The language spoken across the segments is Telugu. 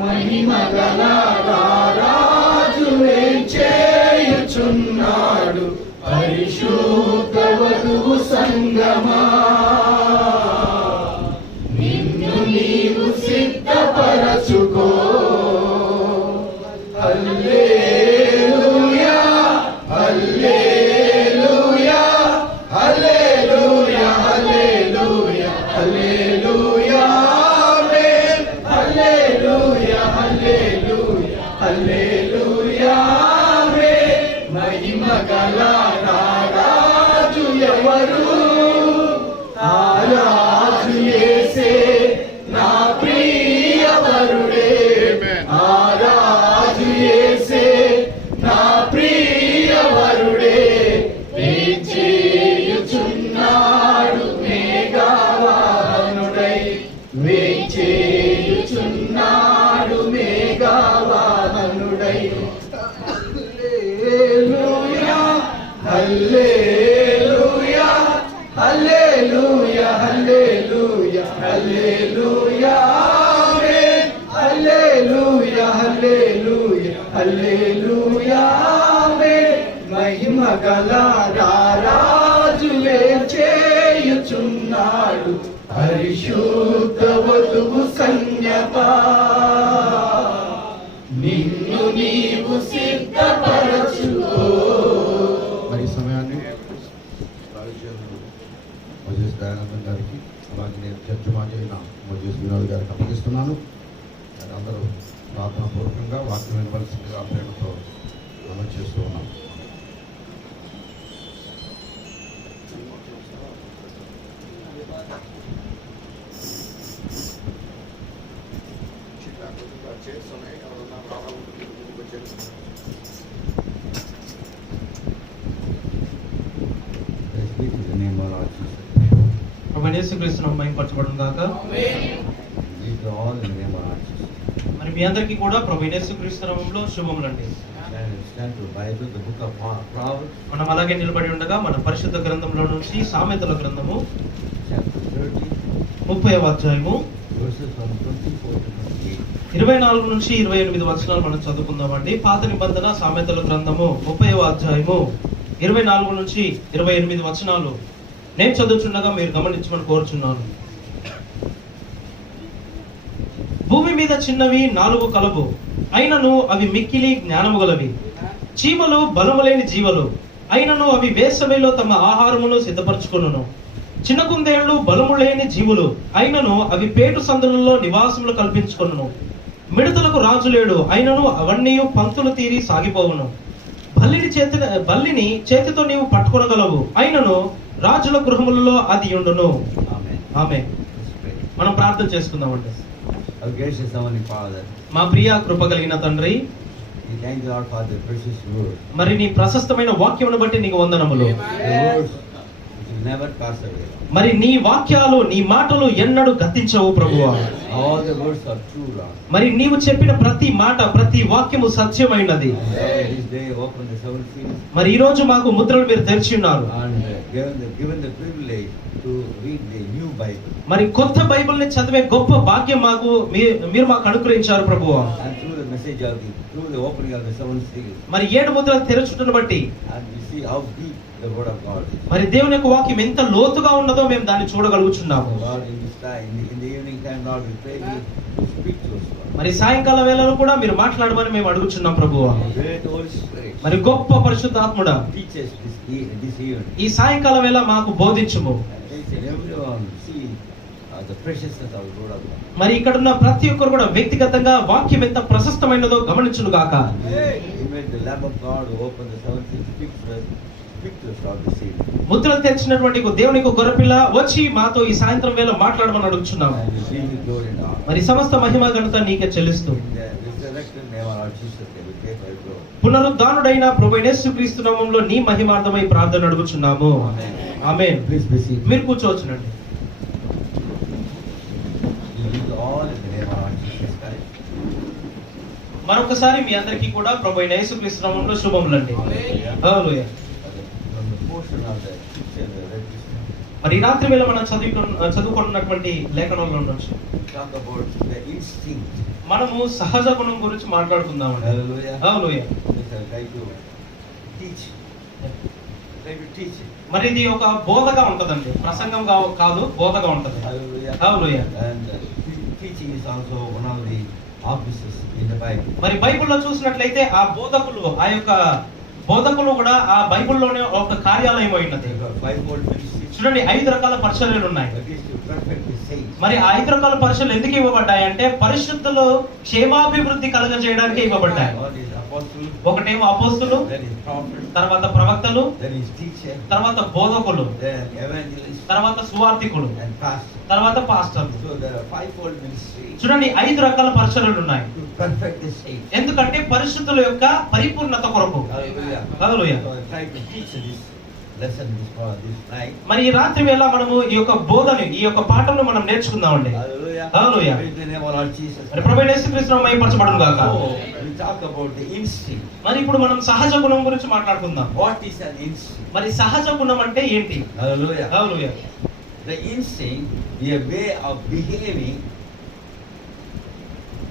మహిమగల రాజు వేంచేయుచున్నాడు. పరిశుద్ధ వధువు సంగమా, నిన్ను నీవు సిద్ధపరచుకో. హల్లెలూయా హల్లెలూయా హల్లెలూయా హల్లెలూయా హల్లెలూయా ఆమేన్. హల్లెలూయా హల్లెలూయా హల్లెలూయా ఆమేన్. మహిమగల రాజు ఎవరు? ఆ రాజు యేసే నా ప్రియవరుడే. ఆ రాజు యేసే నా ప్రియవరుడే. వేంచేయుచున్నాడు మేఘవాహనుడై, వేంచేయుచున్నాడు మేఘవాహనుడై. హల్లెలూయా హల్లెలూయా హల్లెలూయా హల్లెలూయా హల్లెలూయా ఆమేన్. హల్లెలూయా హల్లెలూయా హల్లెలూయా ఆమేన్. మహిమగల రాజు వేంచేయుచున్నాడు. పరిశుద్ధ వధువు కన్యక, నిన్ను నీవు సిద్ధపరచుకో. మరి సమయాన్ని మోజేస్ దయానందన్ గారికి, అలాగే నేను తర్జుమా అయిన మోజేస్ వినోద్ గారికి అప్పగిస్తున్నాను. అందరూ ప్రార్థనాపూర్వకంగా వాక్యం వినవలసిందిగా ప్రేమతో అమలు చేస్తూ ఉన్నాం. యేసుక్రీస్తును మహిమపరచబడును గాక. మరి మీ అందరికీ కూడా ప్రభు యేసుక్రీస్తు నామములో శుభములండి. మనం అలాగే నిలబడి ఉండగా మన పరిశుద్ధ గ్రంథంలో నుంచి సామెతల గ్రంథము 30వ అధ్యాయము 24 నుంచి 28 వచనాలు మనం చదువుకుందామండి. పాత నిబంధన సామెతల గ్రంథము 30వ అధ్యాయము 24 నుంచి 28 వచనాలు నేను చదువుచుండగా మీరు గమనించమని కోరుచున్నాను. భూమి మీద చిన్నవి 4 కలవు, అయినను అవి మిక్కిలి జ్ఞానము గలవి. చీమలు బలములేని జీవలు, అయినను అవి వేసవిలో తమ ఆహారమును సిద్ధపరచుకొనును. చిన్న కుందేళ్లు బలము లేని జీవులు, అయినను అవి పేటు సందులలో నివాసములు కల్పించుకొనును. మిడతలకు రాజు లేడు, అయినను అవన్నీ పంక్తులు తీరి సాగిపోవును. బల్లిని చేతితో నీవు పట్టుకొనగలవు, అయినను రాజుల గృహములలో అది ఉండును. ఆమేన్. మనం ప్రార్థన చేసుకుందామండి. మా ప్రియ కృప కలిగిన తండ్రి, మరి నీ ప్రశస్తమైన వాక్యమును బట్టి నీకు వందనములు. మరి నీ వాక్యాలు, నీ మాటలు ఎన్నడూ గతించవు ప్రభువా. మరి నీవు చెప్పిన ప్రతి మాట, ప్రతి వాక్యము సత్యమైనది. మరి ఈ రోజు మాకు ముద్రలు మీరు తెరిచి ఉన్నారు. మరి కొత్త బైబిల్ ని చదివే గొప్ప భాగ్యం మాకు మీరు మాకు అనుగ్రహించారు ప్రభువా. మరి 7 ముద్రలు తెరచుటను బట్టి మరి దేవుని యొక్క వాక్యం ఎంత లోతుగా ఉన్నదో మేము దాన్ని చూడగలుగుతున్నాము. మరి సాయంకాల వేళలో కూడా మీరు మాట్లాడమని మేము అడుగుచున్నాం ప్రభువా. మరి గొప్ప పరిశుద్ధాత్ముడా, ఈ సాయంకాల వేళ మాకు బోధించుము. మరి ఇక్కడ ఉన్న ప్రతి ఒక్కరు కూడా వ్యక్తిగతంగా వాక్యం ఎంత ప్రశస్తమైనదో గమనించును గాక. ముద్రలు తెరిచినటువంటి దేవుని గొర్రెపిల్ల వచ్చి మాతో ఈ సాయంత్రం వేళ మాట్లాడమని అడుగుచున్నాము. మరి సమస్త మహిమ ఘనత నీకే చెల్లిస్తూ పునరుద్ధానుడైన ప్రభువైన యేసుక్రీస్తు నామములో నీ మహిమార్థమై ప్రార్థన అడుగుచున్నాము. ఆమేన్. మీరు కూర్చోవచ్చునండి. మరొకసారి మీ అందరికీ కూడా ప్రభువైన యేసుక్రీస్తు నామములో శుభములండి. హల్లెలూయా. మరి ఈ రాత్రి వేళ మనం చదువుకున్నటువంటి లేఖనంలో ఉండొచ్చు. Talk about the instinct. మనము సహజ గుణం గురించి మాట్లాడుకుందామండి. Hallelujah. Hallelujah. Yes, I try to teach. Try to teach it. మరి ఇది ఒక బోధగా ఉంటదండి, ప్రసంగం కాదు, బోధగా ఉంటది. Hallelujah. Hallelujah. And teaching is also one of the offices in the Bible. మరి బైబిల్లో చూసినట్లయితే ఆ బోధకులు కూడా ఆ బైబిల్లోనే ఒక కార్యాలయం అయినది. There are fivefold ministries. చూడండి, 5 రకాల పరిచర్యలు ఉన్నాయి. That is to perfect the saints. మరి ఆ 5 రకాల పరిచర్యలు ఎందుకు ఇవ్వబడ్డాయి అంటే పరిశుద్ధులు క్షేమాభివృద్ధి కలగజేయడానికి ఇవ్వబడ్డాయి. One is apostle. ఒకటేమో అపోస్తులు, Then is prophet. తర్వాత ప్రవక్తలు, Then is teacher. తర్వాత బోధకులు, Then evangelist. తర్వాత సువార్థికులు, And pastor. తర్వాత పాస్టర్లు. So there are fivefold ministries చూడండి, 5 రకాల పరిచర్యలు ఉన్నాయి. to perfect the saints. ఎందుకంటే పరిశుద్ధుల యొక్క పరిపూర్ణత కొరకు. Hallelujah. Hallelujah. So I try to teach this lesson this night. మరి ఈ రాత్రి వేళ మనము ఈ యొక్క బోధని, ఈ యొక్క పాఠంను మనం నేర్చుకుందామండి. Hallelujah. Hallelujah. Praise the name of our Lord Jesus. మరి ప్రభువైన యేసుక్రీస్తు నామమున మహిమపరచబడును గాక. So we talk about the instinct. మరి ఇప్పుడు మనం సహజ గుణం గురించి మాట్లాడుకుందాం. What is an instinct? మరి సహజ గుణం అంటే ఏంటి? Hallelujah. Hallelujah. The instinct is a way of behaving,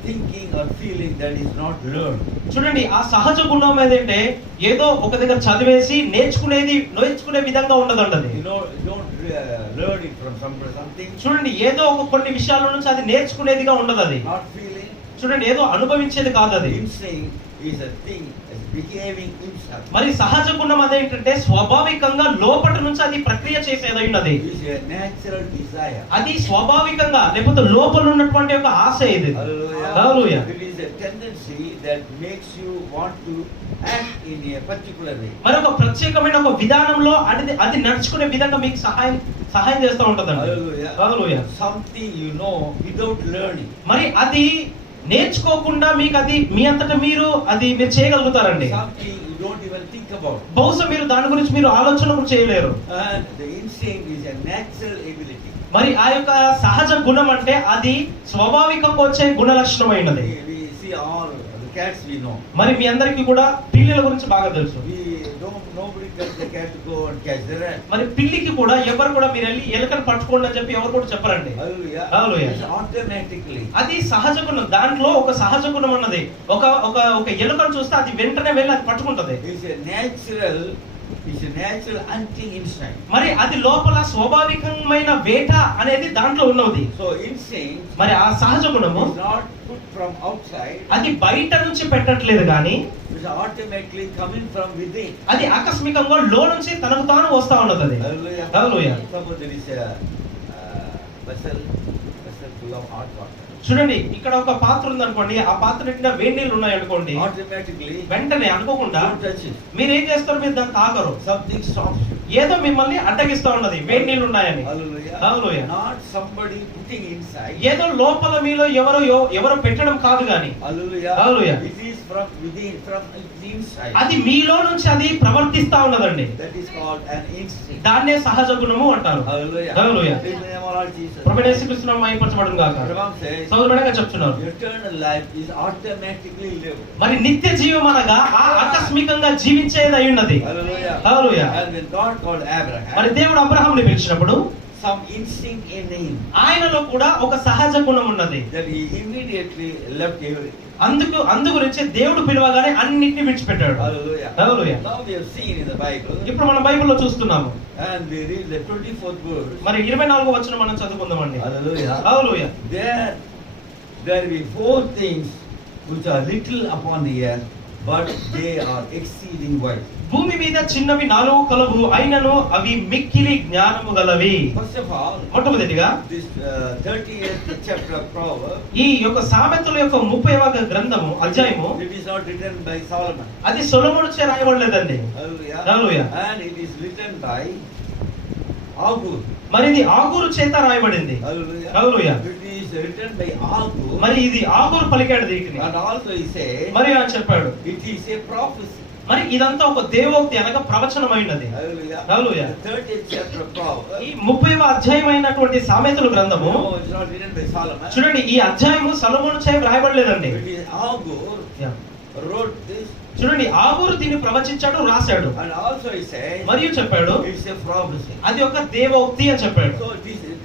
thinking or feeling that is not learned. చూడండి, ఆ సహజ గుణం ఏదంటే ఏదో ఒక దగ్గర చదివేసి నేర్చుకునే విధంగా ఉండదండి అది. You don't learn it from something. చూడండి, ఏదో కొన్ని విషయాల నుంచి అది నేర్చుకునేదిగా ఉండదు అది. Not feeling. చూడండి, ఏదో అనుభవించేది కాదు అది. Instinct is a thing as behaving himself. మరి సహజ గుణం అదేంటంటే స్వాభావికంగా లోపటి నుంచి అది ప్రక్రియ చేసేది ఉన్నది. It is a natural desire. అది స్వాభావికంగా లేకపోతే లోపల ఉన్నటువంటి ఒక ఆశ ఇది. Hallelujah. Hallelujah. It is a tendency that makes you want to act in a particular way. మరి ఒక ప్రత్యేకమైన ఒక విధానంలో అది నడుచుకునే విధంగా మీకు సహాయం చేస్తూ ఉంటదండి. Hallelujah. Hallelujah. Something you know without learning. మరి అది నేర్చుకోకుండా మీకు అది మీ అంతటా మీరు చేయగలుగుతారండి. Something you don't even think about. బహుశా మీరు దాని గురించి మీరు ఆలోచన కూడా చేయలేరు. And the instinct is a natural ability. మరి ఆ యొక్క సహజ గుణం అంటే అది స్వాభావికంగా వచ్చే గుణ లక్షణమైనది. We see all the cats we know. మరి మీ అందరికీ కూడా పిల్లుల గురించి బాగా తెలుసు. Nobody tells the cat to go and catch the rat. మరి పిల్లికి కూడా ఎవరు కూడా మీరు వెళ్ళి ఎలుకను పట్టుకోండి అని చెప్పి ఎవరు కూడా చెప్పరండి. Hallelujah. Hallelujah. It's automatically. అది సహజ గుణం. దాంట్లో ఒక సహజ గుణం ఉన్నది. ఒక ఎలుకను చూస్తే అది వెంటనే వెళ్ళి అది పట్టుకుంటది. It's a natural hunting instinct. మరి అది లోపల స్వాభావికమైన వేట అనేది దాంట్లో ఉన్నది. So instinct మరి ఆ సహజ గుణము is not put from outside. అది బయట నుంచి పెట్టట్లేదు కానీ It's automatically coming from within. అది ఆకస్మికంగా లో నుంచి తనకు తాను వస్తా ఉన్నది అది. Hallelujah. Hallelujah. Suppose there is a vessel full of hot water. చూడండి, ఇక్కడ ఒక పాత్ర ఉంది అనుకోండి, ఆ పాత్ర నిండా వేడి నీళ్ళు ఉన్నాయి అనుకోండి, Automatically వెంటనే అనుకోకుండా don't touch it. మీరు ఏం చేస్తారు? మీరు దాన్ని తాకరు. Something stops you. ఏదో మిమ్మల్ని అడ్డగిస్తా ఉన్నది వేడి నీళ్ళు ఉన్నాయని. Hallelujah. Hallelujah. Not somebody putting inside. ఏదో లోపల మీలో ఎవరో పెట్టడం కాదు గాని. Hallelujah. Hallelujah. It is from within, from the inside. అది మీలో నుంచి అది ప్రవర్తిస్తా ఉన్నదండి. That is called an instinct. దాన్నే సహజ గుణము అంటారు. Hallelujah. Hallelujah. Praise the name of our Lord Jesus. ప్రభువైన యేసుక్రీస్తు నామమున మహిమపరచబడును గాక. Prabham says, సోదరుడుగా చెప్తున్నారు. eternal life is automatically lived. మరి నిత్య జీవం అనగా ఆకస్మికంగా జీవించేది అయి ఉన్నది. Hallelujah. Hallelujah. And when God called Abraham, మరి దేవుడు అబ్రహాముని పిలిచినప్పుడు some instinct in him ఆయనలో కూడా ఒక సహజ గుణం ఉన్నది. that he immediately left everything. అందు గురించి దేవుడు పిలవగానే అన్నిటిని విడిచిపెట్టాడు. Hallelujah. Hallelujah. Now we have seen in the Bible, ఇప్పుడు మనం బైబిల్లో చూస్తున్నాము. and we read the 24th verse. మరి 24వ వచనం మనం చదువుకుందామండి. Hallelujah. Hallelujah. There will be 4 things which are little upon the earth, but they are exceeding wise. భూమి మీద చిన్నవి 4 కలవు, అయినను అవి మిక్కిలి జ్ఞానము గలవి. First of all, మొట్టమొదటిగా this 30th chapter of Proverbs, ఈ యొక్క సామెతల యొక్క 30వ గ్రంథము అధ్యాయము, it is not written by Solomon. అది సొలొమోను చే రాయబడలేదండి. Hallelujah. Hallelujah. And it is written by Agur. మరి ఇది ఆగూరు చేత రాయబడింది. Hallelujah. Hallelujah. It is written by Agur. మరి ఇది ఆగూరు పలికాడు దీనిని. And also he says, మరి ఆయన చెప్పాడు, it is a prophecy. మరి ఇదంతా ఒక దేవోక్తి అనగా ప్రవచనమైనది. Hallelujah. Hallelujah. The 30th chapter of Proverbs, ఈ 30వ అధ్యాయమైనటువంటి సామెతల గ్రంథము, no, it's not written by Solomon. చూడండి, ఈ అధ్యాయము సొలొమోను చే రాయబడలేదండి. It is Agur wrote this, చూడండి ఆగూరు దీన్ని ప్రవచించాడు, రాశాడు, and also he said మరియు చెప్పాడు it's a prophecy. అది ఒక దేవోక్తి అని చెప్పాడు. So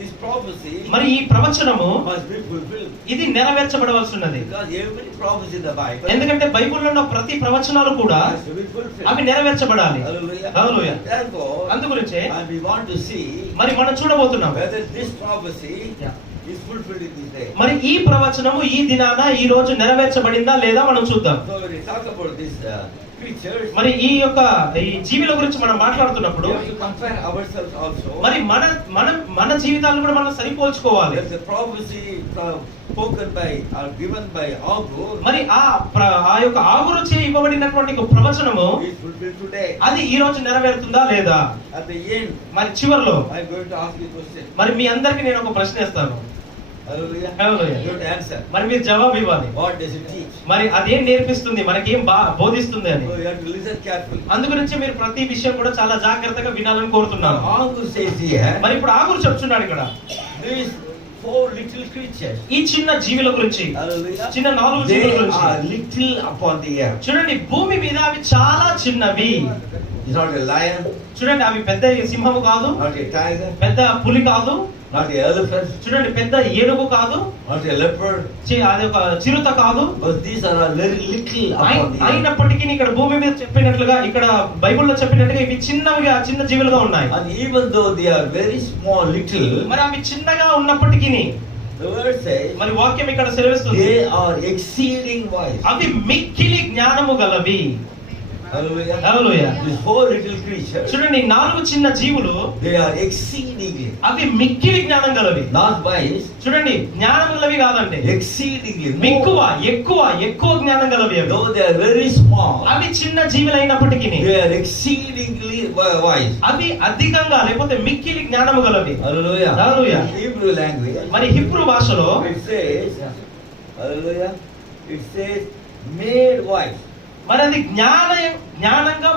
this prophecy మరి ఈ ప్రవచనము must be fulfilled, ఇది నెరవేర్చబడవలసి ఉన్నది. because every prophecy in the Bible ఎందుకంటే బైబిల్లో ఉన్న ప్రతి ప్రవచనాలు కూడా has to be fulfilled. అవి నెరవేర్చబడాలి. Hallelujah. Hallelujah. Therefore, అందుగురించే and we want to see మరి మనం చూడబోతున్నాం whether this prophecy is fulfilled in this day. మరి ఈ ప్రవచనము ఈ దినాన ఈ రోజు నెరవేర్చబడిందా లేదా మనం చూద్దాం. So when we talk about these creatures, మరి ఈ యొక్క ఈ జీవుల గురించి మనం మాట్లాడుతున్నప్పుడు we have to compare ourselves also. మరి మన జీవితాలను కూడా మనం సరిపోల్చుకోవాలి. There's a prophecy spoken by or given by Agur మరి ఆ యొక్క ఆగురు చే ఇవ్వబడినటువంటి ఒక ప్రవచనము is fulfilled today. అది ఈ రోజు నెరవేరుతుందా లేదా. At the end, మరి చివర్లో I'm going to ask you a question. మరి మీ అందరికి నేను ఒక ప్రశ్న ఇస్తాను. Hallelujah. Hallelujah. You have to answer. మరి మీరు జవాబు ఇవ్వాలి. What does it teach? మరి అదేం నేర్పిస్తుంది, మనకేం బోధిస్తుంది అని. So you have to listen carefully. అందుగురించి మీరు ప్రతి విషయం కూడా చాలా జాగ్రత్తగా వినాలని కోరుతున్నాను. Now Agur says here, మరి ఇప్పుడు ఆగురు చెప్తున్నాడు ఇక్కడ these 4 little creatures. ఈ చిన్న జీవుల గురించి, Hallelujah. చిన్న 4 They జీవుల గురించి. are little upon the earth. చూడండి భూమి మీద అవి చాలా చిన్నవి. It's not a lion, చూడండి అవి పెద్ద సింహము కాదు, not a tiger, పెద్ద పులి కాదు, not a elephant, చూడండి పెద్ద ఏనుగు కాదు, not a leopard. అది ఒక చిరుత కాదు. But these are all very little upon the earth. అయినప్పటికీ ఇక్కడ భూమి మీద చెప్పినట్లుగా, ఇక్కడ బైబిల్లో చెప్పినట్టుగా ఇవి చిన్నవిగా, చిన్న జీవులుగా ఉన్నాయి. And even though they are very small, little, మరి అవి చిన్నగా ఉన్నప్పటికీ the word says మరి వాక్యం ఇక్కడ సెలవిస్తుంది they are exceeding wise. అవి మిక్కిలి జ్ఞానము గలవి. Hallelujah. Hallelujah. These 4 little creatures, చూడండి 4 చిన్న జీవులు they are exceedingly, అవి మిక్కిలి జ్ఞానం గలవి. not wise, చూడండి జ్ఞానం గలవి కాదండి, exceedingly, ఎక్కువ more. ఎక్కువ జ్ఞానం గలవి అవి. Though they are very small, అవి చిన్న జీవులైనప్పటికీ they are exceedingly wise. అవి అధికంగా లేకపోతే మిక్కిలి జ్ఞానము గలవి. Hallelujah. Hallelujah. In Hebrew language, మరి హిబ్రూ భాషలో it says, hallelujah, it says made wise. మరి అది జ్ఞానంగా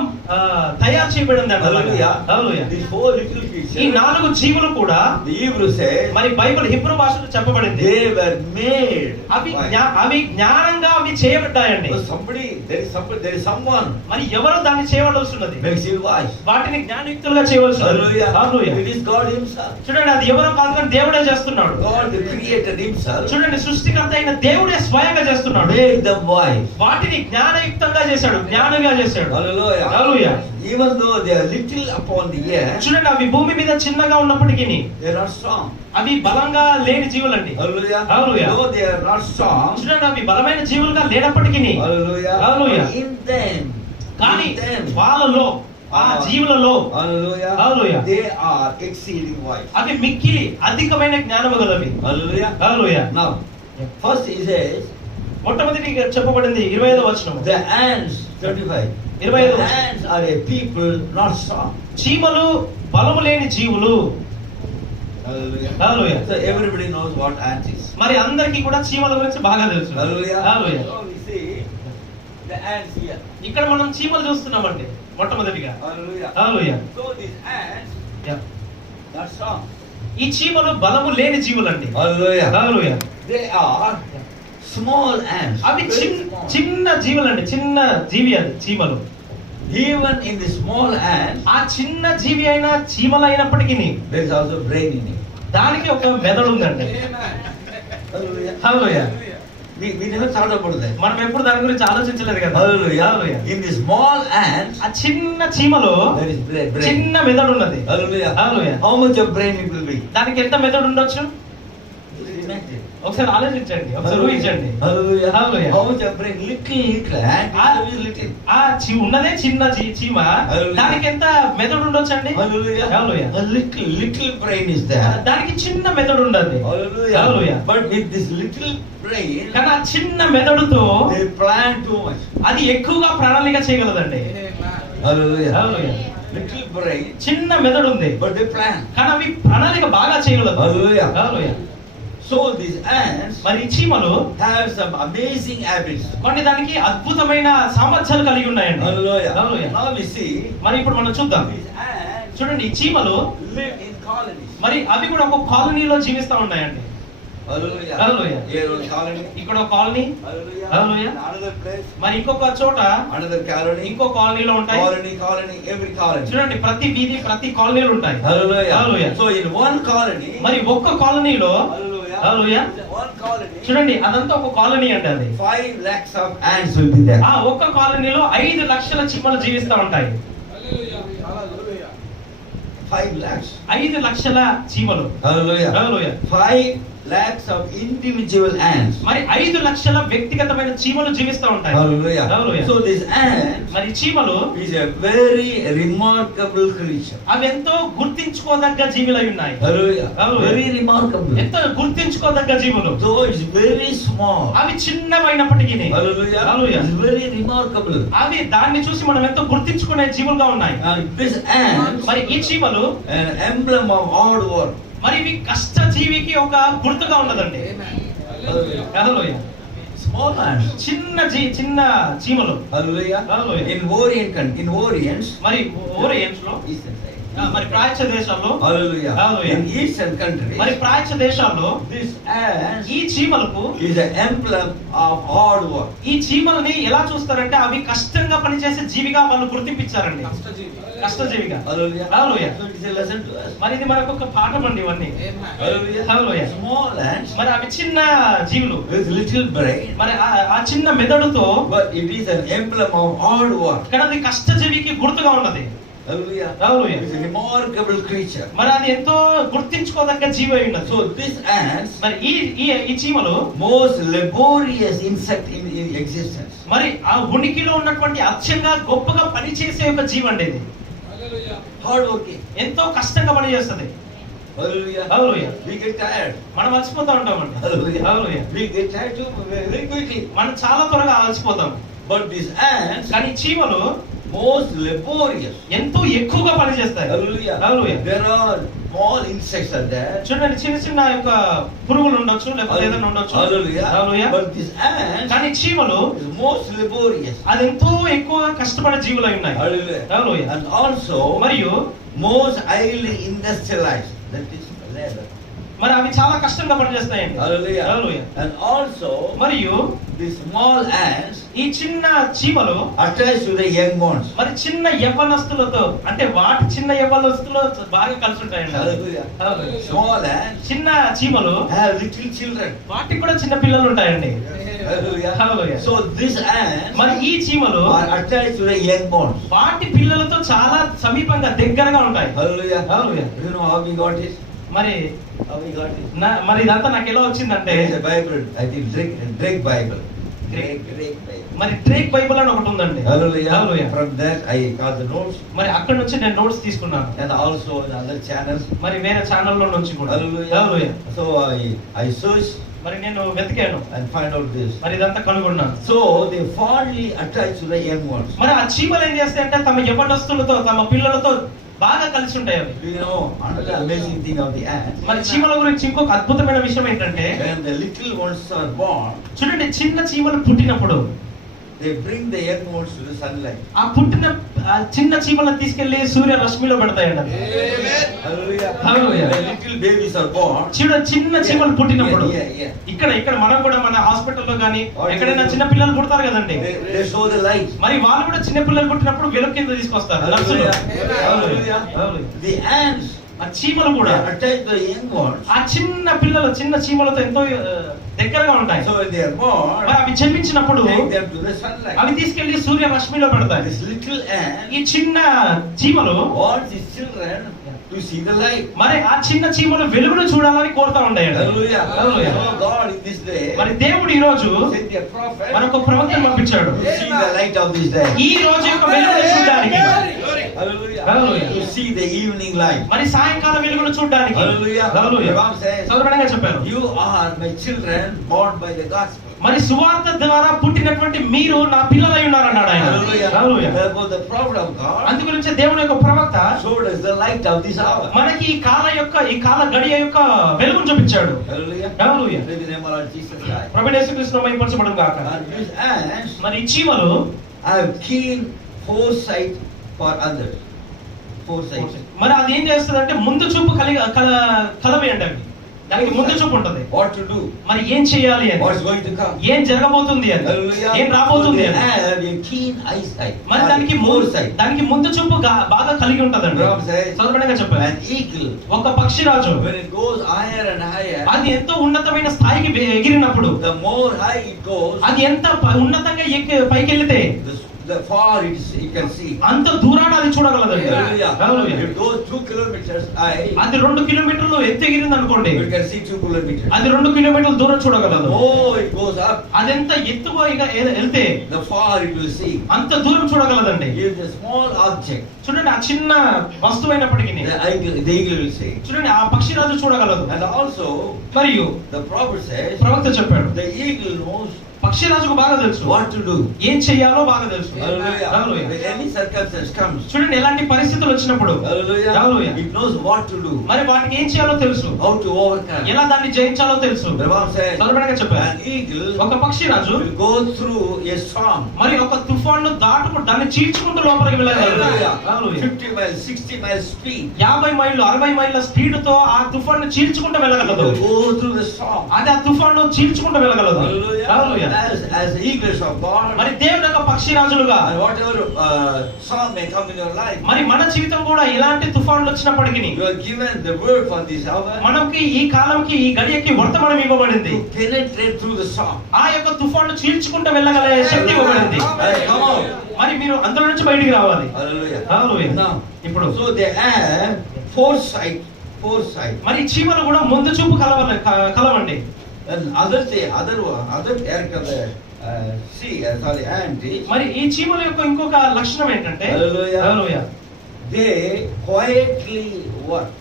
తయారు చేయబడింది అంట. Hallelujah. హల్లెలూయా. These 4 little ఈ creatures, 4 జీవులు కూడా the Hebrew says, మరి బైబిల్ హిబ్రూ భాషలో చెప్పబడింది they were made అవి wise. అవి జ్ఞానంగా అవి చేయబడ్డాయండి. So there is someone మరి ఎవరు దాన్ని చేయవలసి ఉన్నది, makes you wise. వాటిని జ్ఞానయుక్తులుగా చేయవలసి ఉన్నది. Hallelujah. Hallelujah. It is God himself. చూడండి అది ఎవరో కాదు కానీ దేవుడే చేస్తున్నాడు. God the creator himself చూడండి సృష్టికర్త అయిన దేవుడే స్వయంగా చేస్తున్నాడు. made them wise. వాటిని జ్ఞానయుక్తంగా చేశాడు, జ్ఞానంగా చేశాడు. Hallelujah. Hallelujah. Even though they are little upon the earth, చూడండి అవి భూమి మీద చిన్నగా ఉన్నప్పటికీ they are not strong. అవి బలంగా లేని జీవులండి. Hallelujah. Hallelujah. Though they are not strong, చూడండి అవి బలమైన జీవులుగా లేనప్పటికీ hallelujah, Hallelujah. in them, కానీ in them, వాళ్ళలో ఆ జీవులలో hallelujah, Hallelujah. they are exceeding wise. అవి మిక్కిలి అధికమైన జ్ఞానము గలవి. Hallelujah. Hallelujah. Now, first he says, మొట్టమొదటి చెప్పబడింది 25వ వచనం. the ants, 35. 25వ The వచనం. ants are a people not strong. చీమలు బలము లేని జీవులు. Hallelujah. Hallelujah. So everybody knows what ant is. మరి అందరికీ కూడా చీమల గురించి బాగా తెలుసు. Hallelujah. Hallelujah. So we see the ants here. ఇక్కడ మనం చీమలు చూస్తున్నామండి మొట్టమొదటిగా. Hallelujah. Hallelujah. So these ants Yeah. not strong. ఈ చీమలు బలము లేని జీవులండి. Hallelujah. Hallelujah. They are small ants. అవి Very small. చిన్న జీవులండి, చిన్న జీవి అది చీమలు. Even in the small ant, ఆ చిన్న జీవి అయిన చీమలు అయినప్పటికీ there is also brain in it. దానికి ఒక మెదడు ఉందండి. Hallelujah. Hallelujah. We never thought about that. మనం ఎప్పుడు దాని గురించి ఆలోచించలేదు కదా. Hallelujah. Hallelujah. In the small ant, ఆ చిన్న చీమలో there is brain. చిన్న మెదడు ఉన్నది. Hallelujah. Hallelujah. How much of brain it will be? దానికి ఎంత మెదడు ఉండొచ్చు? Imagine. ఒకసారి ఆలోచించండి, ఒకసారి ఊహించండి. Hallelujah. Hallelujah. How much of brain? Little ant is little. ఆ ఉన్నదే చిన్న చీమ, Hallelujah. దానికి ఎంత మెదడు ఉండొచ్చండి? Hallelujah. Hallelujah. A little brain is there. దానికి చిన్న మెదడు ఉండదు. Hallelujah. Hallelujah. But with this little brain, కానీ ఆ చిన్న మెదడుతో they plan too much. అది ఎక్కువగా ప్రణాళిక చేయగలదండి. Hallelujah. Hallelujah. Little brain, చిన్న మెదడు ఉంది but they plan. కానీ అవి ప్రణాళిక బాగా చేయగలదు. Hallelujah. Hallelujah. So these ants మరి ఈ చీమలు have some amazing habits. కొన్ని దానికి అద్భుతమైన సామర్థ్యాలు కలిగి ఉన్నాయండి. Hallelujah. Hallelujah. Now we see మరి ఇప్పుడు మనం చూద్దాం. these ants చూడండి ఈ చీమలు live in colonies. మరి అవి కూడా ఒక కాలనీలో జీవిస్తా ఉన్నాయండి. Hallelujah. Hallelujah. Here one colony. ఇక్కడ ఒక colony, Hallelujah. Hallelujah. Another place. మరి ఇంకొక చోట Another colony. ఇంకో కాలనీలో ఉంటాయి. Colony, every colony. చూడండి, ప్రతి వీధి ప్రతి కాలనీలు ఉంటాయి. Hallelujah. Hallelujah. So in one colony. మరి ఒక్క కాలనీలో, Hallelujah. Hallelujah. One colony. చూడండి, అదంతా ఒక కాలనీ అండి అది. 5 lakhs of ants will be there. ఆ ఒక్క కాలనీలో 5 లక్షల చీమలు జీవిస్తూ ఉంటాయి. 5 lakhs. 5 లక్షల చీమలు. Hallelujah. Hallelujah. 5 lakhs of individual ants. మరి 5 లక్షల వ్యక్తిగతమైన చీమలు జీవిస్తూ ఉంటాయి. Hallelujah. Hallelujah. So this ant మరి చీమలు is a very remarkable creature. అవి ఎంతో గుర్తించుకోదగ్గ జీవులై ఉన్నాయి. Hallelujah. Hallelujah. Very remarkable. ఎంతో గుర్తించుకోదగ్గ జీవులు. Though it's very small. అవి చిన్నవైనప్పటికీ, Hallelujah. Hallelujah. It's very remarkable. అవి దాన్ని చూసి మనం ఎంతో గుర్తించుకునే జీవులుగా ఉన్నాయి. And this ant, మరి ఈ చీమలు an emblem of hard work. మరి ఇవి కష్ట జీవికి ఒక గుర్తుగా ఉన్నదండి. Hallelujah. Hallelujah. Small ants. చిన్న చీమలు. Hallelujah. Hallelujah. In Orients, మరి ఓరియంట్స్ లో, Eastern side. మరి ప్రాచ్య దేశాల్లో, Hallelujah. Hallelujah. In Eastern countries, మరి ప్రాచ్య దేశాల్లో this ant ఈ చీమలకు, is an emblem of hard work. ఈ చీమలని ఎలా చూస్తారంటే అవి కష్టంగా పనిచేసే జీవిగా వాళ్ళు గుర్తించారండి. కష్టజీవిగా. Hallelujah. Hallelujah. So it is a lesson to us. మరి ఇది మనకు ఒక పాఠం అండి ఇవన్నీ. Hallelujah. Hallelujah. Small ants మరి అవి చిన్న జీవులు, with little brain, మరి ఆ చిన్న మెదడుతో, but it is an emblem of hard work. కానీ అది కష్టజీవికి గుర్తుగా ఉన్నది. Hallelujah. Hallelujah. It's a remarkable creature. మరి అది ఎంతో గుర్తించుకోదగ్గ జీవి అయి ఉన్నది. So this ants, మరి ఈ చీమలు most laborious insect in existence. మరి ఆ ఉనికిలో ఉన్నటువంటి అత్యంగా గొప్పగా పనిచేసే ఒక జీవి అండి ఇది. Hard working. ఎంతో కష్టంగా పనిచేస్తుంది. Hallelujah. Hallelujah. We get tired. మనం అలసిపోతా ఉంటామండి. Hallelujah. Hallelujah. We get tired too very quickly. మనం చాలా త్వరగా అలసిపోతాం. But these ants, కానీ చీమలు most laborious. ఎంతో ఎక్కువగా పనిచేస్తాయి. Hallelujah. Hallelujah. There are small insects are there. చూడండి, చిన్న యొక్క పురుగులు ఉండొచ్చు, లేకపోతే ఏదైనా ఉండొచ్చు. Hallelujah. Hallelujah. But these ants కానీ చీమలు is most laborious. అది ఎంతో ఎక్కువగా కష్టపడే జీవులై ఉన్నాయి. Hallelujah. Hallelujah. And also మరియు most highly industrialized. That is leather. మరి అవి చాలా కష్టంగా పనిచేస్తాయండి. Hallelujah. Hallelujah. And also మరియు the small ants ఈ చిన్న చీమలు attached to the young ones. మరి చిన్న యవ్వనస్తులతో, అంటే వాటి చిన్న యవ్వనస్తులతో బాగా కలిసి ఉంటాయండి. Hallelujah. Hallelujah. Small ants చిన్న చీమలు have little children. వాటికి కూడా చిన్న పిల్లలు ఉంటాయండి. Hallelujah. Hallelujah. So these ants మరి ఈ చీమలు are attached to the young ones. వాటి పిల్లలతో చాలా సమీపంగా దగ్గరగా ఉంటాయి. Hallelujah. Hallelujah. You know how we got it? మరి How we got it? మరి ఇదంతా నాకు ఎలా వచ్చిందంటే, There is a Bible. I think Drake Bible. Drake Bible. మరి డ్రేక్ బైబిల్ అని ఒకటి ఉందండి. Hallelujah. Hallelujah. From that I got the notes, మరి అక్కడ నుంచి నేను నోట్స్ తీసుకున్నాను. and also in other channels. మరి వేరే ఛానల్లో నుంచి కూడా. Hallelujah. Hallelujah. So I searched మరి నేను వెతికాను, and find out this. మరి ఇదంతా కనుగొన్నాను. So they fondly attached to the young ones. మరి ఆ చీమలు ఏం చేస్తాయి అంటే తమ యవ్వనస్తులతో, తమ పిల్లలతో బాగా కలిసి ఉంటాయి అవి. You know, another amazing thing of the ants. మరి చీమల గురించి ఇంకొక అద్భుతమైన విషయం ఏంటంటే, When the little ones are born, చూడండి, చిన్న చీమలు పుట్టినప్పుడు they bring the young ones to the sunlight. ఆ పుట్టిన ఆ చిన్న చీమలను తీసుకెళ్లి సూర్య రశ్మిలో పెడతాయండి అవి. Hallelujah. Hallelujah. When little babies are born, చిన్న చీమలు పుట్టినప్పుడు yeah. ఇక్కడ మనం కూడా మన హాస్పిటల్లో కానీ ఎక్కడైనా చిన్న పిల్లలు పుడతారు కదండి, They show the light. మరి వాళ్ళు కూడా చిన్న పిల్లలు పుట్టినప్పుడు వెలుగు కింద తీసుకొస్తారు నర్సులు. Hallelujah. Hallelujah. The ants ఆ చీమలు కూడా are attached to the young ones. ఆ చిన్న చీమలతో ఎంతో దగ్గరగా ఉంటాయి. So when they are born, మరి అవి జన్మించినప్పుడు take them to the sunlight. అవి తీసుకెళ్లి సూర్య రశ్మిలో పెడతాయి. This little ant ఈ చిన్న చీమలు wants his children to see the light. మరి ఆ చిన్న చీమలు వెలుగును చూడాలని కోరుతా ఉంటాయండి. Hallelujah. Hallelujah. So God in this day మరి దేవుడు ఈ రోజు sent a prophet మనకు ప్రవక్తను పంపించాడు. to see the light of this day. ఈ రోజు యొక్క వెలుగును చూడడానికి, Hallelujah. Hallelujah. To see the evening light. మరి సాయంకాల వెలుగును చూడడానికి. Hallelujah. Hallelujah. The Bible says, సౌరభంగా చెప్పారు, you are my children born by the gospel. మరి సువార్త ద్వారా పుట్టినటువంటి మీరు నా పిల్లలై ఉన్నారన్నాడు ఆయన. Hallelujah. Hallelujah. Therefore the prophet of God అందుగురించి దేవుని యొక్క ప్రవక్త showed us the light of this hour. మనకి ఈ కాల గడియ యొక్క వెలుగును చూపించాడు. Hallelujah. Hallelujah. Praise the name of our Jesus Christ. ప్రభువైన యేసుక్రీస్తు మహిమపరచబడును గాక. And these ants మరి ఈ చీమలు have keen foresight for others. Foresight. మరి అది ఏం చేస్తుందంటే ముందు చూపు కలవి అండి అవి. దానికి ముందు చూపు ఉంటది. what to do, మరి ఏం చేయాలి అని, what's going to come. ఏం జరగబోతుంది అని, Hallelujah. ఏం రాబోతుంది అని. Have a keen eyesight. మరి దానికి దానికి ముందు చూపు బాగా కలిగి ఉంటదండి. Bible says, చదవడంగా చెప్పారు, an eagle, ఒక పక్షిరాజు when it goes higher and higher, అది ఎంతో ఉన్నతమైన స్థాయికి ఎగిరినప్పుడు, the more high it goes, అది ఎంత ఉన్నతంగా పైకి వెళ్తే the far you can see. అంత దూరాన్ని అది చూడగలదండి. Hallelujah. Hallelujah. If it goes 2 kilometers high, అది 2 కిలోమీటర్లు ఎత్తు ఎగిరింది అనుకోండి, you can see 2 kilometers. అది 2 కిలోమీటర్ల దూరం చూడగలదు. Oh, it goes up, అదెంత ఎత్తుగా వెళ్తే the far it will see. అంత దూరం చూడగలదండి. If a small object, చూడండి, ఆ చిన్న వస్తువైనప్పటికీ the eagle will see. చూడండి, ఆ పక్షిరాజు చూడగలదు. And also, మరియు the prophet says, ప్రవక్త చెప్పాడు, the eagle knows పక్షిరాజుకు బాగా తెలుసు what to do. ఏం చేయాలో బాగా తెలుసు. Hallelujah. Hallelujah. When any circumstance comes, చూడండి, ఎలాంటి పరిస్థితులు వచ్చినప్పుడు hallelujah, Hallelujah. it knows what to do, మరి వాటికి ఏం చేయాలో తెలుసు, how to overcome. ఎలా దాన్ని జయించాలో తెలుసు. The Bible says, చదవడానికి చెప్పారు, an eagle ఒక పక్షిరాజు will go through a storm. మరి ఒక తుఫాను దాటుకుంటూ దాన్ని చీల్చుకుంటూ లోపలికి వెళ్ళగలదు. Hallelujah. 50 miles, 60 miles speed. 50 మైళ్ళు 60 మైళ్ళ స్పీడ్ తో ఆ తుఫాను చీల్చుకుంటూ It వెళ్ళగలదు. will go through the storm. అది ఆ తుఫాను చీల్చుకుంటూ వెళ్ళగలదు. Hallelujah. Hallelujah. As eagles of God, మరి దేవుని యొక్క పక్షిరాజులుగా and whatever storm may come in your life, మరి మన జీవితం కూడా ఇలాంటి తుఫాన్లు వచ్చినప్పటికీ you are given the word for this hour మనకి ఈ కాలంకి ఈ గడియకి వర్తమానం ఇవ్వబడింది. to penetrate through the storm. ఆ యొక్క తుఫాను చీల్చుకుంటూ వెళ్ళగల శక్తి ఇవ్వబడింది. Hey, come on. మరి మీరు అందులో నుంచి బయటికి రావాలి. Hallelujah. Hallelujah. Now, ఇప్పుడు so they have foresight. మరి చీమలు కూడా ముందు చూపు కలవండి. And other character there, ant is, మరి ఈ చీమల యొక్క ఇంకొక లక్షణం ఏంటంటే, Hallelujah. Hallelujah, they quietly work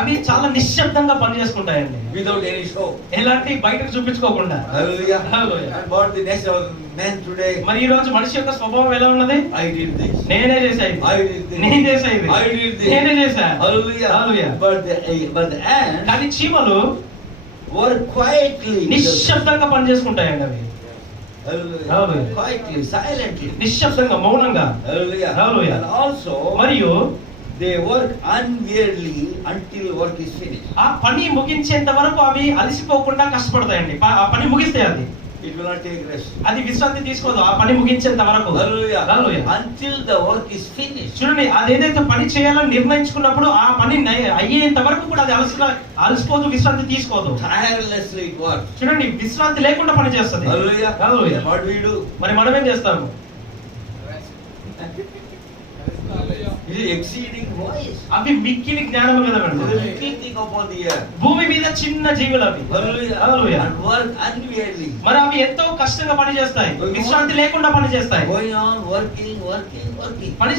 అవి చాలా నిశ్శబ్దంగా పని చేసుకుంటాయండి, without any show. ఎలాంటి బయటకు చూపించుకోకుండా. Hallelujah. Hallelujah. And what the next of men today, మరి ఈ రోజు మనిషి యొక్క స్వభావం ఎలా ఉన్నది? I did this, నేనే చేసాయి, I did this, నేను చేసాయి, I did this. నేనే చేసా. Hallelujah. Hallelujah. But the ant కానీ చీమలు work quietly. నిశ్శబ్దంగా పని చేసుకుంటాయండి. అవి Hallelujah. Hallelujah. Quietly, silently. నిశ్శబ్దంగా, మౌనంగా. Hallelujah. Hallelujah. And also, మరియు they work unweariedly until work is finished. ఆ పని ముగించేంత వరకు అవి అలసిపోకుండా కష్టపడతాయండి. ఆ పని ముగిస్తే It will not take rest. అది విశ్రాంతి తీసుకోదు ఆ పని ముగించేంత వరకు. Hallelujah. Hallelujah. Until the work is finished. చూడండి, అదేదైతే పని చేయాలని నిర్ణయించుకున్నప్పుడు ఆ పని అయ్యేంత వరకు కూడా అది అలసిపోదు, విశ్రాంతి తీసుకోదు. Tirelessly it works. చూడండి, విశ్రాంతి లేకుండా పని చేస్తుంది. Hallelujah. Hallelujah. What we do? మరి మనం ఏం చేస్తాము? It is exceeding wise. అవి మిక్కిలి జ్ఞానము It is కలవండి. creeping upon the earth. భూమి మీద చిన్న జీవులు అవి. Hallelujah. Hallelujah. And work unweariedly. మరి అవి ఎంతో కష్టంగా పని చేస్తాయి, విశ్రాంతి లేకుండా పని చేస్తాయి. Going on working. పని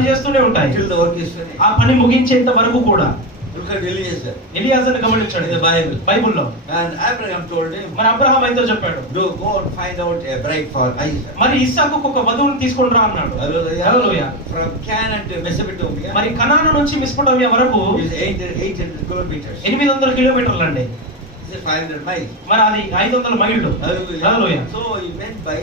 చేస్తూనే ఉంటాయి Till the work is finished. ఆ పని ముగించేంత వరకు కూడా. Look at Eliezer ఎలియాజర్ని in గమనించండి the Bible. బైబిల్లో. And Abraham told him, మరి అబ్రహాం అయితే చెప్పాడు, go and find out a bride for Isaac. మరి ఇస్సాకు ఒక వధువుని తీసుకొని రా అన్నాడు. Hallelujah. Hallelujah. From Canaan to Mesopotamia మరి కనాను నుంచి మెసొపొతామియా వరకు is 800 kilometers. 800 కిలోమీటర్లు అండి. This is 500 miles. మరి అది 500 మైళ్ళు. Hallelujah. Hallelujah. So he went by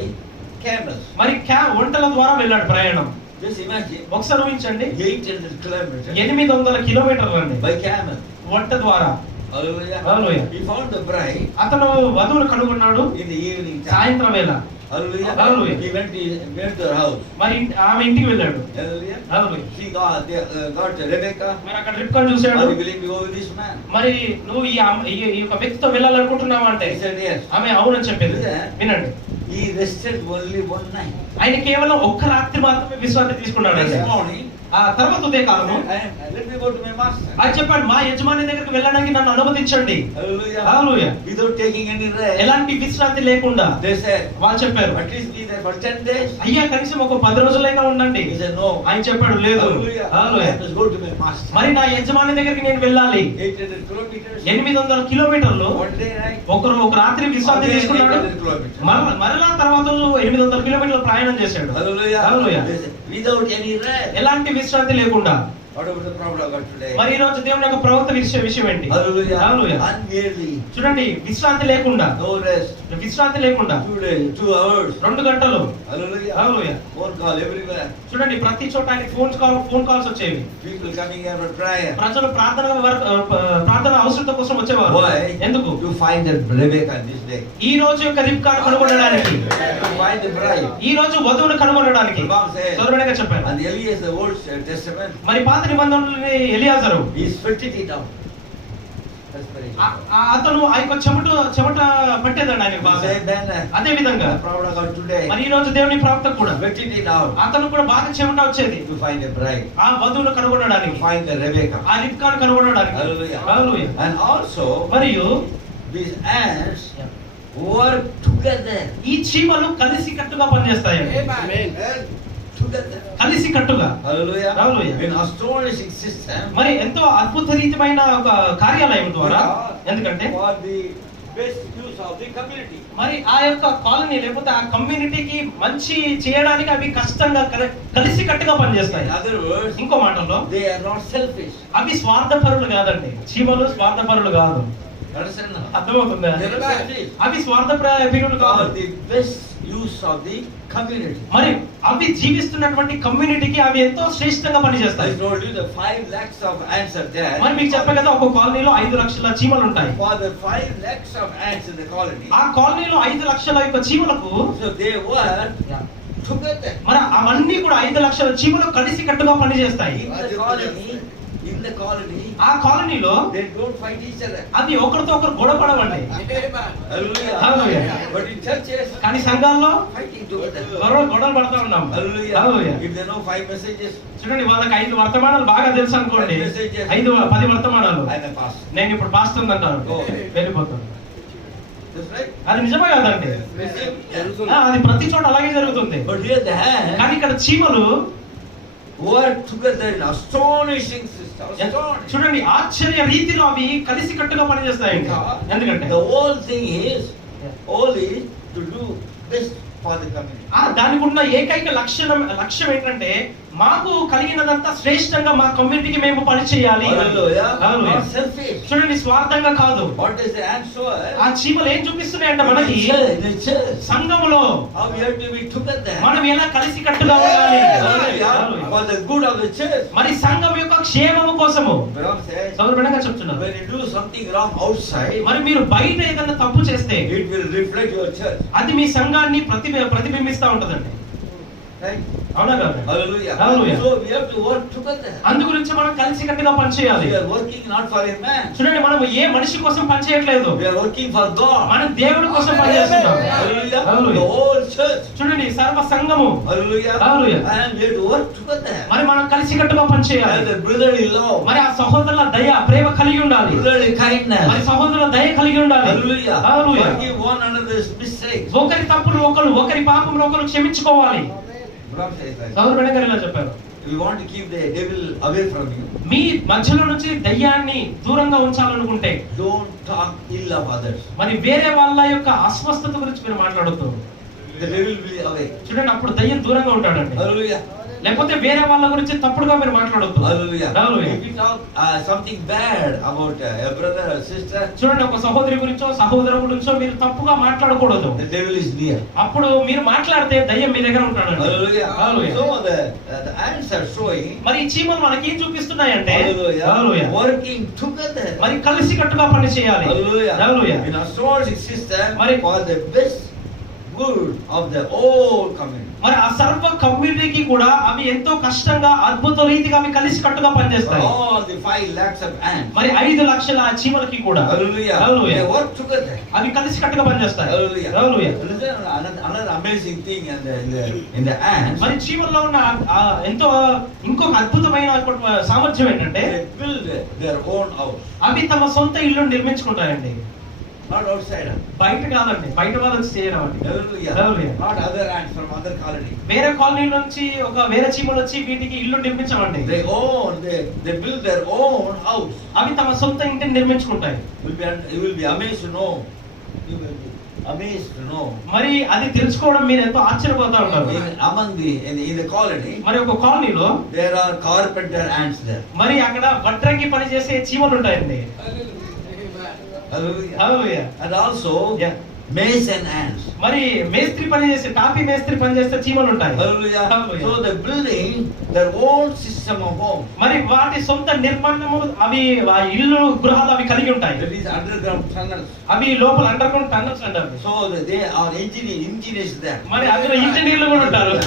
camels. మరి ఒంటెల ద్వారా వెళ్ళాడు ప్రయాణం. Just imagine, ఒకసారి ఊహించండి, 800 kilometers 800 కిలోమీటర్లు అండి by camel. ఒంటె ద్వారా. Hallelujah. Hallelujah. He found the bride అతను వధువును కనుగొన్నాడు in the evening time. సాయంత్రం వేళ. Hallelujah. Hallelujah. He went to her house. మరి ఆమె ఇంటికి వెళ్ళాడు. Hallelujah. Hallelujah. She got Rebecca. మరి అక్కడ రిబ్కాను చూశాడు. Are you willing to go with this man? మరి నువ్వు ఈ యొక్క వ్యక్తితో వెళ్ళాలనుకుంటున్నావా అంటే He said yes. ఆమె అవునని చెప్పింది. Yeah. వినండి, He rested only one night. ఆయన కేవలం ఒక్క రాత్రి మాత్రమే విశ్రాంతి తీసుకున్నాడు. Next morning, ఆ తర్వాత ఉదయ కాలము let me go to my master. ఆయన చెప్పాడు, మా యజమాని దగ్గరికి వెళ్ళడానికి నన్ను అనుమతించండి. Hallelujah. Hallelujah. Without taking any rest. ఎలాంటి విశ్రాంతి లేకుండా They said, వాళ్ళు చెప్పారు, at least be there for 10 days. అయ్యా కనీసం ఒక 10 రోజులైనా ఉండండి. He said, no. ఆయన చెప్పాడు, లేదు. Hallelujah. Hallelujah. I must go to my master. మరి నా యజమాని దగ్గరికి నేను వెళ్ళాలి. 800 kilometers. 800 కిలోమీటర్లు. One day night. ఒక రాత్రి విశ్రాంతి తీసుకున్నాడు. 800 kilometers. మరలా తర్వాత 800 కిలోమీటర్లు ప్రయాణం చేశాడు. Hallelujah. Hallelujah. They said, without any rest. ఎలాంటి విశ్రాంతి లేకుండా. What about the prophet of God today? మరి ఈ రోజు దేవుని యొక్క ప్రవక్త విషయం ఏంటి? Hallelujah. Hallelujah. Unwieldy. చూడండి, విశ్రాంతి లేకుండా, No rest. విశ్రాంతి లేకుండా 2 days, 2 hours. 2 గంటలు. Hallelujah. Hallelujah. Phone call everywhere. చూడండి, ప్రతి చోట ఆయనకి ఫోన్ కాల్స్ వచ్చేవి. People coming here for prayer. ప్రజలు ప్రార్థన అవసరత కోసం వచ్చేవారు. Why? ఎందుకు? To find that Rebecca this day. ఈ రోజు యొక్క రిబ్కాను కనుగొనడానికి, To find the bride. ఈ రోజు వధువును కనుగొనడానికి. The Bible says, సోదరునిగా చెప్పాను. and Elias, the Old Testament, మరి పాత నిబంధనలోని ఎలియాజరు, he sweated it out. Perspiration. అతను ఆ యొక్క చెమట పట్టేదండి ఆయన బాగా. Say then, అదే విధంగా the prophet of God today, మరి ఈ రోజు దేవుని ప్రవక్త కూడా sweated it out అతను కూడా బాగా చెమట వచ్చేది to find a bride. ఆ వధువును To కనుగొనడానికి, find the Rebecca. ఆ రిబ్కాను కనుగొనడానికి. Hallelujah. హల్లెలూయా. And also, మరియు these ants work together. ఈ చీమలు కలిసి కట్టుగా పనిచేస్తాయండి. Together. కలిసి కట్టుగా. Hallelujah. Hallelujah. In astonishing system. మరి ఎంతో అద్భుత రీతిమైన ఒక కార్యాలయం ద్వారా, ఎందుకంటే For the best use of the community. మరి ఆ యొక్క కాలనీ లేకపోతే ఆ కమ్యూనిటీకి మంచి చేయడానికి అవి కష్టంగా కలిసి కట్టుగా పనిచేస్తాయి. In other words, ఇంకో మాటల్లో they are not selfish. అవి స్వార్థపరులు కాదండి. చీమలు స్వార్థపరులు కాదు. Understand now? అర్థమవుతుందా? They are not selfish. అవి స్వార్థపరులు కాదు. For the best use of the community. మరి అవి జీవిస్తున్నటువంటి కమ్యూనిటీకి అవి ఎంతో శ్రేష్టంగా I పనిచేస్తాయి. told you the 5 lakhs of ants are there. మరి మీకు చెప్పే కదా, ఒక కాలనీలో 5 లక్షల చీమలు ఉంటాయి. For the 5 lakhs of ants in the colony. ఆ కాలనీలో 5 లక్షల యొక్క చీమలకు So they work together. మరి అవన్నీ కూడా 5 లక్షల చీమలు కలిసి కట్టుగా పనిచేస్తాయి. In the colony, ఆ కాలనీలో they don't fight each other. అవి ఒకరితో ఒకరు గొడవ పడవండి. Hallelujah. Hallelujah. But in churches, కానీ సంఘాల్లో fighting together. గొడవలు పడతా ఉన్నాం. Hallelujah. Hallelujah. If they know 5 messages, చూడండి, వాళ్ళకి 5 వర్తమానాలు బాగా తెలుసు అనుకోండి, 10 వర్తమానాలు. I'm a pastor. నేను ఇప్పుడు పాస్తుంది అంటారు, వెళ్ళిపోతాను. That's right. అది నిజమే కదండి. అది ప్రతి చోట అలాగే జరుగుతుంది. But here the hand కానీ ఇక్కడ చీమలు work together in astonishing system. Astonishing. చూడండి, ఆశ్చర్య రీతిలో అవి కలిసి కట్టుగా పనిచేస్తాయి. ఎందుకంటే The whole thing is only to do best for the community. దానికి ఉన్న ఏకైక లక్ష్యం ఏంటంటే, మాకు కలిగినదంతా శ్రేష్టంగా మా కమ్యూనిటీకి మేము పని చేయాలి. Hallelujah. Hallelujah. Not selfish. చూడండి, స్వార్థంగా కాదు. What is the answer? ఆ చీమలు ఏం చూపిస్తున్నాయంటే మనకి, In the church, సంఘములో how we have to be together. మనం ఎలా కలిసి కట్టుగా ఉండాలి. Hallelujah. For the good of the church. మరి సంఘం యొక్క క్షేమము కోసము. Bible says, సౌరభంగా చెప్తున్నారు, when you do something wrong outside, మరి మీరు బయట ఏదైనా తప్పు చేస్తే it will reflect your church. అది మీ సంఘాన్ని ప్రతిబింబిస్తా ఉంటదండి. Right? అవునా కాదు? Hallelujah. Hallelujah. So we have to work together. అందు గురించి మనం కలిసి కట్టుగా పనిచేయాలి. We are working not for a man. చూడండి, మనం ఏ మనిషి కోసం పనిచేయట్లేదు, We are working for God. మనం దేవుడి కోసం పనిచేస్తున్నాం. Hallelujah. Hallelujah. The whole church. చూడండి, సర్వ సంఘము. Hallelujah. Hallelujah. And we have to work together. మరి మనం కలిసి కట్టుగా పనిచేయాలి. And the brotherly love. మరి ఆ సహోదరుల దయ, ప్రేమ కలిగి ఉండాలి. Brotherly kindness. మరి సహోదరుల దయ కలిగి ఉండాలి. Hallelujah. Hallelujah. Forgive one another's mistakes. ఒకరి తప్పులు ఒకరి పాపములు ఒకరు క్షమించుకోవాలి. Bible says that. సౌరభంగా ఇలా చెప్పారు. If you want to keep the devil away from you, మీ మధ్యలో నుంచి దయ్యాన్ని దూరంగా ఉంచాలనుకుంటే, don't talk ill of others. మరి వేరే వాళ్ళ యొక్క అస్వస్థత గురించి మీరు మాట్లాడొద్దు. The devil will be away. చూడండి, అప్పుడు దయ్యం దూరంగా ఉంటాడండి. Hallelujah. లేకపోతే వేరే వాళ్ళ గురించి తప్పుడుగా మీరు మాట్లాడొద్దు. Hallelujah. Hallelujah. If you talk something bad about a brother or sister, చూడండి, ఒక సహోదరి గురించో సహోదరు గురించో మీరు తప్పుగా మాట్లాడకూడదు. the devil is near. అప్పుడు మీరు మాట్లాడితే దయ్యం మీ దగ్గర ఉంటాడండి. Hallelujah. Hallelujah. So the ants are showing. మరి ఈ చీమలు మనకి ఏం చూపిస్తున్నాయంటే, Hallelujah. Hallelujah. Working together. మరి కలిసి కట్టుగా పని చేయాలి. Hallelujah. Hallelujah. In astonishing system మరి- for the best good of the whole community. మరి ఆ సర్వ కమ్యూనిటీకి కూడా అవి ఎంతో కష్టంగా అద్భుత రీతిగా అవి కలిసి కట్టుగా పనిచేస్తాయి. All the 5 lakhs of ants. మరి 5 లక్షల చీమలకి కూడా Hallelujah. Hallelujah. They work together. అవి కలిసి కట్టుగా పనిచేస్తాయి. Hallelujah. Hallelujah. Another amazing thing in the ants. మరి చీమల్లో ఉన్న ఎంతో ఇంకొక అద్భుతమైన సామర్థ్యం ఏంటంటే, They build their own house. అవి తమ సొంత ఇల్లు నిర్మించుకుంటాయండి. Not outsider. బయట కాదండి, బయట వాళ్ళు వచ్చి చేయరావండి. Hallelujah. Hallelujah. Not other ants from other colony. వేరే కాలనీ నుంచి వేరే చీమలు వచ్చి వీటికి ఇల్లు నిర్మించమండి. They build their own house. అవి తమ సొంత ఇంటిని నిర్మించుకుంటాయి. You will be amazed to know. amazed to know మరి అది తెలుసుకోవడం మీరు ఎంతో ఆశ్చర్యపోతా ఉంటారు. in the colony మరి ఒక కాలనీలో there are carpenter ants there. మరి అక్కడ వడ్రంగి పని చేసే చీమలు ఉంటాయండి. Hallelujah. Hallelujah. And also Yeah. mason ants. మరి మేస్త్రి పని చేసే టాపీ మేస్త్రి పని చేస్తే చీమలు ఉంటాయి. Hallelujah. Hallelujah. So the building their own system of home. మరి వాటి సొంత నిర్మాణము అవి ఆ ఇల్లు గృహాలు అవి కలిగి ఉంటాయి. That is underground tunnels. అవి లోపల అండర్ గ్రౌండ్ టన్నల్స్ అంటారు. So they are engineers there. మరి అందులో ఇంజనీర్లు కూడా ఉంటారు.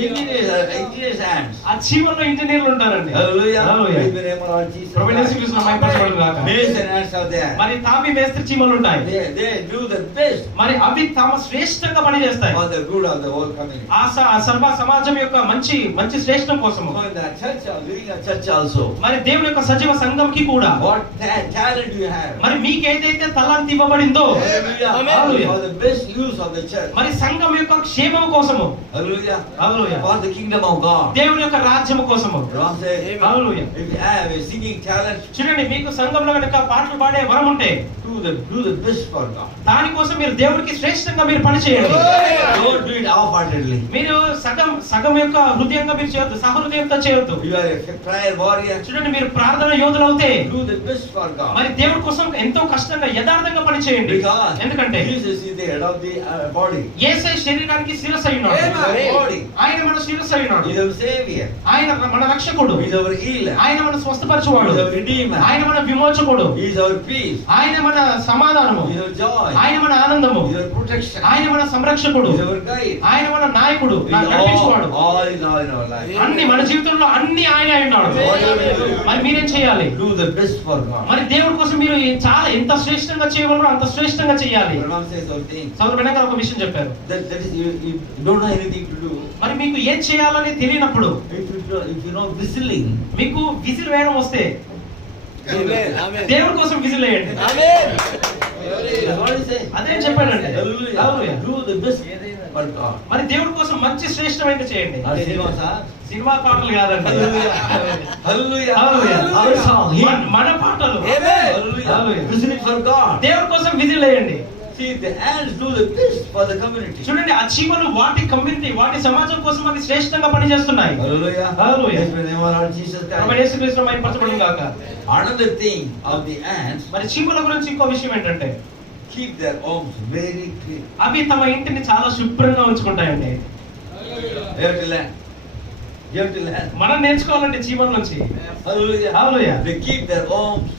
Engineers ants. ఆ చీమల్లో ఇంజనీర్లు ఉంటారండి. Hallelujah. Hallelujah. Praise the name of our Jesus. ప్రభువైన యేసుక్రీస్తు నామమున మహిమపరచబడును గాక. Mason ants are there. మరి తాపీ మేస్త్రి చీమలు ఉంటాయి. They do the best మరి అవి తమ శ్రేష్టంగా పని చేస్తాయి. for the good of the whole community. ఆ సర్వ సమాజం యొక్క మంచి మంచి శ్రేష్టం కోసము. So in the church, living a church also. మరి దేవుని యొక్క సజీవ సంఘంకి కూడా What talent you have. మరి మీకు ఏదైతే తలాంతి ఇవ్వబడిందో Hallelujah. For the best use of the church. మరి సంఘం యొక్క క్షేమం కోసము. Hallelujah. Hallelujah. For the kingdom of God. దేవుని యొక్క రాజ్యం కోసము. Ram says, hallelujah. if you have a singing talent, చూడండి, మీకు సంఘంలో కనుక పాటలు పాడే వరం ఉంటే do the best for God. దాని కోసం మీరు దేవుడికి శ్రేష్టంగా మీరు పని చేయండి. Don't do it half-heartedly. మీరు సగం యొక్క హృదయంగా మీరు చేయొద్దు, సహృదయంతో చేయొద్దు. You are a prayer warrior. చూడండి, మీరు ప్రార్థన యోధులు అవుతే Do the best for God. మరి దేవుడి కోసం ఎంతో కష్టంగా యథార్థంగా పని చేయండి. Because ఎందుకంటే Jesus is the head of the body. యేసే శరీరానికి శిరస్సు అయి ఉన్నాడు. He is our body. ఆయన మన శిరస్సు అయి ఉన్నాడు. He is our savior. ఆయన మన రక్షకుడు. He is our healer. ఆయన మన స్వస్థపరచువాడు. He is our redeemer. ఆయన మన విమోచకుడు. He is our peace. ఆయన మన సమాధానము. He is our joy. ఆయన మన ఆనందము. He is our protection. ఆయన మన సంరక్షకుడు. He is our guide. ఆయన మన నాయకుడు, He is నడిపించువాడు. all in our life. అన్ని మన జీవితంలో అన్ని ఆయన అయి ఉన్నాడు. మరి మీరేం చేయాలి? Do the best for God. మరి దేవుడి కోసం మీరు చాలా ఎంత శ్రేష్టంగా చేయగలరో అంత శ్రేష్టంగా చేయాలి. Ram says something. సోదరు వెనకాల ఒక విషయం చెప్పారు. That is you don't know anything to do. మరి మీకు ఏం చేయాలని తెలియనప్పుడు If you know whistling. మీకు విజిల్ వేయడం వస్తే Amen. దేవుడి కోసం విజిల్ వేయండి. Amen. That's what he said. అదేం చెప్పాడండి. Hallelujah. Hallelujah. Do the best for God. మరి దేవుడి కోసం మంచి శ్రేష్టమైన చేయండి. Our cinemas are. సినిమా పాటలు కాదండి. Hallelujah. Hallelujah. Hallelujah. Our song. మన పాటలు. Amen. Hallelujah. Hallelujah. Whistling for God. దేవుడి కోసం విజిల్ వేయండి. See, the ants do the best for the community. చూడండి, ఆ చీమలు వాటి కమ్యూనిటీ, వాటి సమాజం కోసం అవి శ్రేష్టంగా పనిచేస్తున్నాయి. Hallelujah. Hallelujah. Praise the name of our Lord Jesus ప్రభువైన Christ. యేసుక్రీస్తు మహిమపరచబడును గాక. Another thing of the ants, మరి చీమల గురించి ఇంకో విషయం ఏంటంటే keep their homes very clean. అవి తమ ఇంటిని చాలా శుభ్రంగా ఉంచుకుంటాయండి. You have to learn. You have to learn. మనం నేర్చుకోవాలండి చీమల నుంచి. Hallelujah. Hallelujah. They keep their homes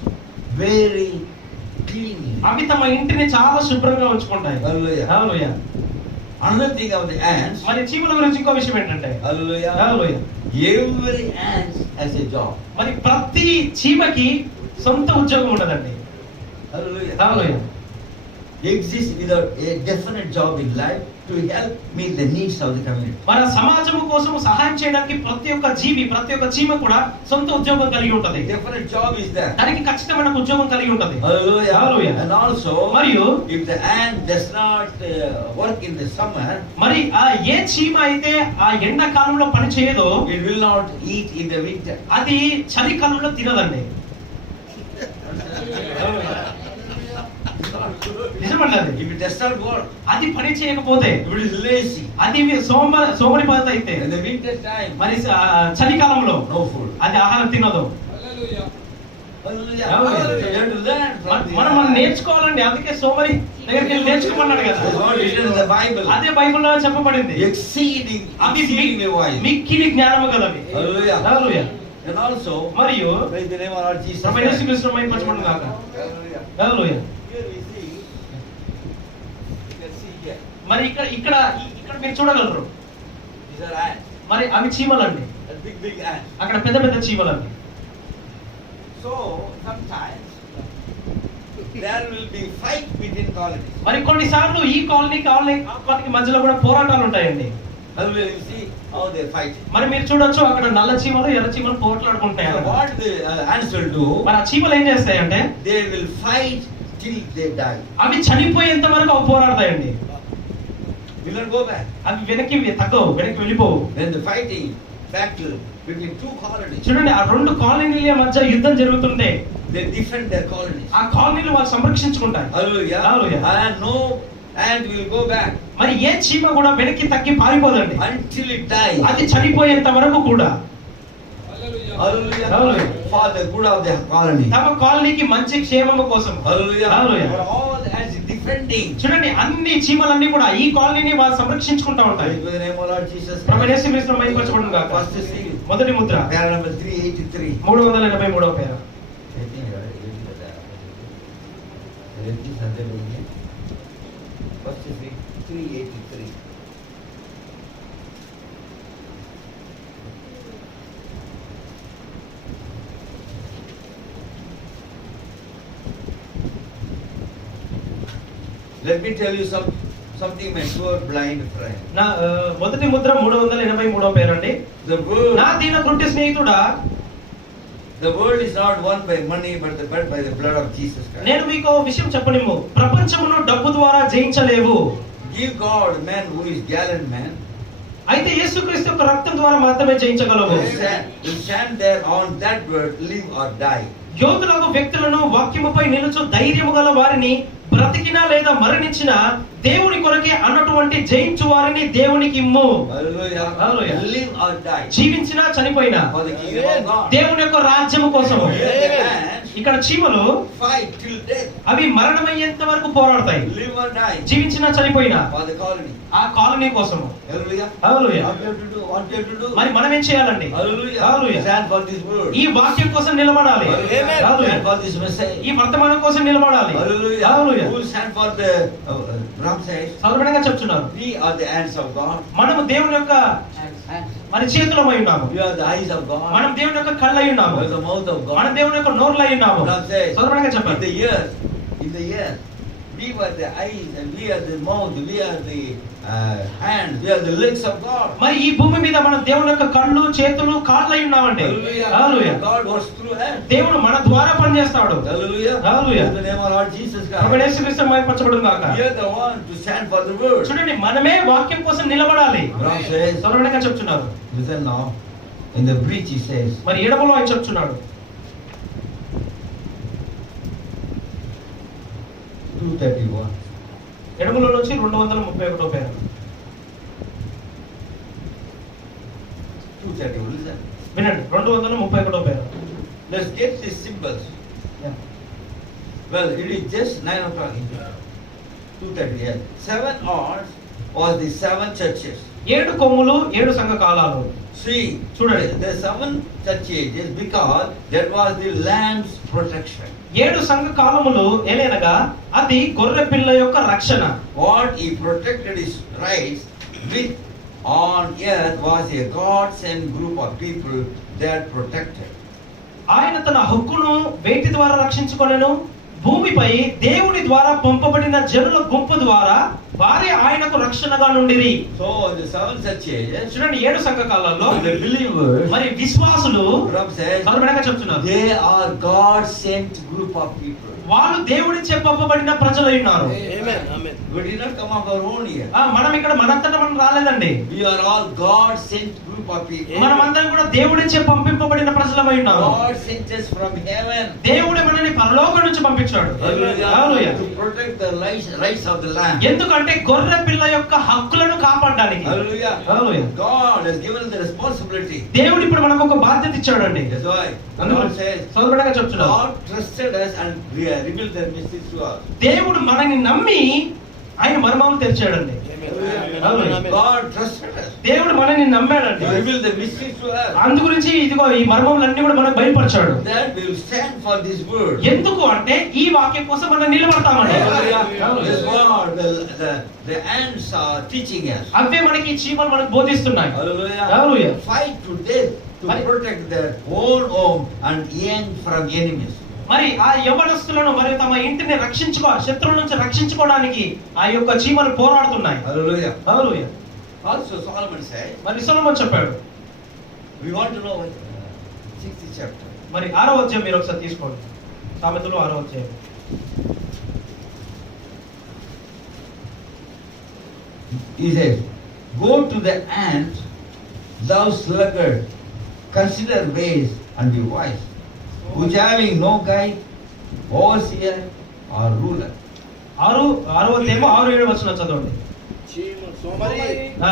very clean. అవి తమ ఇంటిని చాలా శుభ్రంగా ఉంచుకుంటాయి. Hallelujah. Hallelujah. Another thing of the ants, మరి చీమల గురించి ఇంకో విషయం ఏంటంటే hallelujah, hallelujah. every ant has a job. మరి ప్రతి చీమకి సొంత ఉద్యోగం ఉండదండి. Hallelujah. Hallelujah. Exists without a definite job in life to help meet the needs of the community. మన సమాజం కోసం సహాయం చేయడానికి ప్రతి ఒక్క జీవి, ప్రతి ఒక్క చీమ కూడా సొంత ఉద్యోగం కలిగి ఉంటది. Definite job is there. దానికి ఖచ్చితమైన ఉద్యోగం కలిగి ఉంటది. Hallelujah. Hallelujah. And also, మరియు if the ant does not work in the summer, మరి ఆ ఏ చీమ అయితే ఆ ఎండాకాలంలో పని చేయదో it will not eat in the winter. అది చలికాలంలో తినదండి. నిజమండి. అది If it does not work, అది పని చేయకపోతే if it is lazy. అది సోమరిపోత అయితే In the winter time, మరి చలికాలంలో no food. అది ఆహారం తినదు. Hallelujah. Hallelujah. So you have to learn from the మనం నేర్చుకోవాలండి. అందుకే సోమరి దగ్గరికి వెళ్ళి నేర్చుకోమన్నాడు కదా. That's what written in the Bible. అదే బైబిల్లో చెప్పబడింది. అవి exceeding wise. మిక్కిలి జ్ఞానము గలవి. Hallelujah. హల్లెలూయా. And also, మరియు praise the name of our Jesus ప్రభువైన Christ. యేసుక్రీస్తు మహిమపరచబడును గాక. Hallelujah. Hallelujah. Here we see, you can see here, మరి ఇక్కడ మీరు చూడగలరు. these are ants, మరి అవి చీమలండి. a big ants. అక్కడ పెద్ద పెద్ద చీమలండి. So sometimes there will be fight between colonies. మరి కొన్నిసార్లు ఈ కాలనీకి ఆ కాలనీకి మధ్యలో కూడా పోరాటాలు ఉంటాయండి. Hallelujah. You see how they fight. మరి మీరు చూడొచ్చు, అక్కడ నల్ల చీమలు ఎర్ర చీమలు పోట్లాడుకుంటాయి. So what the ants will do, మరి ఆ చీమలు ఏం చేస్తాయంటే they will fight till they die. అవి చనిపోయేంత వరకు అవి పోరాడతాయండి. Will not go back. అవి వెనక్కి వెళ్ళిపోవు. When the fighting battle between two colonies, చూడండి, ఆ రెండు కాలనీల మధ్య యుద్ధం జరుగుతుంటే they defend their colonies. ఆ కాలనీలు వాళ్ళు సంరక్షించుకుంటాయి. Hallelujah. Hallelujah. And no ant will go back మరి ఏ చీమ కూడా వెనక్కి తగ్గి పారిపోదండి, until it dies. అది చనిపోయేంత వరకు కూడా. Hallelujah. Hallelujah. For the good of the colony. తమ కాలనీకి మంచి క్షేమము కోసం. Hallelujah. Hallelujah. For all the ants defending. చూడండి, అన్ని చీమలన్నీ కూడా ఈ కాలనీని వారు సంరక్షించుకుంటా ఉంటాయి. Praise the name of Lord Jesus Christ. ప్రభువైన యేసు క్రీస్తు మహిమపరచబడును గాక. First seal. మొదటి ముద్ర Para number 383. 383వ పేర. First seal 383. Let me tell you something, my poor blind friend. నా మొదటి ముద్ర 383వ పేరండి. The world, నా దీన కృత్య స్నేహితుడా, the world is not won by money, but by the blood of Jesus Christ. నేను మీకు ఒక విషయం చెప్పనిమ్ము, ప్రపంచమును డబ్బు ద్వారా జయించలేవు. Give God man who is gallant man. అయితే యేసుక్రీస్తు యొక్క రక్తం ద్వారా మాత్రమే జయించగలవు. Will stand there on that word, live or die. యోధులకు వ్యక్తులను వాక్యముపై నిలుచు ధైర్యము గల వారిని, బ్రతికినా లేదా మరణించినా దేవుని కొరకే అన్నటువంటి జయించు వారిని దేవునికి ఇమ్ము. Hallelujah. Hallelujah. Live or die. జీవించినా చనిపోయినా For the kingdom of God. దేవుని యొక్క రాజ్యము కోసము. Here the ants ఇక్కడ చీమలు fight till death. అవి మరణమయ్యేంత వరకు పోరాడతాయి, Live or die. జీవించినా చనిపోయినా For the colony. ఆ కాలనీ కోసము. Hallelujah. Hallelujah. What you have to do? What you have to do? మరి మనం ఏం చేయాలండి? Hallelujah. Hallelujah. Stand for this word. ఈ వాక్యం కోసం నిలబడాలి. Hallelujah. Hallelujah. Stand for this message. ఈ వర్తమానం కోసం నిలబడాలి. Hallelujah. Hallelujah. Who will stand for the Ram says, సర్వణంగా చెప్తున్నారు, we are the hands of God. మనము దేవుని యొక్క మరి చేతులమై ఉన్నాము. We are the eyes of God. మనం దేవుని యొక్క కళ్ళై ఉన్నాము. We are the mouth of మనం God. దేవుని యొక్క నోరులై ఉన్నాము. Ram says, సర్వణంగా in చెప్పండి. the earth, we are the eyes and we are the mouth, we are the hands, we are the legs of God. మరి ఈ భూమి మీద మనం దేవుని యొక్క కళ్ళు, చేతులు, కాళ్ళై ఉన్నామండి. హల్లెలూయా. God works through us. దేవుడు మన ద్వారా పనిచేస్తాడు. Hallelujah. Hallelujah. In the name of Lord Jesus ప్రభువైన Christ. యేసుక్రీస్తు మహిమపరచబడును గాక. We are the one to stand for the word. చూడండి, మనమే వాక్యం కోసం నిలబడాలి. Ram says, సర్వణంగా చెప్తున్నారు. listen now. In the breach he says, మరి ఎడమలో ఆయన చెప్తున్నాడు. 231. ఎడమలో నుంచి 231వ పేర. 231. Listen. వినండి, 231వ పేర. Let's get these symbols. Well, it is just 9 o'clock. 2:30. Yeah. 7 hours was the 7 churches. 7 కొమ్ములు 7 సంఘ కాలాలు. See, చూడండి. the 7 churches is because that was the lamb's protection. 7 సంఘ కాలములు ఏలైనగా అది గొర్రె పిల్ల యొక్క రక్షణ. What he protected his rights with on earth was a God-sent group of people that protected. ఆయన తన హక్కును వేటి ద్వారా రక్షించుకొనెను? భూమిపై దేవుని ద్వారా పంపబడిన జనుల గుంపు ద్వారా వారే ఆయనకు రక్షణగా నుండిరి. So the 7 churches, చూడండి, 7 సంఘ కాలాల్లో the believers, మరి విశ్వాసులు Ram says, సర్వణంగా చెప్తున్నారు, they are God-sent group of people. వాళ్ళు దేవుడిచే పంపబడిన ప్రజలై ఉన్నారు. Amen. Amen. We did not come of our own here. మనం ఇక్కడ మనంతట మనం రాలేదండి. We are all God-sent group of people. మనమందరం కూడా దేవుడిచే పంపింపబడిన ప్రజలమై ఉన్నాము. God sent us from heaven. దేవుడే మనల్ని పరలోకం నుంచి పంపించాడు. హల్లెలూయా. To protect the rights of the land. ఎందుకంటే గొర్రె పిల్ల యొక్క హక్కులను కాపాడడానికి. Hallelujah. Hallelujah. God has given the responsibility. దేవుడు ఇప్పుడు మనకు ఒక బాధ్యత ఇచ్చాడండి. That's why the అందువల్ల Lord says, సోదరుడుగా చెప్తున్నాడు, God trusted us and revealed their mysteries to us. దేవుడు మనల్ని నమ్మి ఆయన మర్మాలను తెరిచాడండి. Amen. God trusted us. దేవుడు మనల్ని నమ్మాడండి. He revealed the mysteries to us. అందు గురించి ఇదిగో ఈ మర్మములన్నీ కూడా మనకు బయలుపరిచాడు. That we will stand for this word. ఎందుకు అంటే ఈ వాక్యం కోసం మనం నిలబడతామండి. This word, the ants are teaching us. అవే మనకి ఈ చీమలు మనకు బోధిస్తున్నాయి. Hallelujah. Hallelujah. Fight to death to protect their own home and young from enemies. మరి ఆ యవ్వనస్తులను మరియు తమ ఇంటిని శత్రువుల నుంచి రక్షించుకోవడానికి ఆ యొక్క చీమలు పోరాడుతున్నాయి. Hallelujah. హల్లెలూయా. Also Solomon said, మరి సొలొమోను చెప్పాడు. we want to know 6th chapter. మరి 6వ అధ్యాయం మీరు ఒకసారి తీసుకోండి. సామెతలు 6వ అధ్యాయం. He says, go to the ant, thou sluggard, consider ways and be wise, which having no guide, overseer or ruler. ఆరో అధ్యాయము 6-7 వచనం చదవండి. సోమరి ఆ,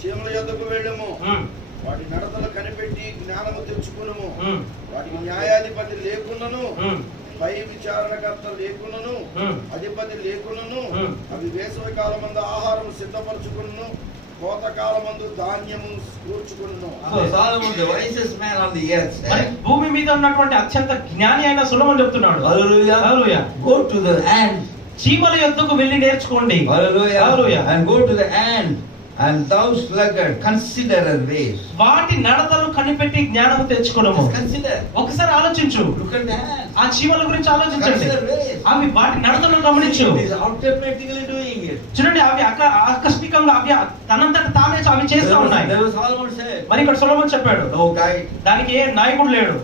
చీమల యొద్దకు వెళ్ళము, ఉమ్, వాటి నడతలు కనిపెట్టి జ్ఞానము తెచ్చుకునము. ఉమ్, వాటికి న్యాయాధిపతి లేకున్నను, ఉమ్, పై విచారణకర్త లేకున్నను, ఉమ్, అధిపతి లేకున్నను, ఉమ్. అవి వేసవి కాలమందు ఆహారం సిద్ధపరచుకును, కోతకాలమందు ధాన్యము కూర్చుకును. So Solomon, the wisest man on the earth, మరి said, భూమి మీద ఉన్నటువంటి అత్యంత జ్ఞాని అయిన సొలొమోను చెప్తున్నాడు. Hallelujah. Hallelujah. Go to the ant. చీమల యొద్దకు వెళ్ళి నేర్చుకోండి. Hallelujah. Hallelujah. And go to the ant. And thou sluggard, consider her ways. వాటి నడతలు కనిపెట్టి జ్ఞానము తెచ్చుకోవడము. Just consider. ఒకసారి ఆలోచించు. Look at the ant. ఆ చీమల గురించి ఆలోచించండి. Consider ways. అవి వాటి నడతలను గమనించు. It is automatically doing it. చూడండి, అవి ఆకస్మికంగా అవి తనంతట తానే అవి చేస్తూ ఉన్నాయి. There was Solomon said, మరి ఇక్కడ సొలొమోను చెప్పాడు, no guide. దానికి ఏ నాయకుడు లేడు.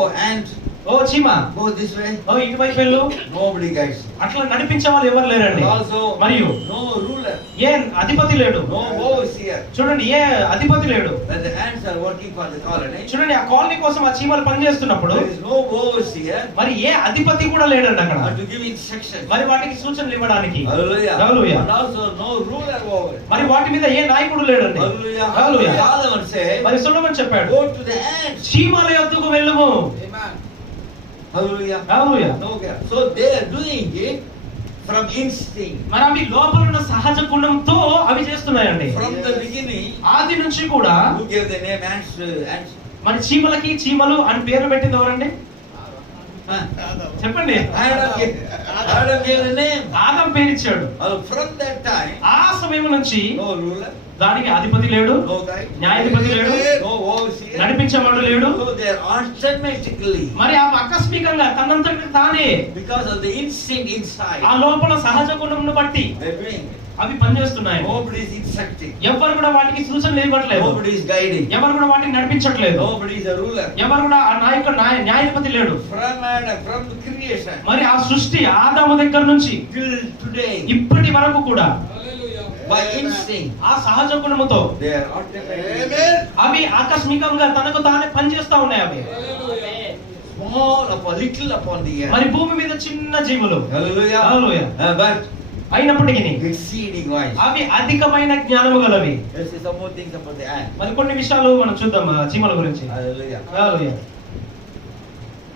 Oh ant, ఓ చీమ, go this way. ఓ ఇటువైపు వెళ్ళు. Nobody guides. అట్లా నడిపించే వాళ్ళు ఎవరు లేరండి. And also, మరియు no ruler, ఏ అధిపతి లేడు. no overseer. చూడండి, ఏ అధిపతి లేడు. When the ants are working for the colony, చూడండి, ఆ కాలనీ కోసం ఆ చీమలు పనిచేస్తున్నప్పుడు there is no overseer మరి ఏ అధిపతి కూడా లేడండి అక్కడ. to give instructions. మరి వాటికి సూచనలు ఇవ్వడానికి. Hallelujah. Hallelujah. And also no ruler over it. మరి వాటి మీద ఏ నాయకుడు లేడండి. Hallelujah. Hallelujah. Solomon said, మరి సొలొమోను చెప్పాడు, go to the ants. చీమల యొద్దకు వెళ్ళుము. Hallelujah. Hallelujah. No guide. So they are doing it from instinct. మరి అవి లోపల ఉన్న సహజ గుణంతో అవి చేస్తున్నాయండి. From the beginning, ఆది నుంచి కూడా who gave the name ants? Ants. మరి చీమలకి చీమలు అని పేరు పెట్టింది ఎవరండి? Huh? చెప్పండి. Adam gave the name. Adam పేరిచ్చాడు. From that time, ఆ సమయం నుంచి no ruler, దానికి అధిపతి లేడు, no guide, న్యాయాధిపతి లేడు, no overseer. నడిపించేవాడు లేడు. So they are automatically, మరి ఆ ఆకస్మికంగా తనంతట తానే because of the instinct inside, ఆ లోపల సహజ గుణంను బట్టి they are doing it. అవి పనిచేస్తున్నాయి. Nobody is instructing. ఎవరు కూడా వాటికి సూచనలు ఇవ్వట్లేదు. Nobody is guiding. ఎవరు కూడా వాటిని నడిపించట్లేదు. Nobody is a ruler. ఎవరు కూడా ఆ న్యాయాధిపతి లేడు. From Adam, from the creation మరి ఆ సృష్టి ఆదాము దగ్గర నుంచి till today, ఇప్పటి వరకు కూడా by instinct, ఆ సహజ గుణముతో they are automatically Amen. అవి ఆకస్మికంగా తనకు తానే పనిచేస్తా ఉన్నాయి. అవి small upon little upon the earth. మరి భూమి మీద చిన్న జీవులు. Hallelujah. Hallelujah. But అయినప్పటికీ exceeding wise. అవి అధికమైన జ్ఞానము గలవి. Let's see some more things about the ant. మరి కొన్ని విషయాలు మనం చూద్దాం ఆ చీమల గురించి. Hallelujah. Hallelujah.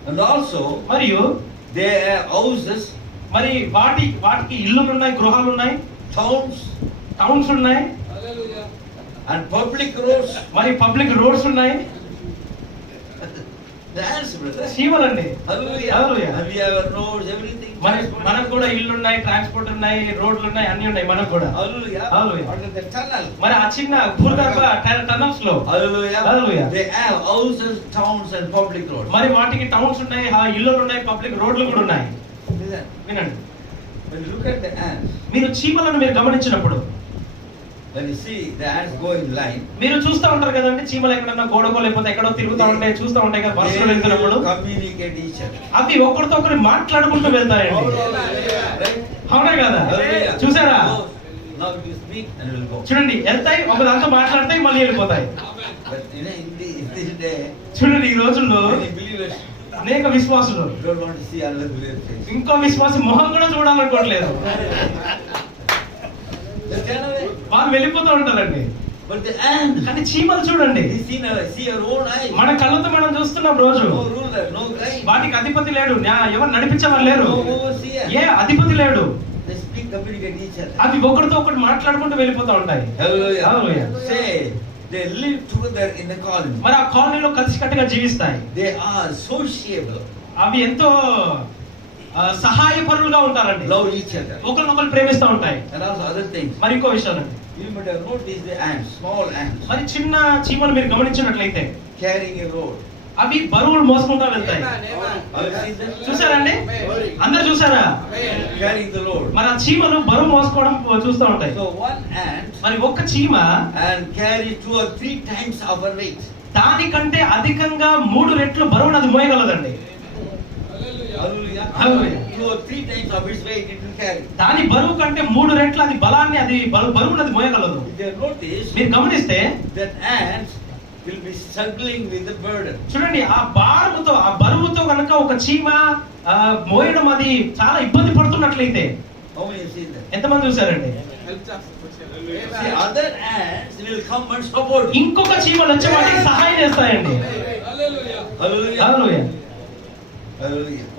And also, మరియు they are houses, మరి వాటికి ఇల్లులు ఉన్నాయి, గృహాలు ఉన్నాయి, towns, టౌన్స్ ఉన్నాయి, and public roads. మరి పబ్లిక్ రోడ్స్ ఉన్నాయి. The ants, brother. చీమలండి. Hallelujah. Hallelujah. And we have roads, everything. మరి మనకు కూడా ఇల్లు ఉన్నాయి, ట్రాన్స్పోర్ట్ ఉన్నాయి, రోడ్లు ఉన్నాయి, అన్ని ఉన్నాయి మనకు కూడా. Hallelujah. Hallelujah. Under the tunnel. మరి ఆ చిన్న భూగర్భ టనల్స్ లో Hallelujah. Hallelujah. They have houses, towns, and public roads. మరి వాటికి టౌన్స్ ఉన్నాయి, ఆ ఇల్లులు ఉన్నాయి, పబ్లిక్ రోడ్లు కూడా ఉన్నాయి. Listen, వినండి, when you look at the ants, మీరు చీమలను మీరు గమనించినప్పుడు, when you see the ants go in line, మీరు చూస్తూ ఉంటారు కదండి, చీమలు ఎక్కడన్నా గోడకో లేకపోతే ఎక్కడో తిరుగుతూ ఉంటాయి, చూస్తూ ఉంటాయి కదా they వరుసలో వెళ్తున్నప్పుడు. will communicate each other. అవి ఒకరితో ఒకరు మాట్లాడుకుంటూ వెళ్తాయండి. Right? అవునా కదా? Hallelujah. చూసారా? So, now you speak and it will go. చూడండి, వెళ్తాయి, ఒక దాంతో మాట్లాడతాయి, మళ్ళీ వెళ్ళిపోతాయి. But in this day, చూడండి, ఈ రోజుల్లో many believers అనేక విశ్వాసులు don't want to see another believer's face. ఇంకో విశ్వాసి మొహం కూడా చూడాలనుకోవట్లేదు. They turn away. వాళ్ళు వెళ్ళిపోతూ ఉంటారండి. But the ant, కానీ చీమలు చూడండి, we see our own eyes. మన కళ్ళతో మనం చూస్తున్నాం రోజు. No ruler, no guide, వాటికి అధిపతి లేడు, ఎవరు నడిపించేవారు లేరు, no overseer. ఏ అధిపతి లేడు. They speak, communicate each other. అవి ఒకరితో ఒకటి మాట్లాడుకుంటూ వెళ్ళిపోతూ ఉంటాయి. Hallelujah. Hallelujah. Say, they live together in the colony. మరి ఆ కాలనీలో కలిసికట్టుగా జీవిస్తాయి. They are sociable, అవి ఎంతో సహాయపరులుగా ఉంటారండి. love each other, ఒకరినొకరు ప్రేమిస్తూ ఉంటాయి. and also other things. మరి ఇంకో విషయాలండి, You might have noticed the ants, small ants, మరి చిన్న చీమలు మీరు గమనించినట్లయితే carrying a load. అవి బరువులు మోసుకుంటూ వెళ్తాయి. Have you seen that? చూసారండి? అందరు చూసారా? Carrying the load. మరి ఆ చీమలు బరువు మోసుకోవడం చూస్తూ ఉంటాయి. So one ant మరి ఒక్క చీమ and carry 2 or 3 times of her weight. దానికంటే అధికంగా 3 రెట్లు బరువును అది మోయగలదండి. Hallelujah. Hallelujah. 2 or 3 times of its weight it will carry. దాని బరువు కంటే 3 రెట్లు అది బలాన్ని అది బరువును అది మోయగలదు. If you have noticed, మీరు గమనిస్తే that ants will be struggling with the burden. చూడండి, ఆ భారముతో ఆ బరువుతో కనుక ఒక చీమ మోయడం అది చాలా ఇబ్బంది పడుతున్నట్లయితే, How many have seen that? ఎంతమంది చూసారండి? See, other ants will come and support you. ఇంకొక చీమలు వచ్చి వాటికి సహాయం చేస్తాయండి. Hallelujah. Hallelujah. Hallelujah.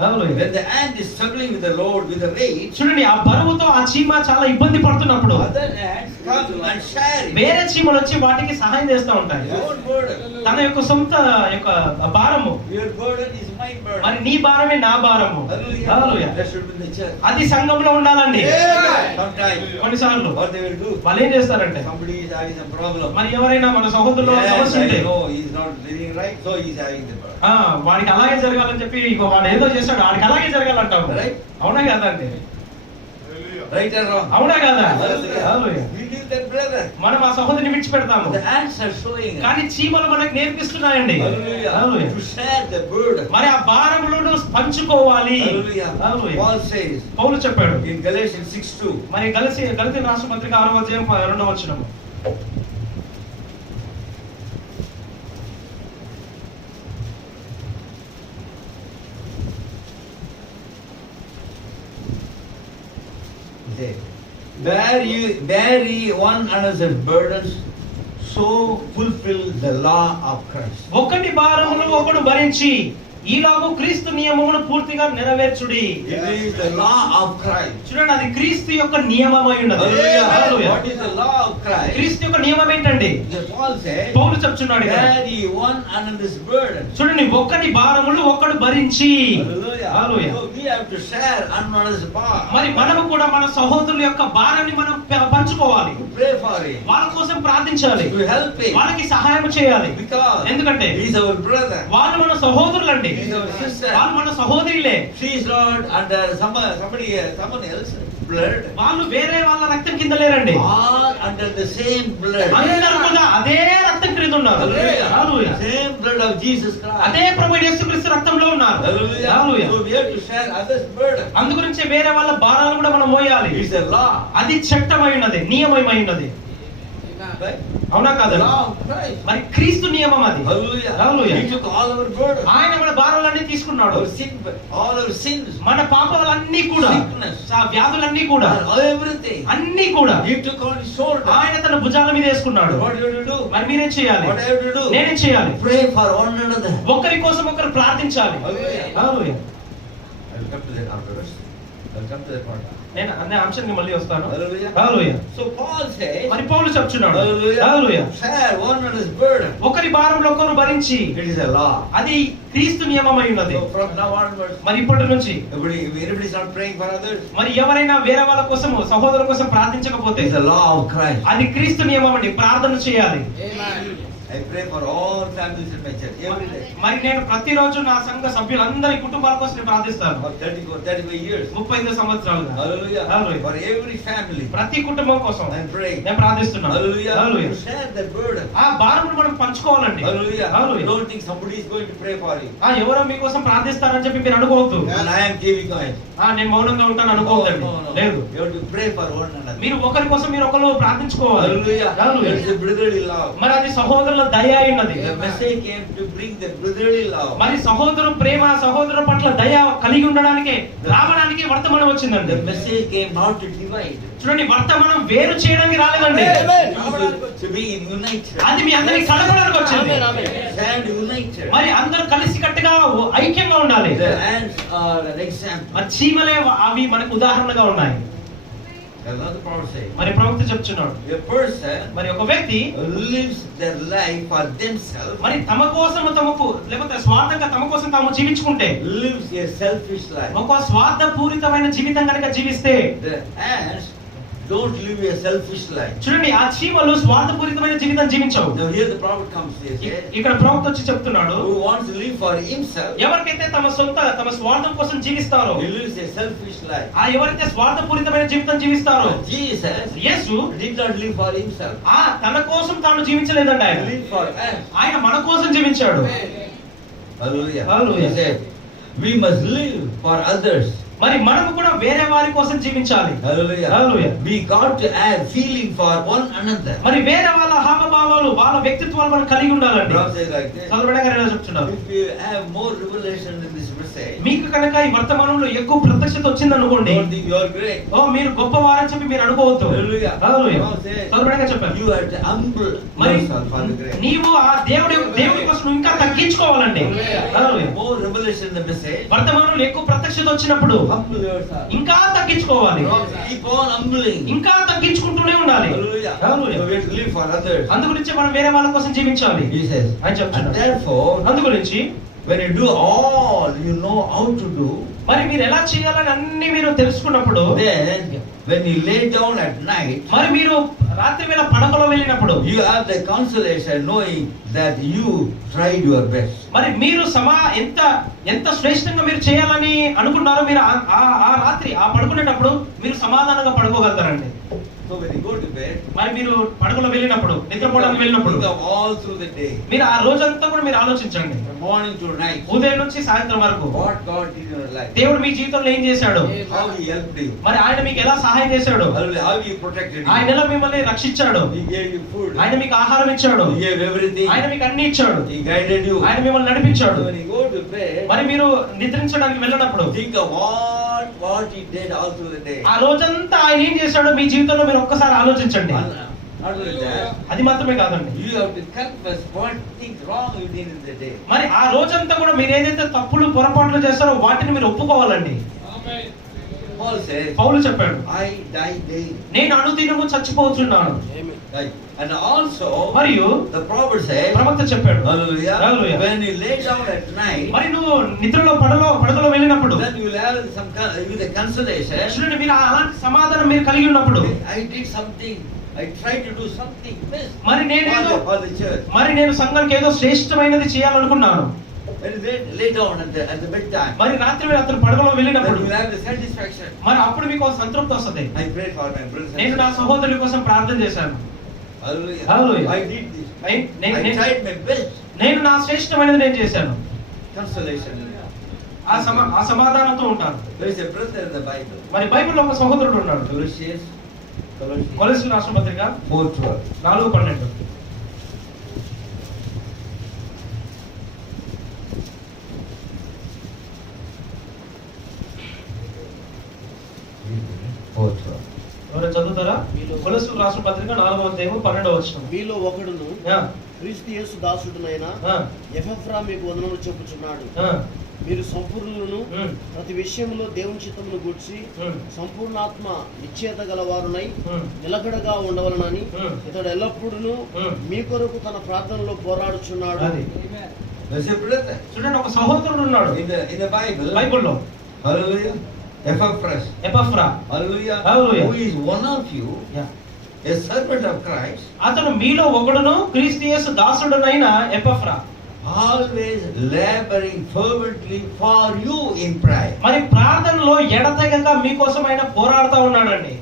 Hallelujah. When the ant is struggling with the load, with the weight, చూడండి, ఆ బరువుతో ఆ చీమ చాలా ఇబ్బంది పడుతున్నప్పుడు other ants come and share it. వేరే చీమలు వచ్చి వాటికి సహాయం చేస్తూ ఉంటాయి. Your burden. తన యొక్క సొంత యొక్క భారము, Your burden is my burden. మరి నీ భారమే నా భారము. Hallelujah. Hallelujah. That should be in the church. అది సంఘంలో ఉండాలండి. Sometimes, కొన్నిసార్లు what they will do, వాళ్ళు ఏం చేస్తారంటే, somebody is having some problem. మరి ఎవరైనా మన సహోదరులో Yes, సమస్య ఉంటే, I know he is not living right, so he is having the burden. వాడికి అలాగే జరగాలని చెప్పి ఇగో వాడు ఏదో చేస్తాడు, వాడికి అలాగే జరగాలంటావు. Right. అవునా కాదండి? Right or wrong? అవునా కాదా? Hallelujah. Hallelujah. We leave that brother. మనం ఆ సహోదరిని విడిచిపెడతాము, The ants are showing us. కానీ చీమలు మనకు నేర్పిస్తున్నాయండి. Hallelujah. Hallelujah. To share the burden. మరి ఆ భారములను పంచుకోవాలి. Hallelujah. హల్లెలూయా. Paul says పౌలు చెప్పాడు in Galatians 6:2. మరి గలతీ రాష్ట్ర పత్రిక 6వ అధ్యాయం 2వ వచనం. He says, bear ye one another's burdens, so fulfill the law of Christ. ఒకటి భారమును ఒకడు భరించి ఈలాగు క్రీస్తు నియమమును పూర్తిగా నెరవేర్చుడి. It is the law of Christ. చూడండి, అది క్రీస్తు యొక్క నియమమై ఉన్నది. Hallelujah. Hallelujah. What is the law of Christ? క్రీస్తు యొక్క నియమం ఏంటండి? Paul says, పౌలు చెప్తున్నాడు కదా, bear ye one another's burden. చూడండి, ఒక్కటి భారములు ఒక్కడు భరించి. Hallelujah. Hallelujah. So we have to share one another's bar. మరి మనము కూడా మన సహోదరుల యొక్క భారాన్ని మనం పంచుకోవాలి. To pray for him. వాళ్ళ కోసం ప్రార్థించాలి. To help him. వాళ్ళకి సహాయం చేయాలి. Because ఎందుకంటే he is our brother. వాళ్ళు మన సహోదరులండి. He is our sister. వాళ్ళు మన సహోదరులే. She is not under someone else blood. వాళ్ళు వేరే వాళ్ళ రక్తం కింద లేరండి. All under the same blood. అందరూ కూడా అదే రక్తం క్రింద ఉన్నారు. Hallelujah. Hallelujah. Same blood of Jesus Christ. అదే ప్రభు యేసుక్రీస్తు రక్తంలో ఉన్నారు. Hallelujah. Hallelujah. So we have to share others' burden. అందుగురించి వేరే వాళ్ళ భారాలు కూడా మనం మోయాలి. It's a law. అది చట్టమై ఉన్నది, నియమమై ఉన్నది. Right? అవునా The కాదు? law of Christ. మరి క్రీస్తు నియమం అది. Hallelujah. Hallelujah. He took all our burden. ఆయన మన భారాలన్నీ తీసుకున్నాడు. Our sin, all our sins. మన పాపాలన్నీ కూడా, Sickness. ఆ వ్యాధులన్నీ కూడా, Everything. అన్నీ కూడా He took on his shoulder. ఆయన తన భుజాల మీద వేసుకున్నాడు. What do you have to do? మరి మీరేం చేయాలి? What do you have to do? నేనేం చేయాలి? Pray for one another. ఒకరి కోసం ఒకరు ప్రార్థించాలి. Hallelujah. Hallelujah. I will come to that afterwards. I will come to that part. నేను అనే అంశానికి మళ్ళీ వస్తాను. Hallelujah. హల్లెలూయా. So Paul says, మరి పౌలు చెప్తున్నాడు, Hallelujah. హల్లెలూయా, share one another's burden. ఒకరి భారంలో ఒకరు భరించి, It is a law. అది క్రీస్తు నియమమై ఉన్నది. So from now onwards, మరి ఇప్పటి నుంచి everybody is not praying for others. మరి ఎవరైనా వేరే వాళ్ళ కోసం, సహోదరుల కోసం ప్రార్థించకపోతే, It is a law of Christ. అది క్రీస్తు నియమం అండి. ప్రార్థన చేయాలి. I pray for all families in my church every day. మరి నేను ప్రతిరోజు నా సంఘ సభ్యులందరి కుటుంబాల కోసం నేను ప్రార్థిస్తాను. For 35 years. 35 సంవత్సరాలుగా. Hallelujah. Hallelujah. For every family. ప్రతి కుటుంబం కోసం I'm praying. నేను ప్రార్థిస్తున్నాను. Hallelujah. Hallelujah. To share that burden. ఆ భారమును మనం పంచుకోవాలండి. Hallelujah. Hallelujah. Don't think somebody is going to pray for you. ఎవరో మీకోసం ప్రార్థిస్తారని చెప్పి మీరు అనుకోవద్దు. And I am giving away. నేను మౌనంగా ఉంటాను అనుకోవద్దండి. లేదు, You have to pray for one another. మీరు ఒకరి కోసం మీరు ఒకరు ప్రార్థించుకోవాలి. Hallelujah. Hallelujah. It is a brotherly love. మరి అది సహోదరుల దయ అయి ఉన్నది. The message came to bring the brotherly love. మరి సహోదరు ప్రేమ, సహోదరు పట్ల దయ కలిగి ఉండడానికి రావడానికి వర్తమానం వచ్చిందండి. The message came not to divide. చూడండి, వర్తమానం వేరు చేయడానికి రాలేదండి. To be united. అది మీ అందరికి కలపడానికి వచ్చింది. Stand united. మరి అందరూ కలిసి కట్టుగా ఐక్యంగా ఉండాలి. The ants are an example. మరి చీమలే అవి మనకు ఉదాహరణగా ఉన్నాయి. Another prophet says, మరి ప్రవక్త చెప్తున్నాడు, a person మరి ఒక వ్యక్తి lives their life for themselves, మరి తమ కోసము తమకు, లేకపోతే స్వార్థంగా తమ కోసం తాము జీవించుకుంటే, lives a selfish life. ఒక స్వార్థపూరితమైన జీవితం కనుక జీవిస్తే, The ants don't live a selfish life. చూడండి, ఆ చీమలు స్వార్థపూరితమైన జీవితం జీవించవు. Now here the prophet comes, he says, ఇక్కడ ప్రవక్త వచ్చి చెప్తున్నాడు, who wants to live for himself, ఎవరికైతే తమ స్వార్థం కోసం జీవిస్తారో, he lives a selfish life. ఆ ఎవరైతే స్వార్థపూరితమైన జీవితం జీవిస్తారో, But Jesus Yesu did not live for himself. తన కోసం తాను జీవించలేదండి. He ఆయన lived for us. ఆయన మన కోసం జీవించాడు. Hallelujah. Hallelujah. He said, we must live for others. మరి మనము కూడా వేరే వారి కోసం జీవించాలి. Hallelujah. Hallelujah. We got to have feeling for one another. మరి వేరే వాళ్ళ హావభావాలు, వాళ్ళ వ్యక్తిత్వాలు మనం కలిగి ఉండాలండి. Prophet says like this, చదవడంగా నేను చెప్తున్నాను, if we have more revelation in this message, message, మీకు కనుక ఈ వర్తమానంలో ఎక్కువ ప్రత్యక్షత వచ్చింది అనుకోండి, don't think you are great. ఓ మీరు గొప్పవారని చెప్పి మీరు అనుకోవద్దు. Hallelujah. హల్లెలూయా. God says, సోదరుడిగా చెప్పాను, you have to humble మరి yourself for the grace. నీవు ఆ దేవుడి కోసం నువ్వు ఇంకా తగ్గించుకోవాలండి. హల్లెలూయా. More revelation in the message, వర్తమానంలో ఎక్కువ ప్రత్యక్షత వచ్చినప్పుడు humble yourself. ఇంకా తగ్గించుకోవాలి, Keep on humbling. ఇంకా తగ్గించుకుంటూనే ఉండాలి. Hallelujah. Hallelujah. So we have to live for others. అందుగురించి మనం వేరే వాళ్ళ కోసం జీవించాలి He says, అని and చెప్తున్నాడు. therefore, అందుగురించి when you do all you know how to do, మరి మీరు ఎలా చేయాలని అన్ని మీరు తెలుసుకున్నప్పుడు, then when you lay down at night, మరి మీరు రాత్రి వేళ పడకలో వెళ్ళినప్పుడు you have the consolation knowing that you tried your best. మరి మీరు ఎంత శ్రేష్టంగా మీరు చేయాలని అనుకున్నారో మీరు ఆ రాత్రి ఆ పడుకునేటప్పుడు మీరు సమాధానంగా పడుకోగలుగుతారండి. So when you go to bed, మరి మీరు పడకలో వెళ్ళినప్పుడు, నిద్రపోవడానికి వెళ్ళినప్పుడు think of all through the day, మీరు ఆ రోజంతా కూడా మీరు ఆలోచించండి, from morning to night, ఉదయం నుంచి సాయంత్రం వరకు what God did in your life, దేవుడు మీ జీవితంలో ఏం చేశాడు, how He helped you, మరి ఆయన మీకు ఎలా సహాయం చేశాడు, how He protected ఆయన you, ఎలా మిమ్మల్ని రక్షించాడు, He gave you food, ఆయన మీకు ఆహారం ఇచ్చాడు, He gave everything, ఆయన మీకు అన్ని ఇచ్చాడు, He guided you. ఆయన మిమ్మల్ని నడిపించాడు. So when you go to bed, మరి మీరు నిద్రించడానికి వెళ్ళినప్పుడు think of what He did all through the day. ఆ రోజంతా ఆయన ఏం చేశాడో మీ జీవితంలో మీరు ఒక్కసారి ఆలోచించండి. Not only that, అది మాత్రమే కాదండి, you have to confess what things wrong you did in the day. మరి ఆ రోజంతా కూడా మీరు ఏదైతే తప్పులు పొరపాట్లు చేస్తారో వాటిని మీరు ఒప్పుకోవాలండి. Paul says, పౌలు చెప్పాడు, I die daily. నేను అనుదినము చచ్చిపోతున్నాను. Right. And also, మరియు the prophet says, ప్రవక్త చెప్పాడు, hallelujah, Hallelujah. when you lay down at night, మరి నువ్వు నిద్రలో పడకలో వెళ్ళినప్పుడు then you will have some with a consolation. చూడండి, మీరు అలాంటి సమాధానం మీరు కలిగి ఉన్నప్పుడు, I did something. I tried to do something best మరి for the church. మరి నేను సంఘానికి ఏదో శ్రేష్టమైనది చేయాలనుకున్నాను. When you lay down at the bedtime, మరి రాత్రి వేళ అతను పడకలో then వెళ్ళినప్పుడు you will have the satisfaction. మరి అప్పుడు మీకు ఒక సంతృప్తి వస్తుంది. I prayed for my brothers and నేను నా sisters. సహోదరుల కోసం ప్రార్థన చేశాను. Hallelujah. Hallelujah. I did this. నేను- I tried my best. నేను నా శ్రేష్టమైనది నేను చేశాను. Consolation. ఆ సమాధానంతో ఉంటాను. There is a brother in the Bible. మరి బైబిల్లో ఒక సహోదరుడు ఉన్నాడు. Colossians కొలస్సీయుల రాసిన పత్రిక 4:12. 4:12. ఎవరైనా చదువుతారా? కొలస్సీయుల రాసిన పత్రిక 4:12. మీలో ఒకడును క్రీస్తు యేసు దాసుడునైన ఎపఫ్రా మీకు వందనములు చెప్పుచున్నాడు. మీరు సంపూర్ణులను ప్రతి విషయంలో దేవుని చిత్తమును గూర్చి సంపూర్ణాత్మ నిశ్చయత గలవారునై నిలకడగా ఉండవలనని ఇతడు ఎల్లప్పుడూ మీ కొరకు తన ప్రార్థనలో పోరాడుచున్నాడు. There's a brother చూడండి, ఒక సహోదరుడు ఉన్నాడు in the Bible. బైబిల్లో. Hallelujah. ఎపఫ్రా. Hallelujah. Hallelujah. Who is one of you, a servant of Christ, అతను మీలో ఒకడును క్రీస్తు యేసు దాసుడునైన ఎపఫ్రా, always laboring fervently for you in prayer. మరి ప్రార్థనలో ఎడతెగక మీకోసం ఆయన పోరాడుతూ ఉన్నాడండి.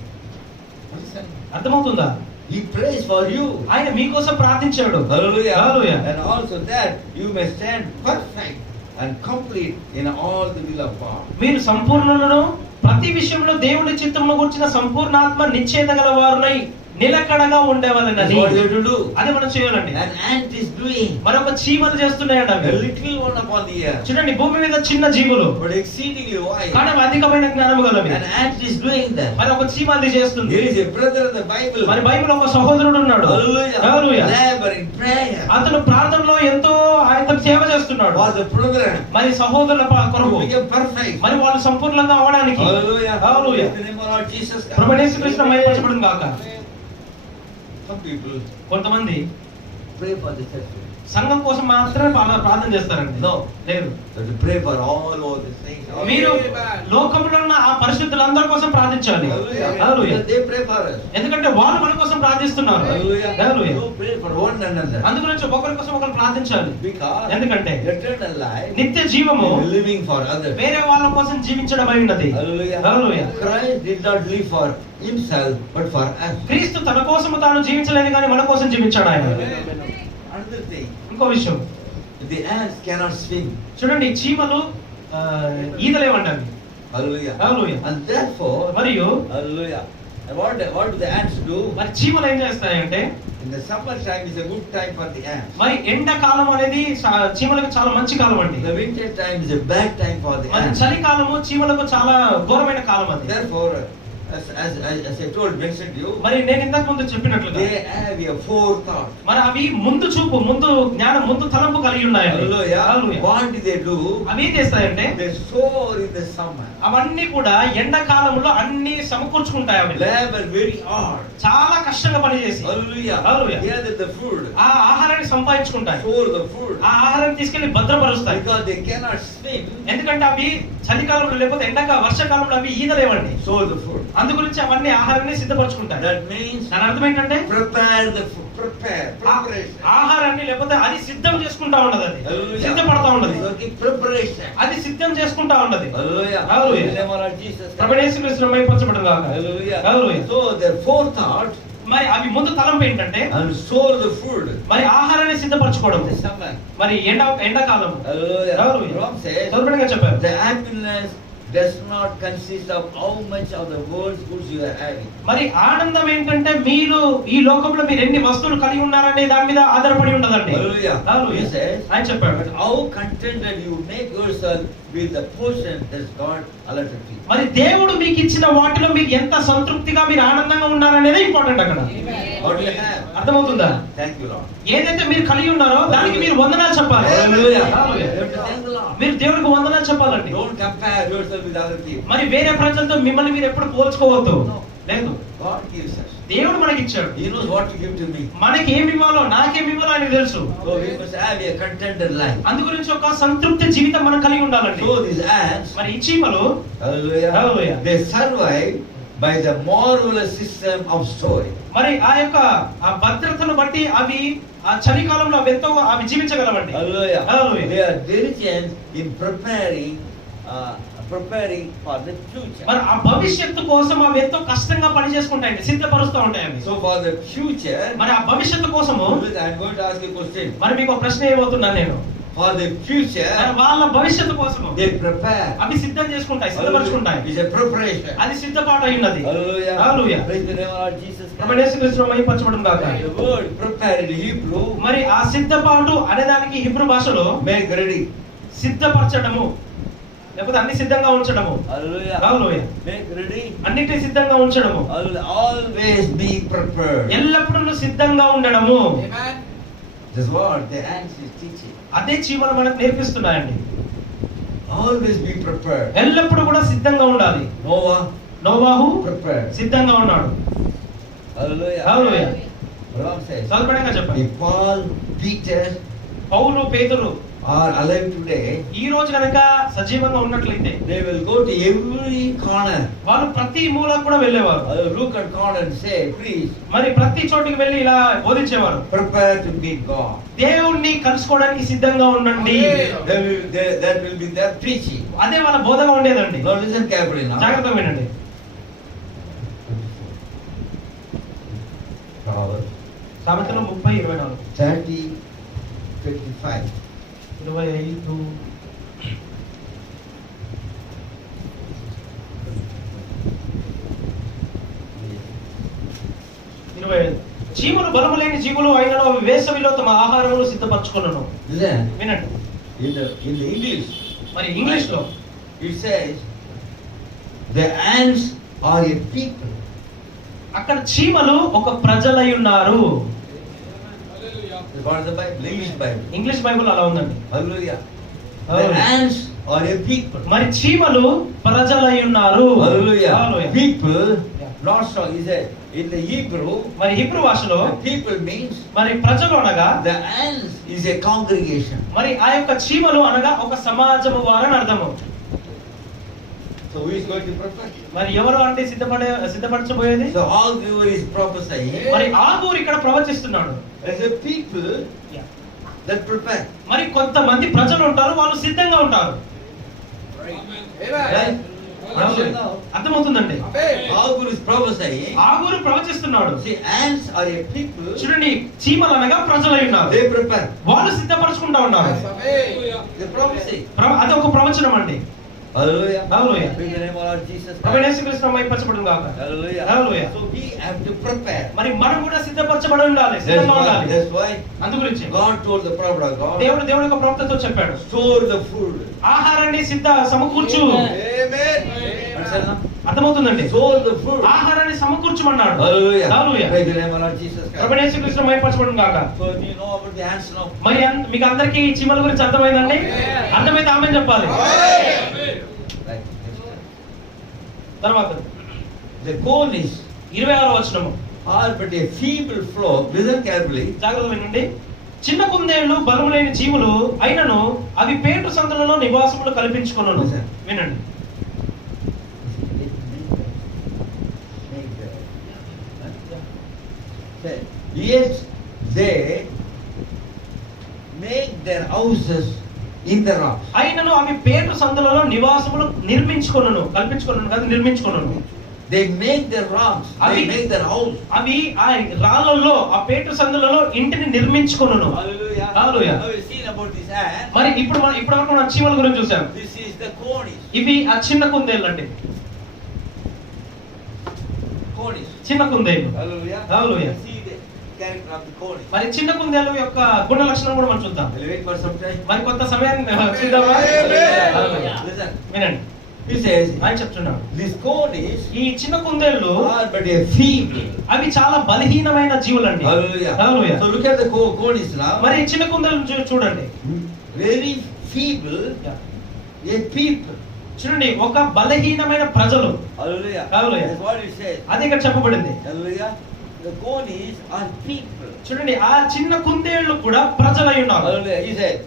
అర్థమవుతుందా? He prays for you. ఆయన మీకోసం ప్రార్థించాడు. Hallelujah. Hallelujah. And also that you may stand perfect and complete in all the will of God. మీరు సంపూర్ణులను ప్రతి విషయంలో దేవుని చిత్తమును గురించిన సంపూర్ణాత్మ నిశ్చయత గలవారునై నిలకడగా ఉండేవాళ్ళని. What you have to do? అది మనం చేయాలండి. An ant is doing. మరొక చీమలు చేస్తున్నాయండి అవి. A little one upon the earth, చూడండి, భూమి మీద చిన్న జీవులు but exceedingly wise. కానీ అవి అధికమైన జ్ఞానము గలవి. An ant is doing that. మరి ఒక చీమ అది చేస్తుంది. There is a brother in the Bible. మరి బైబిల్ ఒక సహోదరుడు ఉన్నాడు. Hallelujah. Hallelujah. Laboring prayer అతను ప్రార్థనలో ఎంతో ఆయన సేవ చేస్తున్నాడు. for the brethren మరి సహోదరుల కొరకు to become perfect. మరి వాళ్ళు సంపూర్ణంగా అవడానికి. Hallelujah. Hallelujah. In the name of Lord Jesus Christ. ప్రభువైన యేసుక్రీస్తు మహిమపరచబడును గాక. Some people కొంతమంది pray for the church. సంఘం కోసం మాత్రమే ప్రార్థన చేస్తారండి. No. లేదు, They have to pray for all over the things. మీరు లోకంలో ఉన్న ఆ పరిశుద్ధులందరి కోసం ప్రార్థించాలి. Hallelujah. Hallelujah. They pray for us. ఎందుకంటే వాళ్ళు మన కోసం ప్రార్థిస్తున్నారు. Hallelujah. Hallelujah. You pray for one another. అందుగురించి ఒకరి కోసం ఒకరు ప్రార్థించాలి. Because ఎందుకంటే eternal life నిత్య జీవము is living for others. వేరే వాళ్ళ కోసం జీవించడం అయి ఉన్నది. Hallelujah. Hallelujah. Christ did not live for himself but for us. క్రీస్తు తన కోసము తాను జీవించలేదు కానీ మన కోసం జీవించాడు ఆయన. Another thing, ఇంకో విషయం, the ants cannot swim. చూడండి, చీమలు ఈదలేవండి అవి. Hallelujah. Hallelujah. And therefore, మరియు hallelujah. And what do the ants do? మరి చీమలు ఏం చేస్తాయంటే In the summer time is a good time for the ants. మరి ఎండాకాలం అనేది చీమలకు చాలా మంచి కాలం అండి. The winter time is a bad time for the మరి ants. చలికాలము చీమలకు చాలా ఘోరమైన కాలం అది. Therefore, as I mentioned you, మరి నేను ఇంతకు ముందు చెప్పినట్లుగా they have a forethought. మరి అవి ముందు చూపు, ముందు జ్ఞానం, ముందు తలంపు కలిగి ఉన్నాయండి. Hallelujah. What do they do? అవి ఏం చేస్తాయంటే They sow in the summer. అవన్నీ కూడా ఎండాకాలంలో అన్ని సమకూర్చుకుంటాయి. అవి Labor very hard. చాలా కష్టంగా పనిచేసి Hallelujah. Hallelujah. Gather the food. ఆ ఆహారాన్ని సంపాదించుకుంటాయి. Store the food. ఆ ఆహారాన్ని తీసుకెళ్లి భద్రపరుస్తాయి. Because they cannot swim. ఎందుకంటే అవి చలికాలంలో లేకపోతే వర్షాకాలంలో అవి ఈదలేవండి. Store the food. అందు గురించి అవన్నీ ఆహారాన్ని సిద్ధపరచుకుంటాయి. That means దాని అర్థం ఏంటంటే prepare the food. Preparation. ఆహారాన్ని లేకపోతే అది సిద్ధం చేసుకుంటా ఉండదు. అది Hallelujah. సిద్ధపడతా ఉండదు. Okay, preparation. అది సిద్ధం చేసుకుంటా ఉండదు. Hallelujah. Hallelujah. In the name of Lord Jesus Christ. ప్రభువు యేసు క్రీస్తు మహిమపరచబడును గాక. Hallelujah. Hallelujah. So their forethought మరి అవి ముందు తలంపు ఏంటంటే and store the food మరి ఆహారాన్ని సిద్ధపరచుకోవడం. in the summer. మరి ఎండాకాలం Hallelujah. Hallelujah. Rome says తొలబడిగా చెప్పారు. the happiness does not consist of how much of the world's goods you are having. మరి ఆనందం ఏంటంటే మీరు ఈ లోకంలో మీరు ఎన్ని వస్తువులు కలిగి ఉన్నారనే దాని మీద ఆధారపడి ఉండదండి. Hallelujah. Hallelujah. He says, ఆయన చెప్పాడు. but how contented you make yourself with the portion that God allotted to you. మరి దేవుడు మీకు ఇచ్చిన వాటిలో మీరు ఎంత సంతృప్తిగా మీరు ఆనందంగా ఉన్నారనేది ఇంపార్టెంట్ అక్కడ. What do you have? అర్థమవుతుందా? Thank you, Lord. ఏదైతే మీరు కలిగి ఉన్నారో దానికి మీరు వందనాలు చెప్పాలి. Hallelujah. Hallelujah. You have to thank the Lord. మీరు దేవుడికి వందనాలు చెప్పాలండి. Don't compare yourself with other people. మరి వేరే ప్రజలతో మిమ్మల్ని మీరు ఎప్పుడు పోల్చుకోవద్దు. లేదు, God gives us. దేవుడు మనకి ఇచ్చాడు. He knows what to give to me. మనకి ఏమి ఇవ్వాలో నాకేమి ఇవ్వాలో ఆయనకు తెలుసు. So we must have a contented life. అందు గురించి ఒక సంతృప్తి జీవితం మనం కలిగి ఉండాలండి. So these ants, మరి ఈ చీమలు hallelujah, Hallelujah. they survive by the marvelous system of storing. మరి ఆ యొక్క ఆ భద్రతను బట్టి అవి ఆ చలికాలంలో అవి ఎంతో అవి జీవించగలవండి. Hallelujah. Hallelujah. They are diligent in preparing for the future. మరి ఆ భవిష్యత్తు కోసం అవి ఎంతో కష్టంగా పని చేసుకుంటాయండి, సిద్ధపరుస్తూ ఉంటాయి అవి. So for the future, మరి ఆ భవిష్యత్తు కోసము I am going to ask you a question. మరి మీకు ఒక ప్రశ్న ఏమవుతున్నాను నేను. For the future, మరి వాళ్ళ భవిష్యత్తు కోసము they prepare. అవి సిద్ధం చేసుకుంటాయి, సిద్ధపరచుకుంటాయి. It's a preparation. అది సిద్ధపాటు అయి ఉన్నది. Hallelujah. Hallelujah. Praise the name of Lord Jesus Christ. ప్రభువు యేసు క్రీస్తు మహిమపరచబడును గాక. The word prepare in Hebrew, మరి ఆ సిద్ధపాటు అనే దానికి హిబ్రూ భాషలో make ready. సిద్ధపరచడము లేకపోతే అన్ని సిద్ధంగా ఉంచడము. Hallelujah. Hallelujah. Make ready. అన్నిటిని సిద్ధంగా ఉంచడము. Hallelujah. Always be prepared. ఎల్లప్పుడూ సిద్ధంగా ఉండడము. This is what the ants is teaching. అదే చీమలు మనకు నేర్పిస్తున్నాయండి. Always be prepared. ఎల్లప్పుడూ కూడా సిద్ధంగా ఉండాలి. Noah నోవాహు prepared. సిద్ధంగా ఉన్నాడు. Hallelujah. Hallelujah. Ram says, సల్పడంగా చెప్పండి. if Paul, Peter పౌలు, పేతురు are alive today, ఈ రోజు కనుక సజీవంగా ఉన్నట్లయితే they will go to every corner. వాళ్ళు ప్రతి మూల కూడా వెళ్ళేవారు. Look at corner and say, please మరి ప్రతి చోటికి వెళ్ళి ఇలా బోధించేవారు. prepare to meet God. దేవుణ్ణి కలుసుకోవడానికి సిద్ధంగా ఉండండి. That will be their preaching. అదే వాళ్ళ బోధగా ఉండేదండి. Now listen carefully now. జాగ్రత్తగా వినండి. సామెతలు 30:24 30:25. 25 25. చీమలు బలము లేని జీవులు అయినను అవి వేసవిలో తమ ఆహారమును సిద్ధపరచుకొనును. Listen, వినండి. in the English, మరి ఇంగ్లీష్ లో it says, the ants are a people. అక్కడ చీమలు ఒక ప్రజలై ఉన్నారు. What is the Bible? English Bible. English Bible అలా ఉందండి. Hallelujah. The Hallelujah. ants are a people. మరి చీమలు ప్రజలై ఉన్నారు. Hallelujah. Hallelujah. People, Yeah. not so. Is it in the Hebrew? మరి హిబ్రూ భాషలో The people means మరి ప్రజలు అనగా the ants is a congregation. మరి ఆ యొక్క చీమలు అనగా ఒక సమాజము వారని అర్థము. So who is going to prepare? మరి ఎవరు అంటే సిద్ధపరచబోయేది? So all viewer is prophesying. మరి ఆగూరు ఇక్కడ ప్రవచిస్తున్నాడు. As a people that prepare. మరి కొంతమంది ప్రజలు ఉంటారు, వాళ్ళు సిద్ధంగా ఉంటారు. Right? అర్థమవుతుందండి. Agur is prophesying. Agur ప్రవచిస్తున్నాడు. See, ants are a people. చూడండి, చీమలు అనగా ప్రజలై ఉన్నారు. They prepare. వాళ్ళు సిద్ధపరచుకుంటా ఉన్నారు. The prophecy. అది ఒక ప్రవచనం అండి. Hallelujah. Hallelujah. In the name of our Jesus ప్రభువైన Christ. యేసుక్రీస్తు నామమున మహిమపరచబడును గాక. Hallelujah. Hallelujah. So we have to prepare. మరి మనం కూడా సిద్ధపరచబడి ఉండాలి, సిద్ధంగా ఉండాలి. That's why అందు గురించి God told the prophet of God, దేవుడు యొక్క ప్రవక్తతో చెప్పాడు, store the food. ఆహారాన్ని సమకూర్చు. Amen. Understand now? అర్థమవుతుందండి? Store the food. ఆహారాన్ని సమకూర్చమన్నాడు. Hallelujah. Hallelujah. Praise the name of our Jesus Christ. ప్రభువైన యేసుక్రీస్తు నామమున మహిమపరచబడును గాక. So you know about the ants now. మరి మీకు అందరికీ ఈ చీమల గురించి అర్థమైందండి? అర్థమైతే ఆమేన్ చెప్పాలి. Right. తర్వాత The corn is 26వ వచనము. all but a feeble flock. Listen carefully. జాగ్రత్త వినండి. చిన్న కుందేళ్లు బలము లేని జీవులు అయినను అవి పేటు సందులలో నివాసములు కల్పించుకొనును. వినండి. Yet they make their houses in the rock. అయినను అవి పేటు సందులలో నివాసములు నిర్మించుకొనును, కల్పించుకొనును కాదు, నిర్మించుకొనును. They make their rocks. They make their house. అవి ఆ రాళ్ళల్లో, ఆ పేటు సందులలో ఇంటిని నిర్మించుకొనును. Hallelujah. Hallelujah. Now we've seen about this ant. మరి ఇప్పుడు వరకు మనం చీమల గురించి చూసాం. This is the cornish. ఇవి ఆ చిన్న కుందేళ్ళు అండి, Cornish. చిన్న కుందేళ్ళు. Hallelujah. Hallelujah. See the character of the cornish. మరి చిన్న కుందేలు యొక్క గుణ లక్షణం కూడా మనం చూద్దాం. Will you wait for some time? మరి కొంత సమయం చూద్దామా? Hallelujah. Listen. వినండి. He says, ఆయన చెప్తున్నాడు, this cornish ఈ చిన్న కుందేళ్ళు are but a feeble. అవి చాలా బలహీనమైన జీవులండి. Hallelujah. Hallelujah. So look at the cornish now. మరి ఈ చిన్న కుందేలు చూడండి. Very feeble. A people. చూడండి, ఒక బలహీనమైన ప్రజలు. Hallelujah. Hallelujah. That's what it says. అది ఇక్కడ చెప్పబడింది. Hallelujah. The cornish are people. చూడండి, ఆ చిన్న కుందేళ్లు కూడా ప్రజలై ఉన్నారు. Hallelujah. He said,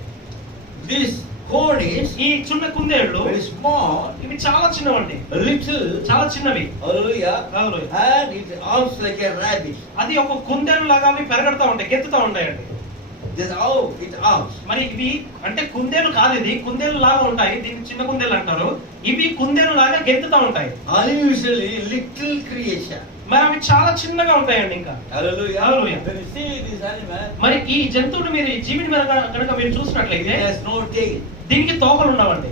this cornish ఈ చిన్న కుందేళ్లు very small, ఇవి చాలా చిన్నవండి, little. చాలా చిన్నవి. Hallelujah. Hallelujah. And it hops like a rabbit. అది ఒక కుందేలు లాగా అవి పెరగడతా ఉంటాయి, గెత్తుతా ఉంటాయండి. This how it hops. మరి ఇవి అంటే కుందేలు కాదు, ఇది కుందేలు లాగా ఉంటాయి, దీన్ని చిన్న కుందేలు అంటారు. ఇవి కుందేలు లాగా గెంతుతా ఉంటాయి. Unusually little creation. మరి అవి చాలా చిన్నగా ఉంటాయండి. ఇంకా Hallelujah. Hallelujah. When you see this animal, మరి ఈ జంతువుని మీరు, ఈ జీవిని కనుక మీరు చూసినట్లయితే it has no tail. దీనికి తోకలు ఉండవండి.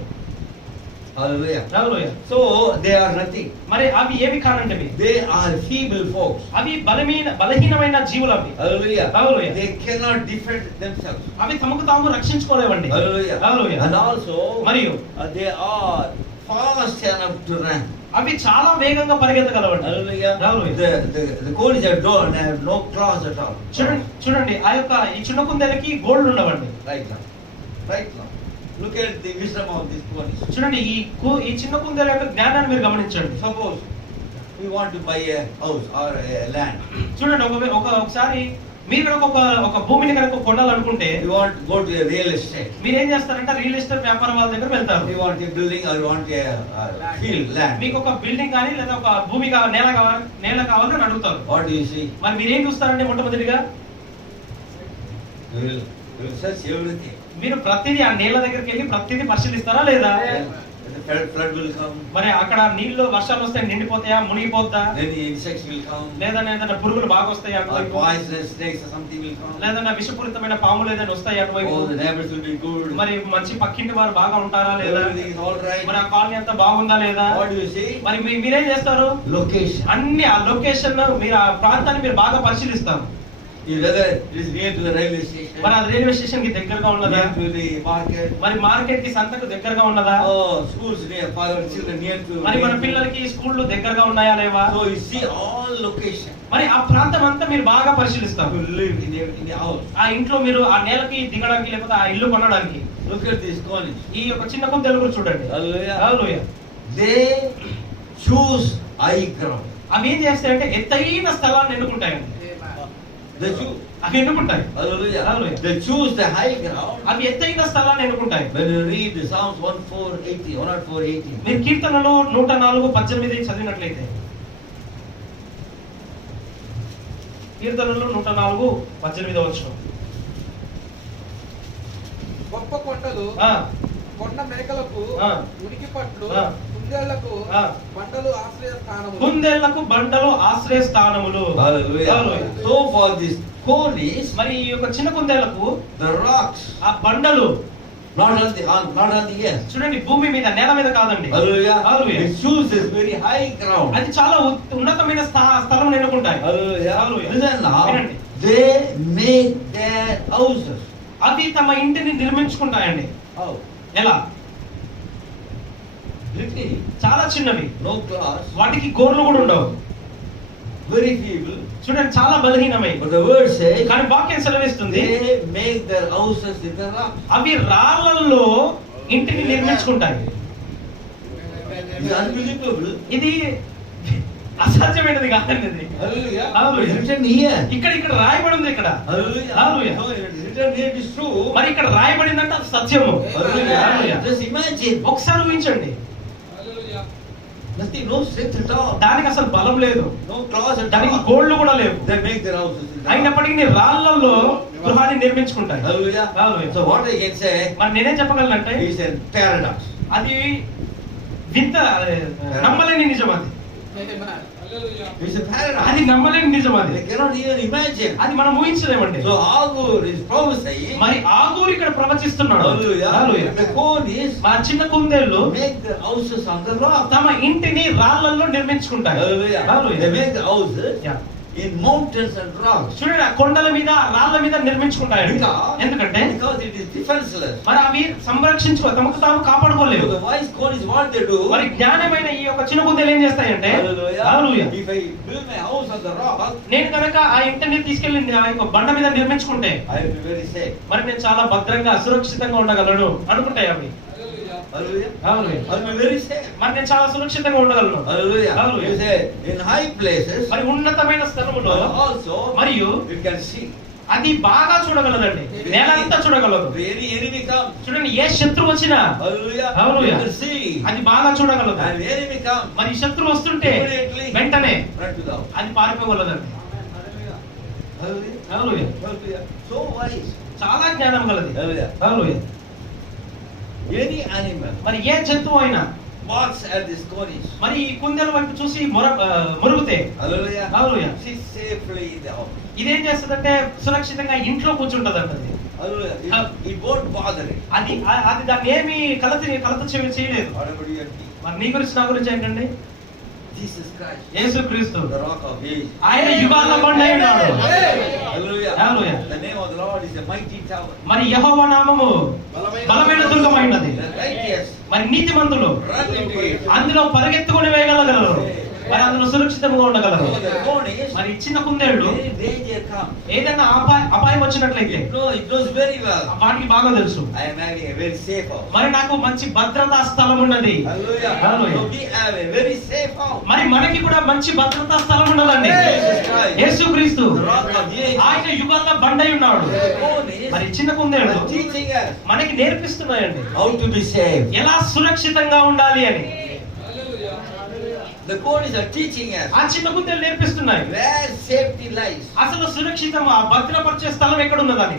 Hallelujah. Hallelujah. So they are nothing. మరి అవి ఏవి కానండి, They are feeble folks. అవి బలహీనమైన జీవులు అవి. Hallelujah. Hallelujah. They cannot defend themselves. అవి తమకు తాము రక్షించుకోలేవండి. Hallelujah. Hallelujah. And also, మరియు they are fast enough to run. అవి చాలా వేగంగా పరిగెత్తగలవండి. Hallelujah. Hallelujah. The cornish are don't have no claws at all. చూడండి, ఆ యొక్క ఈ చిన్న కుందేలకి గోళ్ళు ఉండవండి. Right now. Right now. Look at the wisdom of this cornish. చూడండి, ఈ చిన్న కుందేల యొక్క జ్ఞానాన్ని మీరు గమనించండి. Suppose we want to buy a house or a land. చూడండి, ఒకసారి మీరు కనుక ఒక భూమిని కనుక కొనాలనుకుంటే, We want to go to a real estate. మీరు ఏం చేస్తారంటే రియల్ ఎస్టేట్ వ్యాపారం వాళ్ళ దగ్గర వెళ్తారు. We want a building or we want a field land. మీకు ఒక బిల్డింగ్ కానీ లేదా ఒక భూమి నేల కావాలని అడుగుతారు. What do you see? మరి మీరేం చూస్తారంటే మొట్టమొదటిగా We will search everything. మీరు ప్రతిదీ ఆ నేల దగ్గరికి వెళ్ళి ప్రతిదీ పరిశీలిస్తారా లేదా? The flood will come. మరి అక్కడ నీళ్లు వర్షాలు వస్తాయి, నిండిపోతాయా, మునిగిపోద్దా? Then the insects will come. లేదా ఏదైనా పురుగులు బాగా వస్తాయి Or అటువైపు, poisonous snakes or something will come. లేదా విషపూరితమైన పాములు ఏదైనా వస్తాయి అటువైపు. Oh, the neighbors will be good. మరి మంచి పక్కింటి వారు బాగా ఉంటారా లేదా? Everything is all right. మరి ఆ కాలనీ అంతా బాగుందా లేదా? What do you see? మరి మీరేం చేస్తారు? Location. అన్ని ఆ లొకేషన్, మీరు ఆ ప్రాంతాన్ని మీరు బాగా పరిశీలిస్తారు. Whether it is near to the railway station. మరి అది రైల్వే స్టేషన్ కి దగ్గరగా ఉన్నదా? Near to the market. మరి మార్కెట్ కి సంతకు దగ్గరగా ఉన్నదా? Oh, schools near for our children near to. మరి మన పిల్లలకి స్కూళ్ళు దగ్గరగా ఉన్నాయా లేవా? So you see all location. మరి ఆ ప్రాంతం అంతా మీరు బాగా పరిశీలిస్తారు. To live in the house. ఆ ఇంట్లో మీరు ఆ నేలకి దిగడానికి లేకపోతే ఆ ఇల్లు కొనడానికి. Look at this cornish. ఈ యొక్క చిన్న కుందేలు కూడా చూడండి. Hallelujah. Hallelujah. They choose high ground. అవి ఏం చేస్తాయంటే ఎత్తైన స్థలాన్ని ఎన్నుకుంటాయండి. They choose. అవి ఎన్నుకుంటాయి. Hallelujah. Hallelujah. They choose the high ground. అవి ఎత్తైన స్థలాన్ని ఎన్నుకుంటాయి. When you read the Psalms 104:18, 104:18. మీరు కీర్తనలు 104:18 చదివినట్లయితే, కీర్తనలు 104:18 వచనం. గొప్ప కొండలు ఆ, కొండ మేకలకు ఆ. ఉనికి పట్లు ఆ. కుందేళ్లకు ఆ. బండలు ఆశ్రయ స్థానములు. కుందేళ్లకు బండలు ఆశ్రయ స్థానములు. Hallelujah. Hallelujah. So for this cornish, మరి ఈ యొక్క చిన్న కుందేళ్లకు the rocks ఆ బండలు not on the earth. చూడండి, భూమి మీద, నేల మీద కాదండి. Hallelujah. Hallelujah. It chooses very high ground. అది చాలా ఉన్నతమైన స్థలం ఎన్నుకుంటాయి. Hallelujah. Hallelujah. Listen now. వినండి. They make their houses. అవి తమ ఇంటిని నిర్మించుకుంటాయండి. How? ఎలా? Little. చాలా చిన్నవి, No glass. వాటికి గోర్లు కూడా ఉండవు. Very feeble. చూడండి, చాలా బలహీనమై. But the word says కానీ వాక్యం సెలవిస్తుంది, they make their houses in the rock. అవి రాళ్ళల్లో ఇంటిని నిర్మించుకుంటాయి. It's unbelievable. ఇది అసాధ్యమైనది కాదండి. ఇది Hallelujah. Hallelujah. It's written here. ఇక్కడ రాయబడి ఉంది. ఇక్కడ Hallelujah. Hallelujah. No, it's written here. It is true. మరి ఇక్కడ రాయబడిందంటే అది సత్యము. Hallelujah. Hallelujah. Just imagine. ఒకసారి ఊహించండి, Nothing, no strength at all. దానికి అసలు బలం లేదు, No claws at దానికి all. గోళ్ళు కూడా లేవు. They make their houses in the rock. అయినప్పటికీ రాళ్ళల్లో గృహాన్ని నిర్మించుకుంటాయి. Hallelujah. Hallelujah. So what I can say మరి నేనేం చెప్పగలనంటే, is a paradox. అది వింత, నమ్మలేని నిజం. అది It's a paradox. అది నమ్మలేని నిజం. అది They cannot even imagine. అది మనం ఊహించలేమండి. So Agur is prophesying. మరి ఆగూరు ఇక్కడ ప్రవచిస్తున్నాడు. Hallelujah. Hallelujah. The cone is మా చిన్న కుందేళ్ళు make their houses on the rock. తమ ఇంటిని రాళ్ళల్లో నిర్మించుకుంటాయి. Hallelujah. Hallelujah. They make the houses Yeah. in mountains and rocks. చూడండి, ఆ కొండల మీద, రాళ్ళ మీద నిర్మించుకుంటాయండి. ఎందుకంటే Because it is defenseless. మరి అవి సంరక్షించుకో, తమకు తాము So కాపాడుకోలేవు. the wise cone is what they do. మరి జ్ఞానమైన ఈ యొక్క చిన్న కుందేలు ఏం చేస్తాయంటే, Hallelujah. Hallelujah. If I build my house on the rock, నేను కనుక ఆ ఇంటిని తీసుకెళ్లి ఆ యొక్క బండ మీద నిర్మించుకుంటే I will be very safe. మరి నేను చాలా భద్రంగా, సురక్షితంగా ఉండగలను అనుకుంటాయి అవి. Hallelujah. Hallelujah. I will be very safe. మరి నేను చాలా సురక్షితంగా ఉండగలను. Hallelujah. Hallelujah. You say in high places, మరి ఉన్నతమైన స్థలములో also మరియు you can see. అది బాగా చూడగలదండి, నేల అంతా చూడగలదు. If any enemy comes, చూడండి, ఏ శత్రువు వచ్చినా hallelujah, Hallelujah. you can see. అది బాగా చూడగలదు. And the enemy comes, మరి శత్రువు వస్తుంటే immediately వెంటనే run to the house. అది పారిపోగలదండి. Hallelujah. Hallelujah. Hallelujah. So wise. చాలా జ్ఞానం గలది. Hallelujah. Hallelujah. Any animal మరి ఏ జంతువు అయినా barks at this cornice. మరి ఈ కుందేలు వైపు చూసి మురుగుతే Hallelujah. Hallelujah. She's safely in the house. ఇదేం చేస్తుందంటే సురక్షితంగా ఇంట్లో కూర్చుంటదంట. అది Hallelujah. It won't bother it. అది అది దాన్ని ఏమి కలత చేయలేదు. What about you and me? మరి నీ గురించి, నా గురించి ఏంటండి? Jesus Christ, యేసుక్రీస్తు the rock of ages. ఆయన యుగాల బండ అయి ఉన్నాడు. Hallelujah. Hallelujah. The name of the Lord is a mighty tower. మరి యెహోవా నామము బలమైన దుర్గమైనది. The righteous మరి నీతిమంతులు run into it. అందులో పరిగెత్తుకొని వేయగలగలరు. మరి అందులో సురక్షితంగా ఉండగలరు. So the cornice, మరి చిన్న కుందేళ్లు any danger comes. ఏదైనా అపాయం వచ్చినట్లయితే It knows very well. వాటికి బాగా తెలుసు, I am having a very safe house. మరి నాకు మంచి భద్రతా స్థలం ఉన్నది. Hallelujah. Hallelujah. So we have a very safe house. మరి మనకి కూడా మంచి భద్రతా స్థలం ఉన్నదండి. Jesus Christ, యేసుక్రీస్తు the rock of ages. ఆయన యుగాల బండై ఉన్నాడు. The cornice మరి చిన్న కుందేళ్లు are teaching us మనకి నేర్పిస్తున్నాయండి how to be saved. ఎలా సురక్షితంగా ఉండాలి అని. The cornice are teaching us ఆ చిన్న కుందేలు నేర్పిస్తున్నాయి where safety lies. అసలు సురక్షితం, ఆ భద్రపరిచే స్థలం ఎక్కడ ఉన్నదని.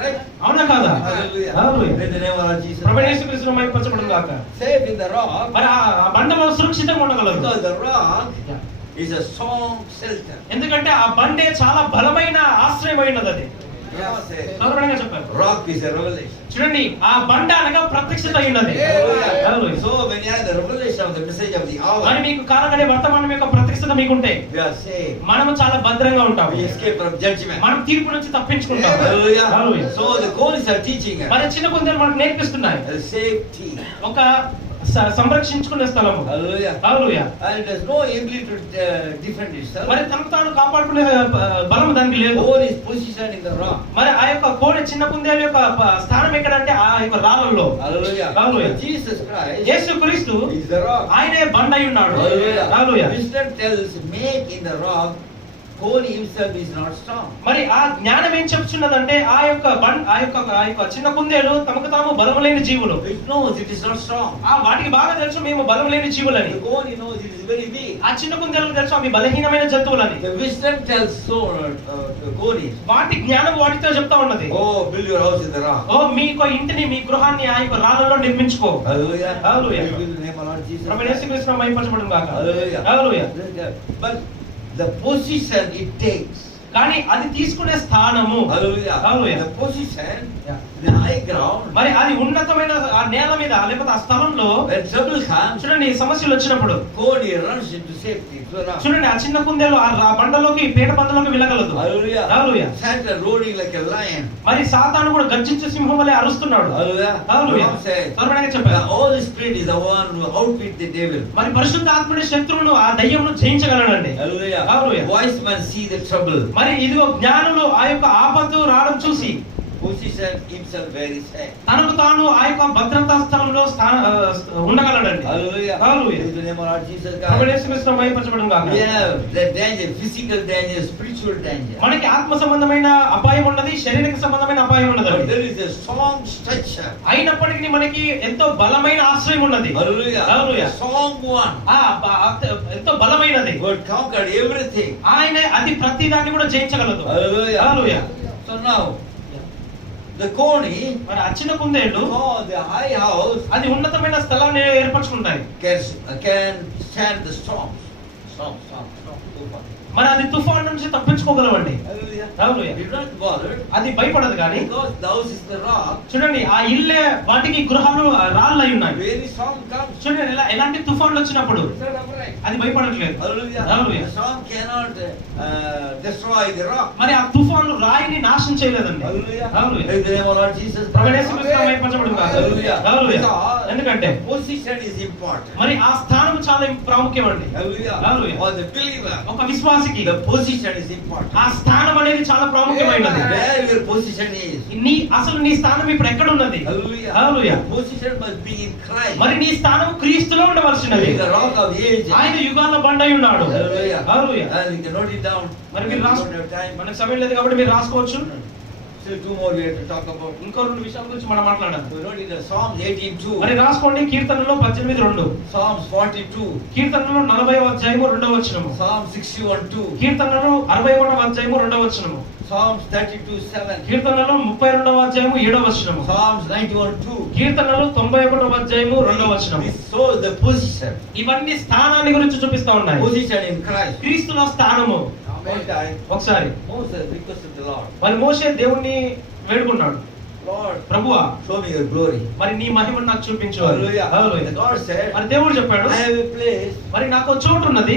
Right? అవునా కాదా? Hallelujah. Hallelujah. In the name of our Jesus. ప్రభువైన యేసుక్రీస్తు మైపరచబడును గాక. Safe in the rock, మరి ఆ బండలో సురక్షితంగా ఉండగలరు. because the rock is a strong shelter. ఎందుకంటే ఆ బండే చాలా బలమైన ఆశ్రయమైనది. అది Say, సాధారణంగా చెప్పారు. rock is a revelation. చూడండి, ఆ బండ అనగా ప్రత్యక్షత అయినది. Hallelujah. So when you have the revelation of the message of the hour, మరి మీకు కాలగడే వర్తమానం యొక్క ప్రత్యక్షత మీకుంటే we are saved. మనము చాలా భద్రంగా ఉంటాం. We escape from judgment. మనం తీర్పు నుంచి తప్పించుకుంటాం. Hallelujah. Hallelujah. So the cornice are teaching us మరి చిన్న కుందేలు మనకు నేర్పిస్తున్నాయి a safety. ఒక సంరక్షించుకునే స్థలము. Hallelujah. Hallelujah. And it has no ability to defend itself. మరి తనకు తాను కాపాడుకునే బలం దానికి లేదు. Corn is positioned in the rock. మరి ఆ యొక్క కోడి, చిన్న కుందేలు యొక్క స్థానం ఎక్కడంటే ఆ యొక్క రాళ్ళలో. Hallelujah. Hallelujah. Jesus Christ యేసుక్రీస్తు is the rock. ఆయనే బండ అయి ఉన్నాడు. Hallelujah. Hallelujah. Wisdom tells make in the rock. Corn himself is not strong. మరి ఆ జ్ఞానం ఏం చెప్తున్నదంటే ఆ యొక్క చిన్న కుందేలు తమకు తాము బలం లేని జీవులు. It knows it is not strong. ఆ వాటికి బాగా తెలుసు మేము బలం లేని జీవులని. The corn knows it is very weak. ఆ చిన్న కుందేలకు తెలుసు అవి బలహీనమైన జంతువులని. The wisdom tells so the corn is. వాటి జ్ఞానం వాటితో చెప్తా ఉన్నది. Oh, build your house in the rock. ఓ మీకు ఇంటిని, మీ గృహాన్ని ఆ యొక్క రాళ్ళలో నిర్మించుకో. Hallelujah. Hallelujah. We will name our Lord Jesus. ప్రభువైన యేసుక్రీస్తు నామమున మహిమపరచబడును గాక. Hallelujah. Hallelujah. But the position it takes కానీ అది తీసుకునే స్థానము. Hallelujah. Hallelujah. The position, Yeah. the high ground. మరి అది ఉన్నతమైన ఆ నేల మీద లేకపోతే ఆ స్థలంలో When trouble comes, చూడండి సమస్యలు వచ్చినప్పుడు Coney runs into safety. చూడండి ఆ చిన్న కుందేలు ఆ బండలోకి పీట బండలోకి వెళ్ళగలదు. Hallelujah. Hallelujah. Satan roaring like a lion. మరి సాతాను కూడా గర్జించే సింహం వలె అరుస్తున్నాడు. Hallelujah. Hallelujah. God says, సర్వనాగా the చెప్పారు. Holy Spirit is the one who outwit the devil. మరి పరిశుద్ధ ఆత్ముడి శత్రువును ఆ దయ్యమును జయించగలడండి. Hallelujah. Hallelujah. Wise men see the trouble. మరి ఇదిగో జ్ఞానులు ఆ యొక్క ఆపత్తు రావడం చూసి Position himself where he said. తనకు తాను ఆ యొక్క భద్రతా స్థలంలో ఉండగలడండి. Hallelujah. Hallelujah. In the name of our Jesus ప్రభువు God. యేసు క్రీస్తు మహిమపరచబడును గాక. We have the danger, physical danger, spiritual danger. మనకి ఆత్మ సంబంధమైన అపాయం ఉన్నది, శారీరక సంబంధమైన అపాయం But ఉన్నది. there is a strong structure. అయినప్పటికీ మనకి ఎంతో బలమైన ఆశ్రయం ఉన్నది. Hallelujah. Hallelujah. A strong one. ఎంతో బలమైనది. God conquered everything. ఆయన అది ప్రతి దాన్ని కూడా జయించగలదు. Hallelujah. Hallelujah. So now, the Coney, మరి ఆ చిన్న కుందేళ్లు the high house, అది ఉన్నతమైన స్థలాన్ని ఏర్పరచుకుంటాయి. can stand the storms. Storm. మరి అది తుఫాన్ నుంచి తప్పించుకోగలవండి. Hallelujah. Hallelujah. You're not bothered అది భయపడదు కానీ because the house is the rock. చూడండి ఆ ఇల్లే వాటికి గృహాలు రాళ్ళు అయి ఉన్నాయి. Very storm comes. చూడండి ఎలాంటి తుఫాన్లు వచ్చినప్పుడు It's not afraid. అది భయపడట్లేదు. Hallelujah. Hallelujah. The storm cannot destroy the rock. మరి ఆ తుఫాను రాయిని నాశనం చేయలేదండి. Hallelujah. Hallelujah. In the name of Lord Jesus ప్రభువు Christ. యేసు క్రీస్తు మహిమపరచబడును గాక. Hallelujah. Hallelujah. Because ఎందుకంటే the position is important. మరి ఆ స్థానం చాలా ప్రాముఖ్యమండి. Hallelujah. Hallelujah. For the believer, ఒక విశ్వాసికి the position is important. ఆ స్థానం అనేది చాలా ప్రాముఖ్యమైనది. Where your position is. అసలు నీ స్థానం ఇప్పుడు ఎక్కడ ఉన్నది? Hallelujah. Hallelujah. Your position must be in Christ. మరి నీ స్థానం క్రీస్తులో ఉండవలసినది. He is the rock of ages. ఆయన యుగాల బండై ఉన్నాడు. Hallelujah. Hallelujah. And you can note it down. మరి We మీరు don't have time. మనకు సమయం లేదు కాబట్టి మీరు రాసుకోవచ్చు. Still two more we have to talk about. ఇంకో రెండు విషయాల గురించి మనం మాట్లాడాలి. We note it in Psalms 18:2. మరి రాసుకోండి కీర్తనలో 18:2, Psalms 42. కీర్తనలో 40వ అధ్యాయము 2వ వచనము, Psalms 61:2. కీర్తనలో 61వ అధ్యాయము 2వ వచనము, Psalms 32:7. కీర్తనలో 32వ అధ్యాయము 7వ వచనము, Psalms 91:2. కీర్తనలో 91వ అధ్యాయము 2వ వచనము. This shows the position. ఇవన్నీ స్థానాన్ని గురించి చూపిస్తా ఉన్నాయి. Position in Christ. క్రీస్తులో స్థానము. One time, ఒకసారి Moses requested the Lord, మరి మోషే దేవుణ్ణి వేడుకున్నాడు, Lord, ప్రభువా show me your glory. మరి నీ మహిమను నాకు చూపించు. Hallelujah. The hallelujah. God said, మరి దేవుడు చెప్పాడు, I have a place. మరి నాకు చోటు ఉన్నది.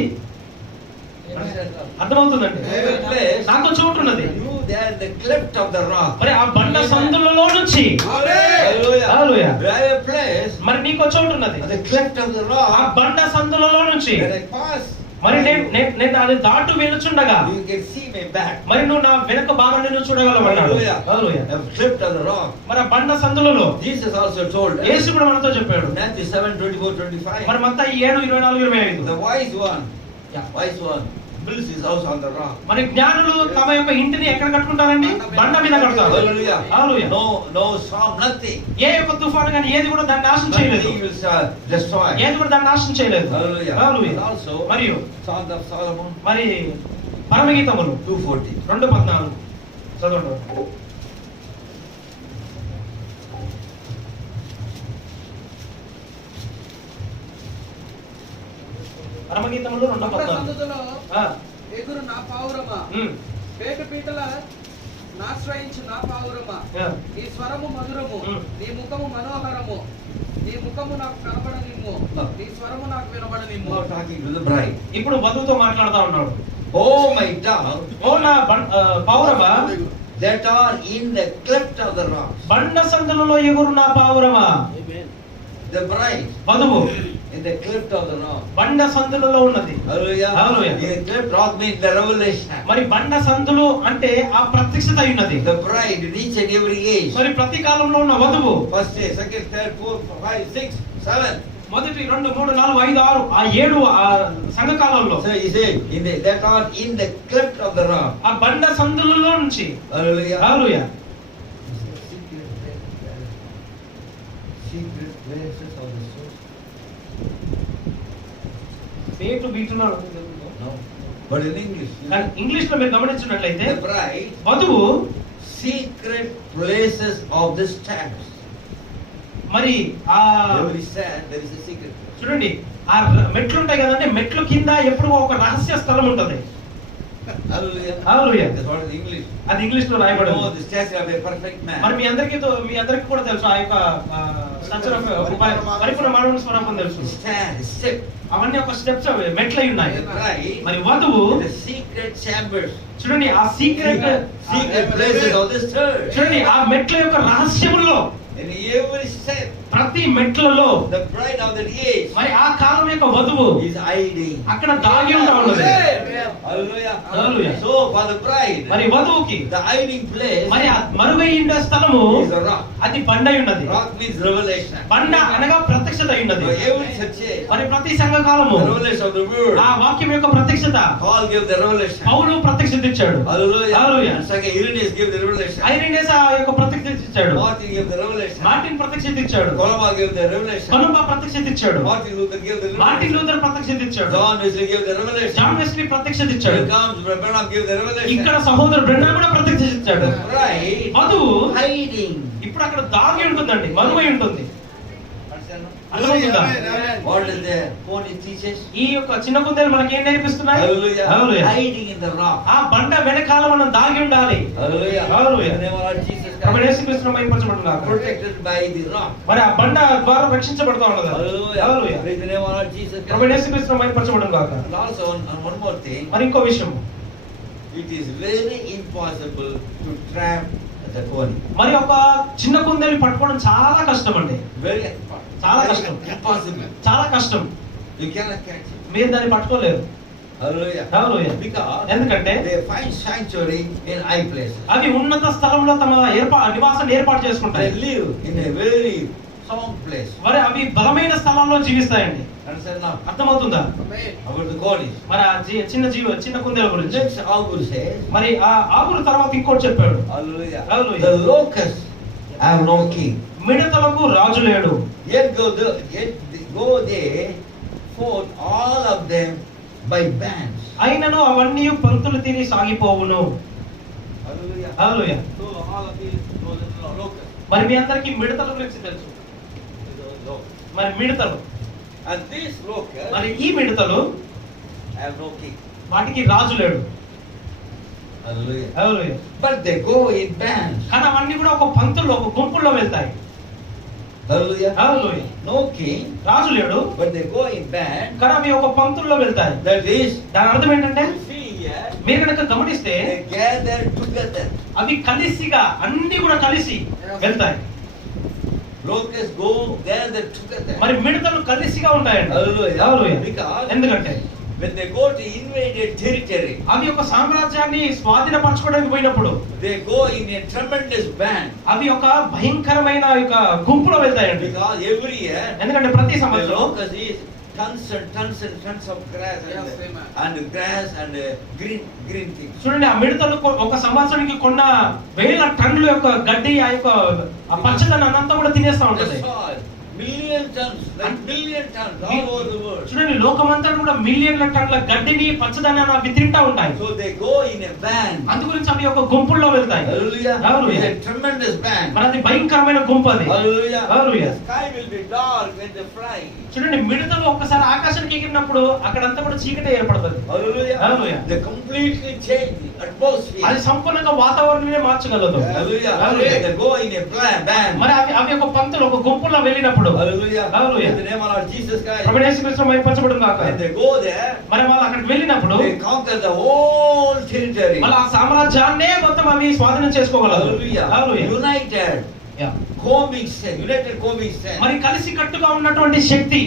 అర్థమవుతుందండి? I have a place. నాకు చోటు ఉన్నది. You there in the cleft of the rock. మరి ఆ బండ సందులలో నుంచి Hallelujah. Hallelujah. I have a place. మరి నీకు చోటు ఉన్నది. At the cleft of the ఆ rock. బండ సందులలో నుంచి When I pass, మరి నేను అది దాటు వెలుచుండగా you can see my back. మరి నువ్వు నా వెనక భాగాన్ని నువ్వు చూడగలవన్నాడు. Hallelujah. Hallelujah. The cleft of the rock. మరి ఆ బండ సందులలో Jesus also told us. యేసు కూడా మనతో చెప్పాడు. Matthew 7:24-25. మరి మత్తయి 7:24-25. The wise one, Yeah. wise one, builds his house on the rock. మరి జ్ఞానులు తమ యొక్క ఇంటిని ఎక్కడ కట్టుకుంటారండి? బండ మీద కడతారు. Hallelujah. హల్లెలూయా. No storm, nothing. ఏ యొక్క తుఫాను కానీ ఏది కూడా దాన్ని నాశనం చేయలేదు. Nothing will destroy. ఏది కూడా దాన్ని నాశనం చేయలేదు. Hallelujah. హల్లెలూయా. And also, మరియు Song of Solomon మరి పరమగీతములు 2:40. 2:14 చదవండి. పరమగీతములు బండ 2:14. సందులో ఆ, ఎగురు నా పావురమా, ఉమ్, పేట పీటల నాశ్రయించు నా పావురమా, ఆ, నీ స్వరము మధురము, నీ ముఖము మనోహరము, నీ ముఖము నాకు కనబడనిమ్ము, నీ స్వరము నాకు వినబడనిమ్ము. Now talking to the bride. ఇప్పుడు వధువుతో మాట్లాడుతా ఉన్నాడు. Oh my dove, ఓ నా పావురమా, that are in the cleft of the rock. బండ సందులలో ఎగురు నా పావురమా. Amen. The bride వధువు in the cleft of the rock. బండ సందులలో ఉన్నది. Hallelujah. Hallelujah. In the cleft rock means the revelation. మరి బండ సందులు అంటే ఆ ప్రత్యక్షత అయి ఉన్నది. The bride in each and every age. మరి ప్రతి కాలంలో ఉన్న వధువు First day, second, third, fourth, 5, 6, 7. మొదటి 2, 3, 4, 5, 6 ఆ 7 ఆ సంఘకాలంలో So he said, that are in the cleft of the rock. ఆ బండ సందులలో నుంచి. Hallelujah. Hallelujah. Secret places of the soul. పేటు బీటున్నాడు. No. But in English, కానీ ఇంగ్లీష్ లో మీరు గమనించినట్లయితే the bride, వధువు secret places of the stairs. మరి ఆ Every stair, there is a secret place. చూడండి ఆ మెట్లు ఉంటాయి కదండి, మెట్లు కింద ఎప్పుడు ఒక రహస్య స్థలం ఉంటది. Hallelujah. Hallelujah. That's what is English. అది ఇంగ్లీష్ లో రాయబడి Oh, ఉంది. the stature of a perfect man. మరి మీ అందరికీ కూడా తెలుసు ఆ యొక్క స్ట్రక్చర్ ఆఫ్ పరిపూర్ణ మానవుని స్వరూపం తెలుసు. Stand, step. అవన్నీ ఒక స్టెప్స్ మెట్లై ఉన్నాయి. Right. మరి వధువు The secret chambers. చూడండి ఆ secret places of this church. చూడండి ఆ మెట్ల యొక్క రహస్యములో In every step, ప్రతి మెట్లలో the bride of the age మరి ఆ కాలం యొక్క వధువు is hiding. అక్కడ దాగి ఉంటా ఉన్నది. Hallelujah. Hallelujah. So for the bride, మరి వధువుకి the hiding place మరి మరుగైన స్థలము is a rock. అది బండై ఉన్నది. Rock means revelation. బండ అనగా ప్రత్యక్షత అయి ఉన్నది. So every church, మరి ప్రతి సంఘ కాలము the revelation of the word. ఆ వాక్యం యొక్క ప్రత్యక్షత Paul gave the revelation. పౌలు ప్రత్యక్షత ఇచ్చాడు. Hallelujah. Hallelujah. And second, Irenaeus gave the revelation. Irenaeus ఆ యొక్క ప్రత్యక్షత ఇచ్చాడు. Martin gave the revelation. Martin ప్రత్యక్షత ఇచ్చాడు. Columba gave the revelation. Columba ప్రత్యక్షత ఇచ్చాడు. Martin Luther gave the Martin revelation. Luther ప్రత్యక్షత ఇచ్చాడు. John Wesley gave the revelation. John Wesley ప్రత్యక్షత ఇచ్చాడు. Here comes Branham gave the revelation. ఇక్కడ సహోదరుడు బ్రెన్నర్ కూడా ప్రత్యక్షత ఇచ్చాడు. The bride వధువు hiding. ఇప్పుడు అక్కడ దాగి ఉంటుందండి, మరువై ఉంటుంది. Understand? అర్థమవుతుందా? What is the pony teaches? ఈ యొక్క చిన్న కుందేలు మనకి ఏం నేర్పిస్తున్నాయి? Hallelujah. Hallelujah. Hiding in the rock. ఆ బండ వెనకాల మనం దాగి ఉండాలి. Hallelujah. Hallelujah. In the name of our Jesus Prabhu Christ. యేసుక్రీస్తు మహిమపరచబడును. Protected by the rock. మరి ఆ బండ ద్వారా రక్షించబడతా ఉన్నది. Hallelujah. Hallelujah. Praise the name of our Jesus Prabhu Christ. యేసుక్రీస్తు మహిమపరచబడును గాక. And also on one more thing, మరి ఇంకో విషయం, it is very impossible to trap the pony. మరి ఒక చిన్న కుందేలు పట్టుకోవడం చాలా కష్టం అండి. Very చాలా కష్టం. impossible. చాలా కష్టం. You cannot catch it. మీరు దాన్ని పట్టుకోలేరు. Hallelujah. Hallelujah. Because ఎందుకంటే they find sanctuary in high places. అవి ఉన్నత స్థలంలో తమ నివాసాన్ని ఏర్పాటు They చేసుకుంటాయి. live in a very strong place. మరి అవి బలమైన స్థలాల్లో జీవిస్తాయండి. Understand now? అర్థమవుతుందా? About the goddess. మరి ఆ చిన్న కుందేల గురించి Next Augur says, మరి ఆ ఆగురు తర్వాత ఇంకోటి చెప్పాడు. Hallelujah. Hallelujah. The locusts have no king. మిడతలకు రాజు లేడు. Yet go they forth all of them by bands. అయినను అవన్నీ పరుతులు తిని సాగిపోవును. Hallelujah. Hallelujah. So all of these locusts. మరి మీ అందరికీ మిడతల గురించి తెలుసు. మరి మిడతలు, And these locusts మరి ఈ మిడతలు have no king. వాటికి రాజు లేడు. Hallelujah. Hallelujah. But they go in bands. కానీ అవన్నీ కూడా ఒక పంతుల్లో ఒక గుంపుల్లో వెళ్తాయి. Hallelujah. హల్లెలూయా. No king, రాజు లేడు, but they go in band. కానీ అవి ఒక పంతుల్లో వెళ్తాయి. That is, దాని అర్థం ఏంటంటే you see here, మీరు కనుక గమనిస్తే they gather together. అవి కలిసిగా అన్ని కూడా కలిసి వెళ్తాయి. Locusts go gather together. మరి మిడతలు కలిసిగా ఉంటాయండి. Hallelujah. హల్లెలూయా. Because ఎందుకంటే when they go to invaded territory, అవి ఒక సామ్రాజ్యాన్ని స్వాధీనపరచుకోవడానికి పోయినప్పుడు they go in a tremendous band. అవి ఒక భయంకరమైన ఒక గుంపులో వెళ్తాయండి. Because every year, ఎందుకంటే ప్రతి the సంవత్సరం locust is tons and tons of grass Yes, amen. and grass and green things. చూడండి, ఆ మిడతలు ఒక సంవత్సరానికి కొన్న వేల టన్నుల యొక్క గడ్డి ఆ యొక్క ఆ పచ్చదనాన్ని అంతా కూడా తినేస్తా The ఉంటుంది. soil, million tons, like million tons all over the world. చూడండి, లోకమంతా కూడా మిలియన్ల టన్నుల గడ్డిని పచ్చదనాన్ని అవి తింటా ఉంటాయి. So they go in a band. అందు గురించి అవి ఒక గుంపుల్లో వెళ్తాయి. Hallelujah. Hallelujah. It's a tremendous band. మరి అది భయంకరమైన గుంపు అది. Hallelujah. Hallelujah. The sky will be dark when they fly. చూడండి, మిడతలు ఒక్కసారి ఆకాశానికి ఎగిరినప్పుడు అక్కడంతా కూడా చీకటి ఏర్పడుతుంది. Hallelujah. Hallelujah. They completely change the atmosphere. అది సంపూర్ణంగా వాతావరణాన్ని మార్చగలదు. Hallelujah. Hallelujah. They go in a band. మరి అవి ఒక పంతులు ఒక గుంపులో వెళ్ళినప్పుడు Hallelujah. Hallelujah. In the name of our Jesus Christ. ప్రభువు యేసుక్రీస్తు మహిమపరచబడును గాక. When they go there, మరి వాళ్ళు అక్కడికి వెళ్ళినప్పుడు they conquer the whole territory. మళ్ళీ ఆ సామ్రాజ్యాన్నే మొత్తం అవి స్వాధీనం చేసుకోగలరు. Hallelujah. Hallelujah. United. Yeah. United combing strength. మరి కలిసి కట్టుగా ఉన్నటువంటి శక్తి,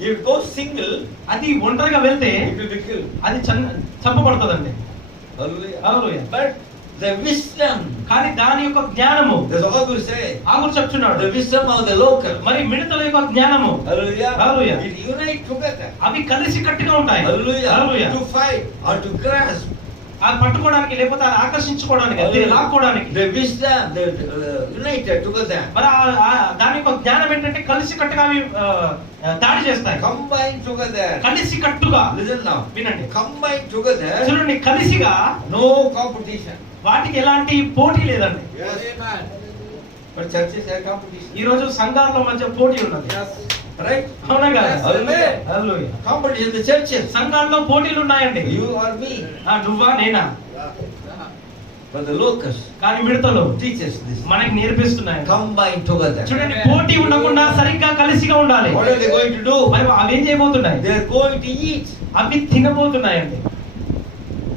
If it goes single, అది ఒంటరిగా వెళ్తే it will be killed. అది చంపబడుతుందండి. Hallelujah. Hallelujah. But the wisdom, కానీ దాని యొక్క జ్ఞానము, that's all we say. ఆగురు చెప్తున్నాడు, The wisdom of the local. మరి మిడతల యొక్క జ్ఞానము, Hallelujah. Hallelujah. It unite together. అవి కలిసి కట్టుగా ఉంటాయి. Hallelujah. Hallelujah. To fight or to grasp. అది పట్టుకోవడానికి లేకపోతే అది ఆకర్షించుకోవడానికి అది లాక్కోవడానికి The wisdom, the united together. మరి దాని యొక్క జ్ఞానం ఏంటంటే కలిసి కట్టుగా అవి దాడి చేస్తాయి. Combine together. కలిసి కట్టుగా, Listen now. వినండి, Combine together. చూడండి, కలిసిగా No competition. వాటికి ఎలాంటి పోటీ లేదండి. Amen. But churches have competition. ఈ రోజు సంఘాల మధ్య పోటీ ఉన్నది. Right? అవునా కదా? Amen. Hallelujah. Competition in the churches. సంఘాల్లో పోటీలు ఉన్నాయండి. You or me. నువ్వా నేనా? But the locusts కానీ మిడతలు teach us this. మనకి నేర్పిస్తున్నాయి. Combine together. చూడండి, పోటీ ఉండకుండా సరిగ్గా కలిసిగా ఉండాలి. What are they going to do? మరి అవి ఏం చేయబోతున్నాయి? They are going to eat. అవి తినబోతున్నాయండి.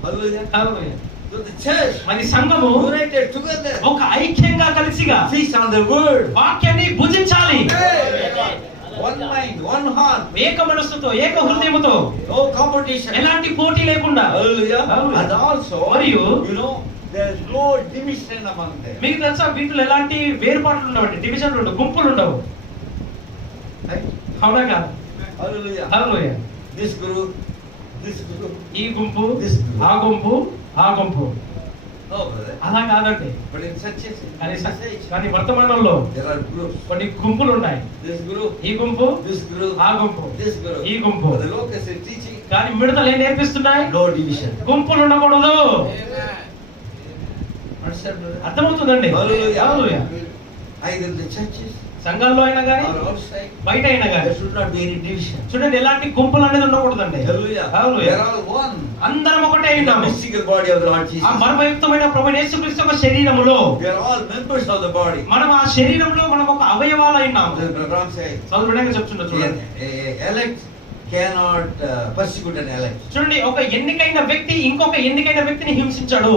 Hallelujah. Hallelujah. So the church మరి సంఘము united together. ఒక ఐక్యంగా కలిసిగా Feast on the word. వాక్యాన్ని భుజించాలి. One mind, one heart. ఏక మనస్సుతో, ఏక హృదయముతో, No competition. ఎలాంటి పోటీ లేకుండా. Hallelujah. Hallelujah. And also, మరియు you know, there is no division among them. మీకు తెలుసా, వీటిలో ఎలాంటి వేరుపాట్లు ఉండవండి, డివిజన్లు ఉండవు, గుంపులు ఉండవు. Right? అవునా కాదు? Hallelujah. Hallelujah. This group, this group. ఈ గుంపు, This group. ఆ గుంపు, ఆ గుంపు, No, brother. అలా కాదండి. But in churches, కానీ in this age, కానీ వర్తమానంలో there are groups. కొన్ని గుంపులు ఉన్నాయి. This group, ఈ గుంపు, this group, ఆ గుంపు, this group. ఈ గుంపు. But the locusts are teaching కానీ మిడతలు ఏం నేర్పిస్తున్నాయి? no division. గుంపులు ఉండకూడదు. Understand, brother? అర్థమవుతుందండి? Hallelujah. Hallelujah. Either in the churches సంఘాల్లో అయినా కానీ or outside, బయట అయినా there కానీ should not be any division. చూడండి, ఎలాంటి గుంపులు అనేది ఉండకూడదండి. Hallelujah. Hallelujah. We are all one. అందరం ఒకటే In the అయినాము. mystical body of the Lord ఆ Jesus. మర్మయుక్తమైన ప్రభువైన యేసుక్రీస్తు యొక్క శరీరములో We are all members of the body. మనం ఆ శరీరంలో మనం ఒక అవయవాలు అయినాము. The Brother says, చదువుడానికి చెప్తున్నా చూడండి. elect cannot persecute an elect. చూడండి, ఒక ఎన్నికైన వ్యక్తి ఇంకొక ఎన్నికైన వ్యక్తిని హింసించాడు.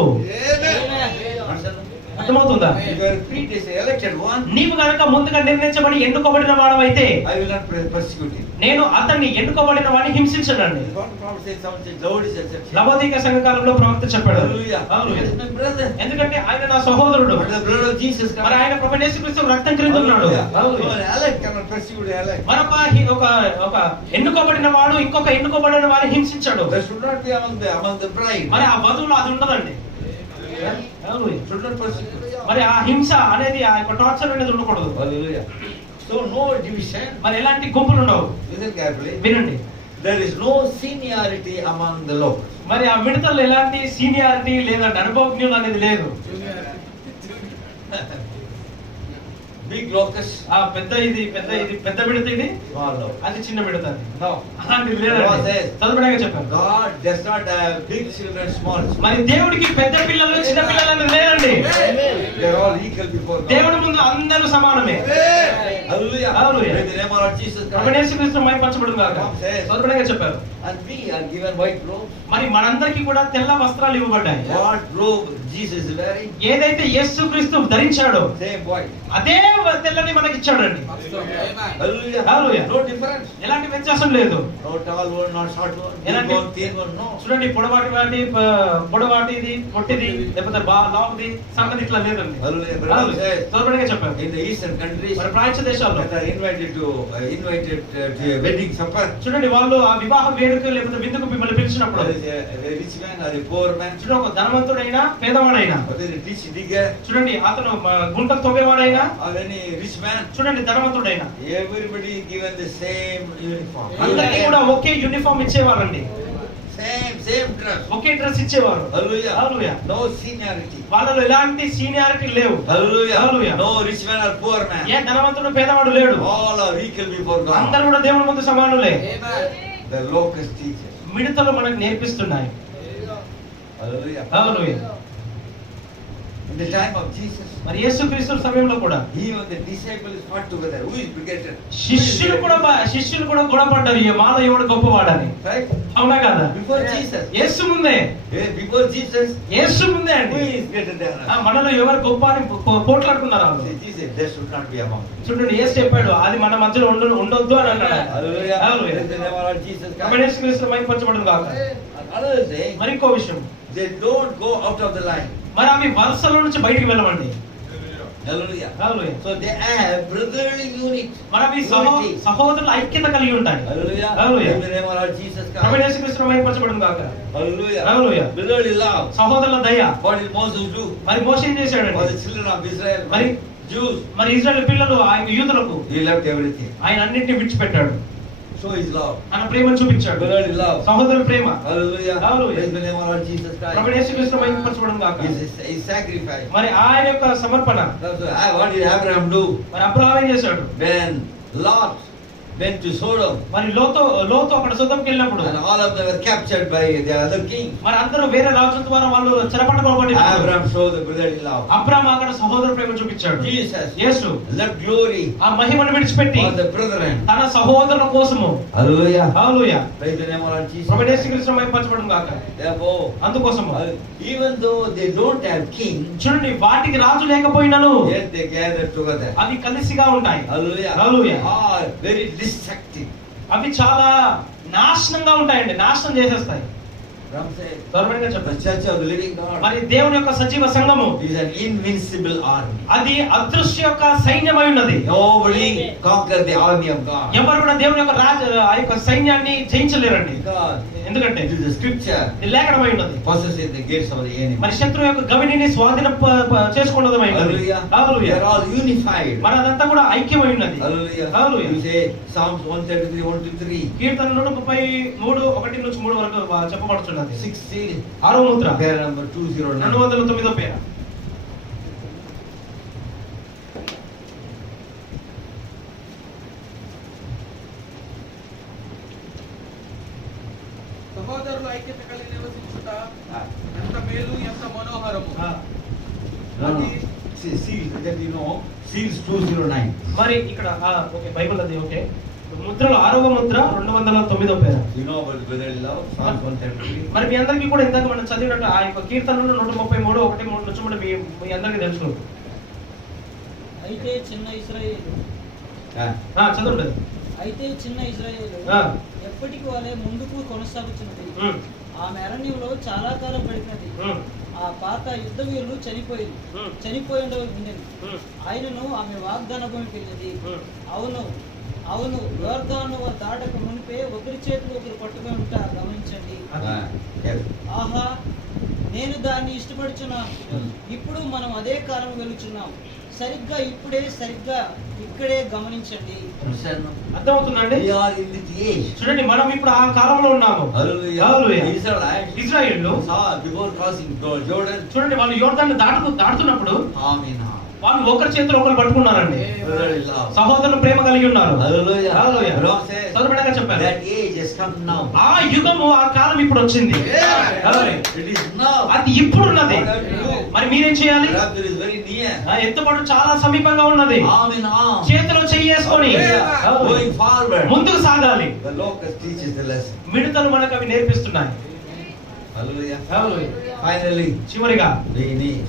Understand? అర్థమవుతుందా? If you are free to say elected one, నీవు గనక ముందుగా నిర్ణయించబడి ఎన్నుకోబడిన వాడవైతే I will not persecute him. నేను అతన్ని ఎన్నుకోబడిన వాడిని హింసించడండి. What the prophet says, someone says, Lord is exception. లవోదిక సంఘకాలంలో ప్రవక్త చెప్పాడు. Hallelujah. Hallelujah. He is my brother. ఎందుకంటే ఆయన నా సహోదరుడు. Under the blood of Jesus Christ. మరి ఆయన ప్రభువైన యేసుక్రీస్తు రక్తం క్రింద ఉన్నాడు. Hallelujah. So an elect cannot persecute an elect. ఒక ఎన్నుకోబడిన వాడు ఇంకొక ఎన్నుకోబడిన వారిని హింసించాడు. There should not be among the bride. మరి ఆ వధువులో అది ఉండదండి. హల్లెలూయా. Should not persecute. మరి ఆ హింస అనేది, ఆ యొక్క టార్చర్ అనేది ఉండకూడదు. Hallelujah. So no division. మరి ఎలాంటి గుంపులు ఉండవు. Listen carefully. వినండి, There is no seniority among the locusts. మరి ఆ మిడతల్లో ఎలాంటి సీనియారిటీ లేదండి, అనుభవజ్ఞులు అనేది లేదు. Big locusts, ఆ పెద్ద మిడత ఇది, small locust. అది చిన్న మిడత అది. No. అలాంటిది లేదండి. చదువుకోవడానికి చెప్పాను. God does not have big children, small children. మరి దేవుడికి పెద్ద పిల్లలు చిన్న పిల్లలు అనేది లేదండి. They are all equal before God. దేవుడి ముందు అందరూ సమానమే. Hallelujah. Hallelujah. In the name of our Jesus ప్రభువైన Christ. యేసుక్రీస్తు మహిమపరచబడును గాక. చదువుకోవడానికి చెప్పారు. And we are given white robes. మరి మనందరికీ కూడా తెల్ల వస్త్రాలు ఇవ్వబడ్డాయి. What robe Jesus is wearing? ఏదైతే యేసుక్రీస్తు ధరించాడో Same white. అదే తెల్లని మనకి ఇచ్చాడండి. Hallelujah. Hallelujah. No difference. ఎలాంటి వ్యత్యాసం లేదు. No tall one, not short one. Big ఎలాంటి- one, thin one. No. చూడండి, పొడవాటిది, పొట్టిది, లేకపోతే లావుది, సన్నది, ఇట్లా లేదండి. Hallelujah. Brother says, చదువుకోవడానికి చెప్పారు. in the eastern countries, మరి ప్రాచ్య దేశాల్లో that are invited to a wedding supper. చూడండి, వాళ్ళు ఆ వివాహ వేడుక లేకపోతే విందుకు మిమ్మల్ని పిలిచినప్పుడు There is a rich man or a poor man. చూడండి, ఒక ధనవంతుడైనా పేదవాడైనా, Whether a rich digger చూడండి అతను గుంటకు తవ్వేవాడైనా, or any rich man, చూడండి ధనవంతుడైనా, everybody given the same uniform. అందరికీ కూడా ఒకే యూనిఫామ్ ఇచ్చేవారండి. Same dress. ఒకే డ్రెస్ ఇచ్చేవారు. Hallelujah. Hallelujah. No seniority. వాళ్ళలో ఎలాంటి సీనియారిటీ లేవు. Hallelujah. Hallelujah. No rich man or poor man. ఏ ధనవంతుడు పేదవాడు లేడు. All are equal before God. అందరూ కూడా దేవుని ముందు సమానులే. The locust teaches. మిడతలు మనకు నేర్పిస్తున్నాయి. Hallelujah. Hallelujah. In the time of Jesus, మరి యేసుక్రీస్తు సమయంలో కూడా even the disciples fought together. Who is greater? శిష్యులు కూడా గొడవపడ్డారు, మాలో ఎవడు గొప్పవాడని. Right? అవునా కదా? Before Jesus. యేసు ముందే, Before Jesus, యేసు ముందే who అండి. is greater than us? మనలో ఎవరు గొప్ప అని పోట్లాడుకున్నారు వాళ్ళు. Jesus, there should not be among us. చూడండి, యేసు చెప్పాడు, అది మన మధ్యలో ఉండొద్దు అని అన్నాడు. Hallelujah. Hallelujah. In the name of our Jesus కాబట్టి Christ. యేసుక్రీస్తు మహిమపరచబడును గాక. Another thing, మరి ఇంకో విషయం, they don't go out of the line. మరి అవి వరుసలో నుంచి బయటికి వెళ్ళమండి. Hallelujah. Hallelujah. So they have brotherly unity. మరి అవి Unity. సహోదరుల ఐక్యత కలిగి ఉంటాయి. Hallelujah. Hallelujah. In the name of our Jesus కాబట్టి Christ. యేసుక్రీస్తు మహిమపరచబడును గాక. Hallelujah. Hallelujah. Brotherly love. సహోదరుల దయ. What did Moses do మరి మోషే ఏం for చేశాడండి? the children of Israel? మరి Jews. మరి ఇశ్రాయేలు పిల్లలు, ఆయన యూదులకు He left everything. ఆయన అన్నింటినీ విడిచిపెట్టాడు. Show his love. ఆయన ప్రేమను చూపించాడు. Brotherly love. సహోదరుల ప్రేమ. Hallelujah. Hallelujah. In the name of our Jesus Christ. కాబట్టి యేసుక్రీస్తు మహిమపరచబడును గాక. His sacrifice. మరి ఆయన యొక్క సమర్పణ. What did Abraham do? మరి అబ్రహాము ఏం చేశాడు? When Lot went to Sodom, మరి లోతు అక్కడ సొదొంకి వెళ్ళినప్పుడు and all of them were captured by the other king. మరి అందరూ వేరే రాజుల ద్వారా వాళ్ళు చెరపట్టుకోబడి Abraham showed the brotherly love. అబ్రాహాము అక్కడ సహోదర ప్రేమ చూపించాడు. Jesus యేసు left glory ఆ మహిమను విడిచిపెట్టి for the brethren. తన సహోదరుల కోసము Hallelujah. Hallelujah Praise the name of Lord Jesus. ప్రభువైన యేసుక్రీస్తు మహిమపరచబడును గాక. Therefore, అందుకోసము even though they don't have king, చూడండి వాటికి రాజు లేకపోయినను yet they gather together. అవి కలిసిగా ఉంటాయి. Hallelujah. Hallelujah. Are very destructive. అవి చాలా నాశనంగా ఉంటాయండి, నాశనం చేసేస్తాయి. Ram said, గౌరవంగా the చెప్పండి. church of the living God మరి దేవుని యొక్క సజీవ సంఘము is an invincible army. అది అదృశ్య యొక్క సైన్యమై ఉన్నది. Nobody conquer the army of God. ఎవరు కూడా దేవుని యొక్క ఆ యొక్క సైన్యాన్ని జయించలేరండి. Because ఎందుకంటే it is the scripture ఇది లేఖనమై ఉన్నది. possesses the gates of the enemy. మరి శత్రువు యొక్క గవినిని స్వాధీనం చేసుకున్నదమై ఉన్నది. Hallelujah. They hallelujah. are all unified. మరి అదంతా కూడా ఐక్యమై ఉన్నది. Hallelujah. Hallelujah. You say Psalms 133, 1 to 3. కీర్తన 133 1 నుంచి 3 వరకు చెప్పబడుతున్నది. 16. ఆరో ముద్ర Prayer number 209. 209వ పేర. సహోదరులు ఐక్యత కలిగి నివసించుట ఎంత మేలు, ఎంత మనోహరము. No, no. Seals, that you know, Seals 209. మరి ఇక్కడ ఓకే బైబిల్ అది ఓకే. ముద్రలో ఆరవ ముద్ర 209వ పేర. You know about the brotherly love, Psalms 133. మరి మీ అందరికీ కూడా ఇందాక మనం చదివినట్టు ఆ యొక్క కీర్తనలు 133 1 3 నుంచి కూడా మీ అందరికీ తెలుసు. అయితే చిన్న ఇశ్రాయేలు చదవండి. అయితే చిన్న ఇశ్రాయేలు ఎప్పటికి వాళ్ళే ముందుకు కొనసాగుతున్నది. ఆమె అరణ్యంలో చాలా కాలం గడిపినది. ఆ పాత యుద్ధ వీరులు చనిపోయి ఉండేది. ఆయనను ఆమె వాగ్దాన భూమికి వెళ్ళింది. అవును యోర్దాను దాటక మునిపే ఒకరి చేతులు ఒకరు పట్టుకొని ఉంటా గమనించండి. ఆహా నేను దాన్ని ఇష్టపడుచున్నాను. ఇప్పుడు మనం అదే కాలం వెళుచున్నాం. సరిగ్గా ఇక్కడే గమనించండి. అర్థమవుతుందండి? We are in this age. చూడండి మనం ఇప్పుడు ఆ కాలంలో ఉన్నాము. Hallelujah. ఇశ్రాయేలు before crossing Jordan. చూడండి వాళ్ళు యోర్దాను దాటుతున్నప్పుడు Amen. వాళ్ళు ఒకరి చేతులు ఒకరు పట్టుకున్నారండి. Brotherly love. సహోదరులు ప్రేమ కలిగి ఉన్నారు. Hallelujah. Hallelujah. Ram says, చదవబడగా చెప్పారు. that age has come now. ఆ యుగము ఆ కాలం ఇప్పుడు వచ్చింది. Yeah. It is now. అది ఇప్పుడు ఉన్నది. What have to do? మరి మీరేం చేయాలి? The rapture is very near. ఎత్తుబడు చాలా సమీపంగా ఉన్నది. Arm in arm. చేతిలో చెయ్యేసుకొని Going forward. ముందుకు సాగాలి. The locust teaches the lesson. మిడతలు మనకు అవి నేర్పిస్తున్నాయి. Hallelujah. Hallelujah. Finally, చివరిగా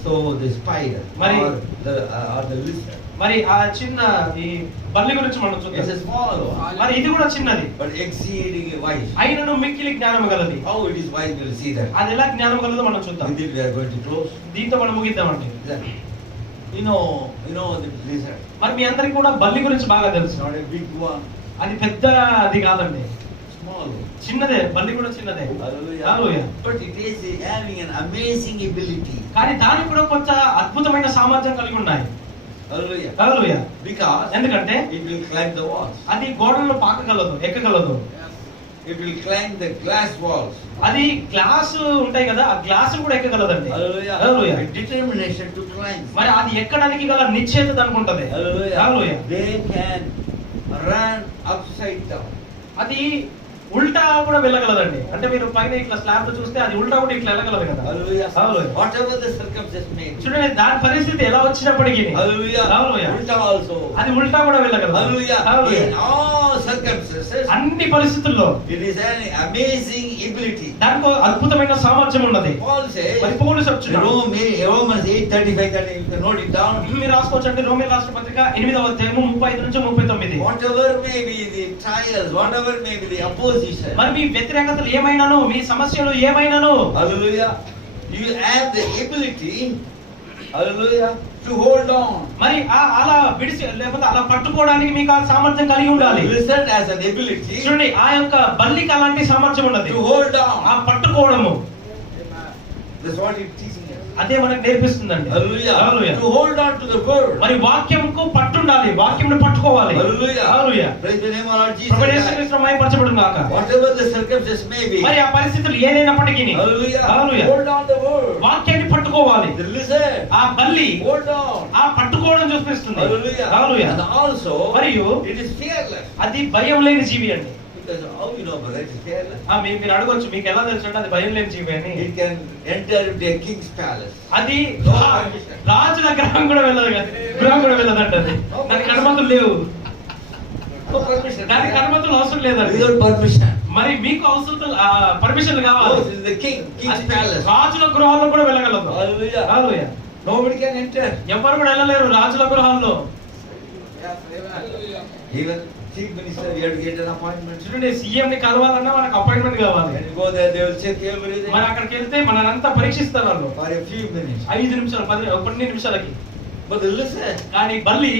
so the spider Mari- or the lizard. మరి ఆ చిన్న ఈ బల్లి గురించి మనం It's చూద్దాం. a small one, మరి ఇది కూడా చిన్నది. but exceedingly wise. అయినను మిక్కిలి జ్ఞానం గలది. How it is wise, we'll see that. అది ఎలా జ్ఞానం గలదో మనం చూద్దాం. With it, we are going to close. దీంతో మనం ముగిద్దామండి. You know the lizard. మరి మీ అందరికి కూడా బల్లి గురించి బాగా It's తెలుసు. not a big one, అది పెద్ద అది కాదండి, small one. చిన్నదే. బల్లి కూడా చిన్నదే. Hallelujah. Hallelujah. But it is having an amazing ability. కానీ దానికి కూడా కొంత అద్భుతమైన సామర్థ్యం కలిగి ఉన్నాయి. Hallelujah. Hallelujah. Because ఎందుకంటే it will climb the walls. అది గోడలను పాకగలదు, ఎక్కగలదు. It will climb the glass walls. అది గ్లాస్ ఉంటాయి కదా, ఆ గ్లాస్ కూడా ఎక్కగలదండి. Hallelujah. Hallelujah. A determination to climb. మరి అది ఎక్కడానికి గల నిశ్చయత దానికి ఉంటది. Hallelujah. Hallelujah. They can run upside down. అది ఉల్టా కూడా వెళ్ళగలదండి. అంటే మీరు పైన ఇట్లా స్లాబ్ చూస్తే అది ఉల్టా కూడా ఇట్లా వెళ్ళగలదు కదా. Hallelujah. Hallelujah. Whatever the circumstance may be. చూడండి దాని పరిస్థితి ఎలా వచ్చినప్పటికీ Hallelujah. Hallelujah. Ulta also. అది ఉల్టా కూడా వెళ్ళగలదు. Hallelujah. Hallelujah. In all circumstances, అన్ని పరిస్థితుల్లో it is an amazing ability. దానికి ఒక అద్భుతమైన సామర్థ్యం ఉన్నది. Paul says, మరి పౌలు చెప్తున్నాడు. Romans 8:35, that you can note it down. మీరు రాసుకోవచ్చు అంటే రోమీయుల రాసిన పత్రిక 8వ అధ్యాయము 35 నుంచి 39. Whatever may be the trials, whatever may be the opposition. మరి మీ వ్యతిరేకతలు ఏమైనాను, మీ సమస్యలు ఏమైనాను, Hallelujah. You have the ability, hallelujah, to hold on. మరి అలా విడిచి లేకపోతే అలా పట్టుకోవడానికి మీకు ఆ సామర్థ్యం కలిగి ఉండాలి. Lizard has an ability చూడండి ఆ యొక్క బల్లికి అలాంటి సామర్థ్యం ఉన్నది, to hold on. ఆ పట్టుకోవడము. That's what it teaching us. అదే మనకు నేర్పిస్తుందండి. Hallelujah. Hallelujah. To hold on to the word. మరి వాక్యంకు పట్టుండాలి, వాక్యంను పట్టుకోవాలి. Hallelujah. Hallelujah. Praise the name of our Jesus. ప్రభువైన యేసుక్రీస్తు మహిమపరచబడును గాక. Whatever the circumstances may be. మరి ఆ పరిస్థితులు ఏదైనప్పటికీ Hallelujah. Hallelujah. Hold on the word. వాక్యాన్ని పట్టుకోవాలి. పట్టుకోవాలి. The lizard, ఆ బల్లి hold on. ఆ పట్టుకోవడం చూపిస్తుంది. Hallelujah. హల్లెలూయా. And also, మరియు it is fearless. అది భయం లేని జీవి అండి. Because how you know, brother, it is fearless? మీరు అడగొచ్చు, మీకు ఎలా తెలుసు అంటే అది భయం లేని జీవి అని. It can enter into a king's palace. అది రాజుల గ్రహం కూడా వెళ్ళదు కదా, గృహం కూడా వెళ్ళదంట. అది దానికి అనుమతులు లేవు, No permission. దానికి అనుమతులు అవసరం లేదండి. Without permission. మరి మీకు అవసరం పర్మిషన్ కావాలి. No, it is the king's palace. రాజుల గృహాల్లో కూడా వెళ్ళగలదు. Hallelujah. Hallelujah. Nobody can enter. ఎవరు కూడా వెళ్ళలేరు రాజుల గృహాల్లో. Even chief minister, we have to get an appointment. చూడండి, సీఎం ని కలవాలన్నా మనకు అపాయింట్మెంట్ కావాలి. When you go there, they will check everything. మరి అక్కడికి వెళ్తే మననంతా పరీక్షిస్తారు వాళ్ళు For a few minutes. 5 నిమిషాలు, కొన్ని నిమిషాలకి. But the lizard కానీ బల్లి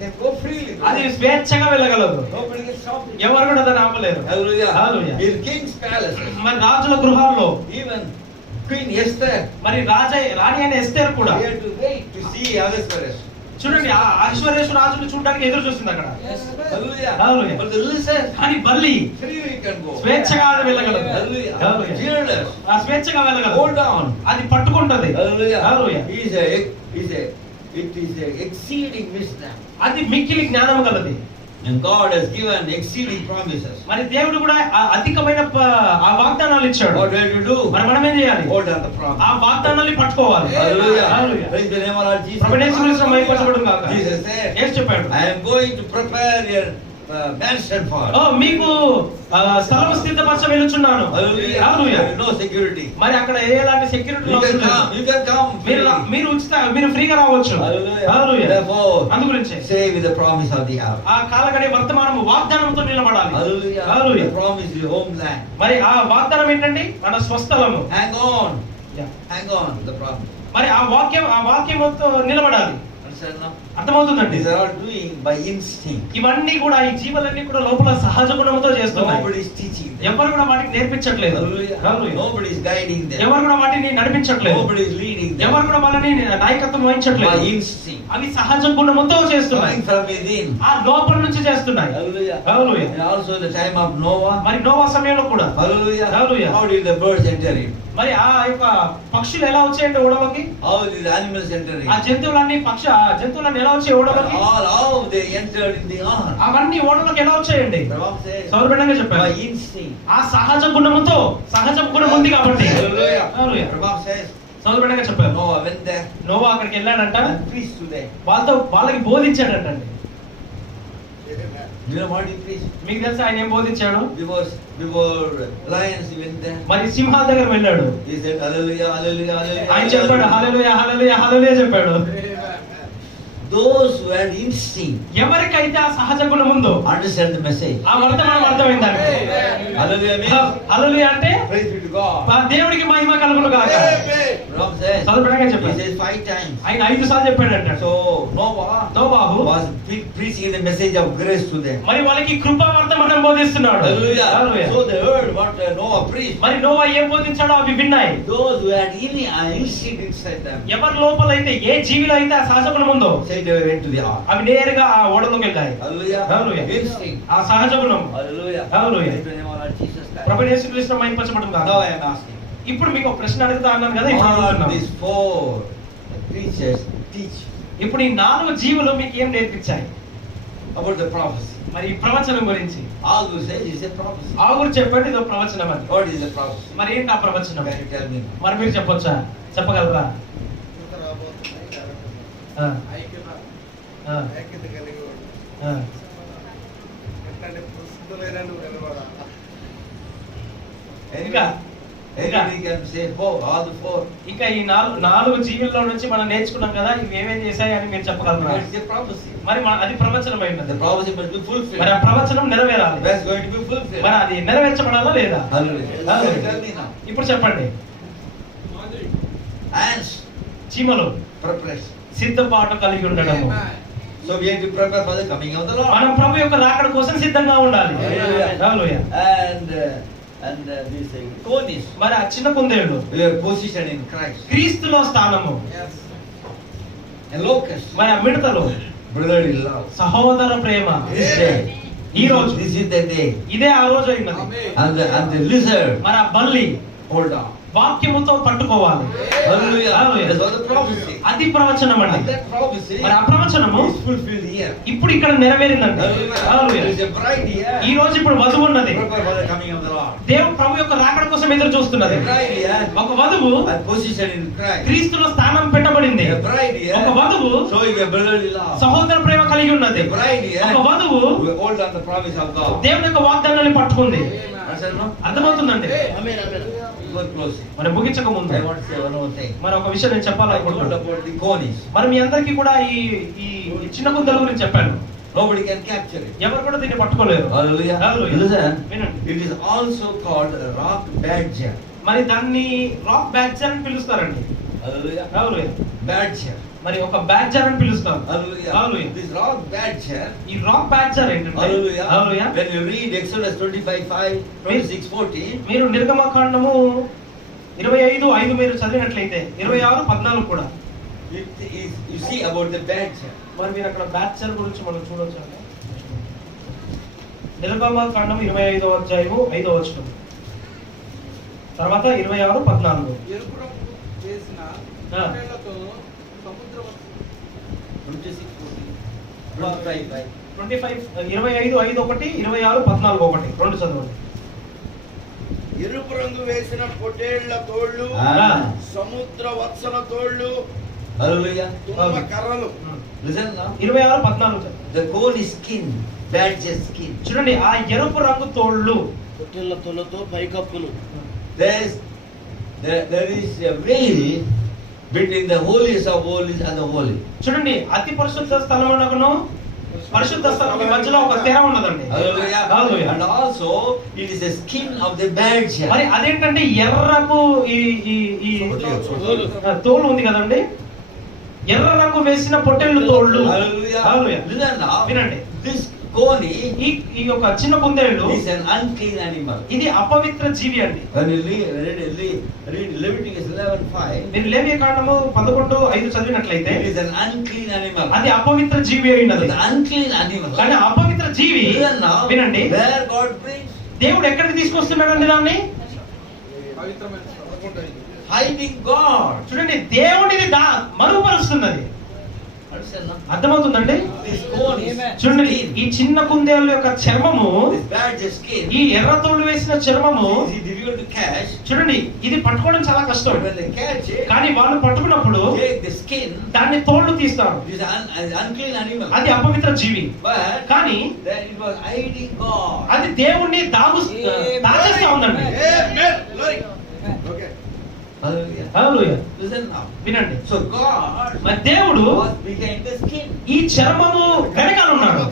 can go freely. అది స్వేచ్ఛగా వెళ్ళగలదు. Nobody can stop it. ఎవరు కూడా దాన్ని ఆపలేరు. Hallelujah. Hallelujah. In king's palace, మరి రాజుల గృహాల్లో even Queen Esther, మరి రాణి అయిన ఎస్తేర్ కూడా we have to wait to see Ahasuerus. చూడండి, ఆ అశ్వరేషు రాజును చూడడానికి ఎదురు చూస్తుంది అక్కడ. Hallelujah. Hallelujah. But the lizard, కానీ బల్లి freely can go. స్వేచ్ఛగా అది వెళ్ళగలదు. Hallelujah. Hallelujah. Fearless. ఆ స్వేచ్ఛగా వెళ్ళగలదు. Hold on. అది పట్టుకుంటది. Hallelujah. Hallelujah. It is a exceeding wisdom. అది మిక్కిలి జ్ఞానం గలది. And God has given exceeding promises. మరి దేవుడు కూడా అధికమైన ఆ వాగ్దానాలు ఇచ్చాడు. What do you do? మరి మనం ఏం చేయాలి? Hold on the promise. ఆ వాగ్దానాన్ని పట్టుకోవాలి. Hallelujah. Hallelujah. Praise the name of our Jesus. ప్రభువైన యేసుక్రీస్తు మహిమపరచబడును గాక. Jesus said, యేసు చెప్పాడు, I am going to prepare your mansion for. మీకు స్థలం సిద్ధపరచ వెళ్ళుచున్నాను. Hallelujah. Hallelujah. There is no security. మరి అక్కడ ఎలాంటి security You can come. You can come. మీరు ఫ్రీగా రావచ్చు. Hallelujah. హల్లెలూయా. Therefore, అందు గురించి say with the promise of the hour. ఆ కాలగడి వర్తమానము వాగ్దానంతో నిలబడాలి. Hallelujah. Hallelujah. The promise is homeland. మరి ఆ వాగ్దానం ఏంటండి? మన స్వస్థలము. Hang on. Yeah. Hang on to the promise. మరి ఆ వాక్యంతో నిలబడాలి. Understand now? అర్థమవుతుందండి. These are all doing by instinct. ఇవన్నీ కూడా, ఈ జీవులన్నీ కూడా లోపల సహజ గుణంతో చేస్తున్నాయి. Nobody is teaching them. ఎవరు కూడా వాటిని నేర్పించట్లేదు. Hallelujah. Hallelujah. Nobody is guiding them. ఎవరు కూడా వాటిని నడిపించట్లేదు. Nobody is leading them. ఎవరు కూడా వాళ్ళని నాయకత్వం By వహించట్లేదు. instinct. అవి సహజ గుణముతో చేస్తున్నాయి. Coming from within. ఆ లోపల నుంచి చేస్తున్నాయి. Hallelujah. Hallelujah. And also the time of Noah. మరి నోవా సమయంలో కూడా Hallelujah. Hallelujah. How did the birds enter in? మరి ఆ యొక్క పక్షులు ఎలా వచ్చాయండి ఓడలోకి? How did the animals enter in? ఆ జంతువులన్నీ ఎలా వచ్చాయి ఓడలోకి? All how they entered in the ark. అవన్నీ ఓడలోకి ఎలా వచ్చాయండి? Prabhupada says, సౌరభంగా చెప్పారు. by instinct. ఆ సహజ గుణం ఉంది కాబట్టి. Hallelujah. Hallelujah. Prabhupada says, సౌరభంగా చెప్పారు. Noah went there నోవా అక్కడికి వెళ్ళాడంట. and preached to them. వాళ్ళకి బోధించాడంటండి. You know what he preached? మీకు తెలుసా ఆయన ఏం బోధించాడు? Before lions he went there. మరి సింహాల దగ్గర వెళ్ళాడు. He said, Hallelujah, Hallelujah, Hallelujah. ఆయన చెప్పాడు, హల్లెలూయా హల్లెలూయా హల్లెలూయా చెప్పాడు. Those who had instinct ఎవరికైతే ఆ సహజ గుణం ఉందో understand the message. ఆ వర్తమానం అర్థమైందండి. Hallelujah means హల్లెలూయా అంటే praise be to God. ఆ దేవుడికి మహిమ కలుగును గాక. Prabhupada says, సౌరభంగా he చెప్పాడు. says 5 times. ఆయన 5 సార్లు చెప్పాడంట. So Noah Novahu was preaching the message of grace to them. మరి వాళ్ళకి కృపా వర్తమానం బోధిస్తున్నాడు. Hallelujah. Hallelujah. So they heard what Noah preached. మరి నోవా ఏం బోధించాడో అవి విన్నాయి. Those who had any instinct inside them, ఎవరి లోపలైతే, ఏ జీవిలో అయితే ఆ సహజ గుణం ఉందో said they went to the ark. అవి నేరుగా ఆ ఓడలోకి వెళ్ళాయి. Hallelujah. Hallelujah. Instinct. ఆ సహజ గుణం. Hallelujah. Hallelujah. Praise the name of our Jesus Christ. ప్రభువైన యేసుక్రీస్తు మహిమపరచబడును గాక. Now I am asking, ఇప్పుడు మీకు ఒక ప్రశ్న అడుగుతా అన్నాను కదా, ఇప్పుడు what అడుగుతున్నాను. these 4 creatures teach ఇప్పుడు ఈ 4 జీవులు మీకు ఏం నేర్పించాయి? about the prophecy? మరి ఈ ప్రవచనం గురించి All says is a prophecy. ఆగురు చెప్పాడు, ఇదో ప్రవచనం అని. What is the prophecy? మరి ఏంటి ఆ ప్రవచనం? Can you tell me? మరి మీరు చెప్పొచ్చా? చెప్పగలరా? ఆ, ఆ, ఆ. ఇంకా Anybody can say 4, all the 4. ఇంకా ఈ 4 జీవుల్లో నుంచి మనం నేర్చుకున్నాం కదా, ఇవి ఏమేం చేశాయి అని మీరు చెప్పగలరా? It's a prophecy. మరి అది ప్రవచనం అయి The ఉన్నది. prophecy must be fulfilled. మరి ఆ ప్రవచనం నెరవేరాలి. That's going to be fulfilled. మరి అది నెరవేర్చబడాలా లేదా? Hallelujah. Hallelujah. Tell me now. ఇప్పుడు చెప్పండి. Ants, చీమలు preparation. సిద్ధపాటు కలిగి ఉండడము. So we have to prepare for the coming of the Lord. మనం ప్రభు యొక్క రాకడ కోసం సిద్ధంగా ఉండాలి. హల్లెలూయా. And these conies, మరి ఆ చిన్న కుందేళ్ళు we are positioned in Christ. క్రీస్తులో స్థానము. And locusts, మరి ఆ మిడతలు brotherly love. సహోదర ప్రేమ. This day, ఈ రోజు this is the day. ఇదే ఆ రోజు అయినది. And the lizard, మరి ఆ బల్లి hold on. వాక్యముతో పట్టుకోవాలి. Hallelujah. Hallelujah. That's what the prophecy. అది ప్రవచనం And అండి. that prophecy మరి ఆ ప్రవచనము is fulfilled here. ఇప్పుడు ఇక్కడ నెరవేరిందండి. Hallelujah. Hallelujah. There is a bride here. ఈ రోజు ఇప్పుడు వధువు ఉన్నది. Prepare for the coming of the Lord. దేవుడు ప్రభు యొక్క రాకడ కోసం ఎదురు చూస్తున్నది. The bride here. ఒక వధువు And position in Christ. క్రీస్తులో స్థానం పెట్టబడింది. The bride here. ఒక వధువు Showing a brotherly love. సహోదర ప్రేమ కలిగి ఉన్నది. The bride here. ఒక వధువు We hold on the promise of God. దేవుని యొక్క వాగ్దానాన్ని పట్టుకుంది. Understand, no? అర్థమవుతుందండి. ఆమేన్ ఆమేన్. We're closing. మరి ముగించక ముందు I want to say one more thing. మరి ఒక విషయం నేను I told చెప్పాలనుకుంటున్నాను. about the conies. మరి మీ అందరికీ కూడా ఈ ఈ చిన్న కుందల గురించి చెప్పాను. Nobody can capture it. ఎవరు కూడా దీన్ని పట్టుకోలేరు. Hallelujah. Hallelujah. Listen. వినండి. It is also called a rock badger. మరి దాన్ని రాక్ బ్యాడ్జర్ అని పిలుస్తారండి. Hallelujah. Hallelujah. Badger. మరి ఒక బ్యాడ్జర్ అని పిలుస్తారు. Hallelujah. Hallelujah. This rock badger. ఈ రాక్ బ్యాడ్జర్ ఏంటంటే Hallelujah. Hallelujah. When you read Exodus 25:5, 26:14, మీరు నిర్గమకాండము 25:5 మీరు చదివినట్లయితే 26:14 కూడా it is you see about the badger. మరి మీరు అక్కడ బ్యాడ్జర్ గురించి మనం చూడొచ్చు అండి. నిర్గమకాండం 25వ అధ్యాయము 5వ వచనం తర్వాత 26:14 ఎరుపు రంగు వేసిన పొట్టేళ్లతో సముద్ర 26:14, 25:5. 25:5 ఒకటి 26:14 ఒకటి రెండు చదవండి. ఎరుపు రంగు వేసిన పొటేళ్ల తోళ్ళు, Ah. సముద్ర వత్సల తోళ్ళు, Hallelujah. తుమ్మ కర్రలు. Listen now. 26:14 చదవండి. The cone skin, badger skin. చూడండి ఆ ఎరుపు రంగు తోళ్ళు. పొట్టేళ్ల తొలతో పైకప్పును. There is a veil between the holiest of holies and the holy. చూడండి అతి పరిశుద్ధ స్థలమునకును పరిశుద్ధ స్థలానికి మధ్యలో ఒక తెర ఉన్నదండి. Hallelujah. Hallelujah. And also it is the skin of the badger. మరి అదేంటంటే ఎర్రపు ఈ ఈ ఈ తోలు. తోలు ఉంది కదండి, ఎర్ర రంగు వేసిన పొట్టేళ్ళు తోళ్ళు. Hallelujah. Hallelujah. Listen now. వినండి. This cone ఈ యొక్క చిన్న కుందేళ్ళు is an unclean animal. ఇది అపవిత్ర జీవి అండి. When you read Leviticus 11:5, మీరు లేవియ కాండము 11:5 చదివినట్లయితే it is an unclean animal. అది అపవిత్ర జీవి అయినది. The unclean animal. కానీ అపవిత్ర జీవి Listen now. వినండి, Where God brings, దేవుడు ఎక్కడికి తీసుకొస్తున్నాడండి దాన్ని? పవిత్రమైన hiding God. చూడండి దేవుడిని మరుగుపరుస్తున్నది. Understand now? అర్థమవుతుందండి? This cone is చూడండి skin. ఈ చిన్న కుందేళ్ళ యొక్క చర్మము, This badger skin ఈ ఎర్ర తోలు వేసిన చర్మము is difficult to catch. చూడండి ఇది పట్టుకోవడం చాలా కష్టం. But when they catch it, కానీ వాళ్ళు పట్టుకున్నప్పుడు take the skin. దాన్ని తోళ్ళు తీస్తారు. It is an unclean animal. అది అపవిత్ర జీవి. But కానీ then it was hiding God. అది దేవుణ్ణి దాచేస్తా ఉందండి. Amen. Glory. Okay. Hallelujah. హల్లెలూయా. Listen now. వినండి. So God మరి దేవుడు was behind the skin. ఈ చర్మము వెనకాల ఉన్నాడు.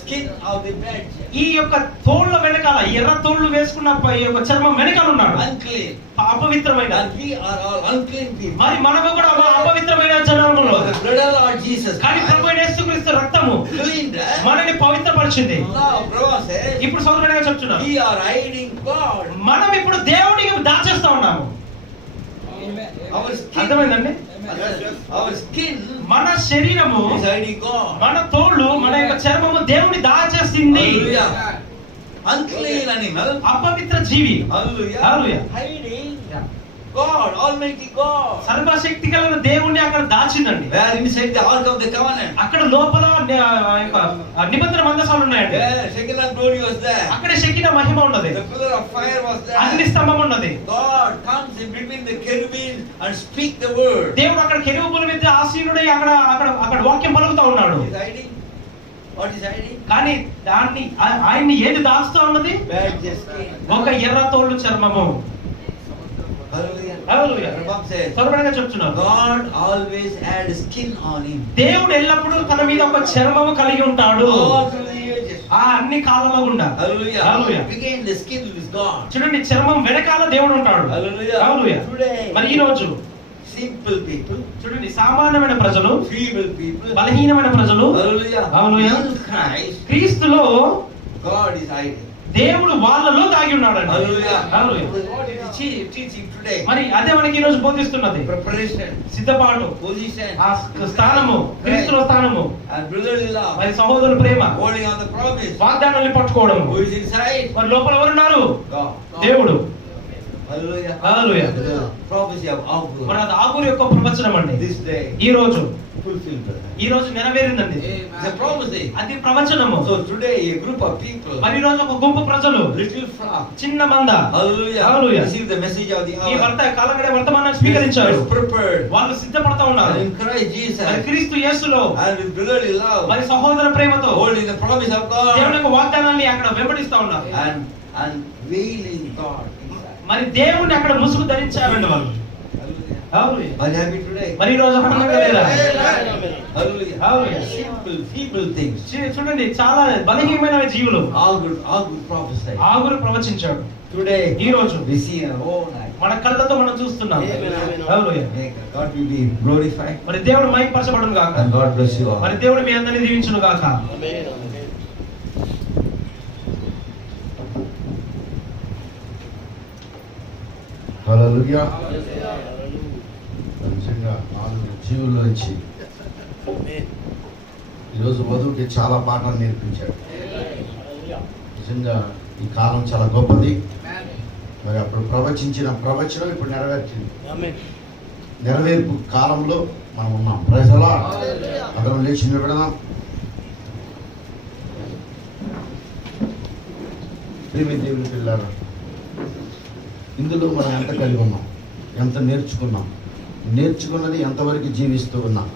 Skin of the badger. ఈ యొక్క తోళ్ళ వెనకాల ఎర్ర తోళ్ళు వేసుకున్న ఈ యొక్క చర్మం వెనకాల ఉన్నాడు. Unclean. అపవిత్రమైన. And we are all unclean people. మరి మనము కూడా అపవిత్రమైన జనములో. The blood of Lord Jesus కానీ Christ ప్రభు యేసుక్రీస్తు రక్తము cleaned us. మనల్ని పవిత్రపరిచింది. Now, brother says, ఇప్పుడు సోదరుడిగా చెప్తున్నాను, we are hiding God. మనం ఇప్పుడు దేవుడిని దాచేస్తా ఉన్నాము. Our skin, అర్థమైందండి? our skin మన శరీరము, is hiding God. మన తోళ్ళు, మన యొక్క చర్మము దేవుని దాచేసింది. Hallelujah. Unclean animal. అపవిత్ర జీవి. Hallelujah. Hallelujah. Hiding God, Almighty God. సర్వశక్తి కలిగిన దేవుణ్ణి అక్కడ దాచిందండి. Where inside the ark of the covenant. అక్కడ లోపల నిబంధన మందసాలు ఉన్నాయండి. Where Shekinah glory was there. అక్కడ షెకిన మహిమ ఉన్నది. The pillar of fire was అగ్ని there. స్తంభం ఉన్నది. God comes in between the cherubim and speak the word. దేవుడు అక్కడ కెరూబుల మీద ఆసీనుడై అక్కడ అక్కడ అక్కడ వాక్యం పలుకుతా ఉన్నాడు. He is hiding. What is hiding? కానీ దాన్ని ఆయన్ని ఏది దాస్తా ఉన్నది? Badger skin. ఒక ఎర్ర తోళ్ళు చర్మము. Hallelujah. Hallelujah. Prabhupada says, సర్వడంగా చెప్తున్నాను, God always had skin on him. దేవుడు ఎల్లప్పుడూ తన మీద ఒక చర్మము కలిగి ఉంటాడు. All through the ages. ఆ అన్ని కాలంలో గుండా. Hallelujah. Hallelujah. Again, the skin is God. చూడండి చర్మం వెనకాల దేవుడు ఉంటాడు. Hallelujah. Hallelujah. Today, మరి ఈ రోజు simple people, చూడండి సామాన్యమైన ప్రజలు, feeble people, బలహీనమైన ప్రజలు, hallelujah, Hallelujah. in Christ, క్రీస్తులో God is hiding. దేవుడు వాళ్ళలో దాగి ఉన్నాడండి. Hallelujah. Hallelujah. What is the teaching today? మరి అదే మనకి ఈ రోజు బోధిస్తున్నది. Preparation, సిద్ధపాటు, position, ఆ స్థానము, క్రీస్తులో స్థానము, and brotherly love, మరి సహోదరు ప్రేమ, holding on the promise. వాగ్దానాన్ని పట్టుకోవడం. Who is inside? మరి లోపల ఎవరున్నారు? God. దేవుడు. Hallelujah. Hallelujah. The prophecy of Agur. మన అది ఆగూరు యొక్క ప్రవచనం అండి. This day ఈ రోజు fulfilled. ఈ రోజు నెరవేరిందండి. It's a prophecy. అది ప్రవచనము. So today a group of people, మరి ఈ రోజు ఒక గుంపు ప్రజలు, little flock, చిన్న మంద, hallelujah, Hallelujah, receive the message of the ఈ hour. కాలగడే వర్తమానాన్ని స్వీకరించారు. Is prepared. వాళ్ళు సిద్ధపడతా ఉన్నారు. And in Christ Jesus, మరి క్రీస్తు యేసులో and with brotherly love, మరి సహోదర ప్రేమతో holding the promise of God, దేవుని యొక్క వాగ్దానాన్ని అక్కడ వెంబడిస్తా ఉన్నారు. and veiling God inside. మరి దేవుని అక్కడ ముసుగు ధరించారండి వాళ్ళు. Hallelujah. Are you happy today? మరి ఈ రోజు ఆనందంగా లేదా? Hallelujah. Hallelujah. Simple, feeble things. చూడండి, చాలా బలహీనమైన జీవులు. Agur prophesied. ఆగురు ప్రవచించాడు. Today, ఈ రోజు we see our own eyes. మన కళ్ళతో మనం చూస్తున్నాం. హల్లెలూయా. May God will be glorified. మరి దేవుడు మహిమపరచబడును గాక. And God bless you all. మరి దేవుడు మీ అందరిని దీవించును గాక. హల్లెలూయా. నిజంగా 4 జీవుల నుంచి ఈరోజు వధువుకి చాలా పాఠాలు నేర్పించాడు. నిజంగా ఈ కాలం చాలా గొప్పది. మరి అప్పుడు ప్రవచించిన ప్రవచనం ఇప్పుడు నెరవేర్చింది. నెరవేర్పు కాలంలో మనం ఉన్నాం. ప్రజలా అందరం లేచి నిలబెడదాం. ప్రియమైన దేవుని పిల్లారా, ఇందులో మనం ఎంత కలిగి ఉన్నాం, ఎంత నేర్చుకున్నాం, నేర్చుకున్నది ఎంతవరకు జీవిస్తూ ఉన్నాం.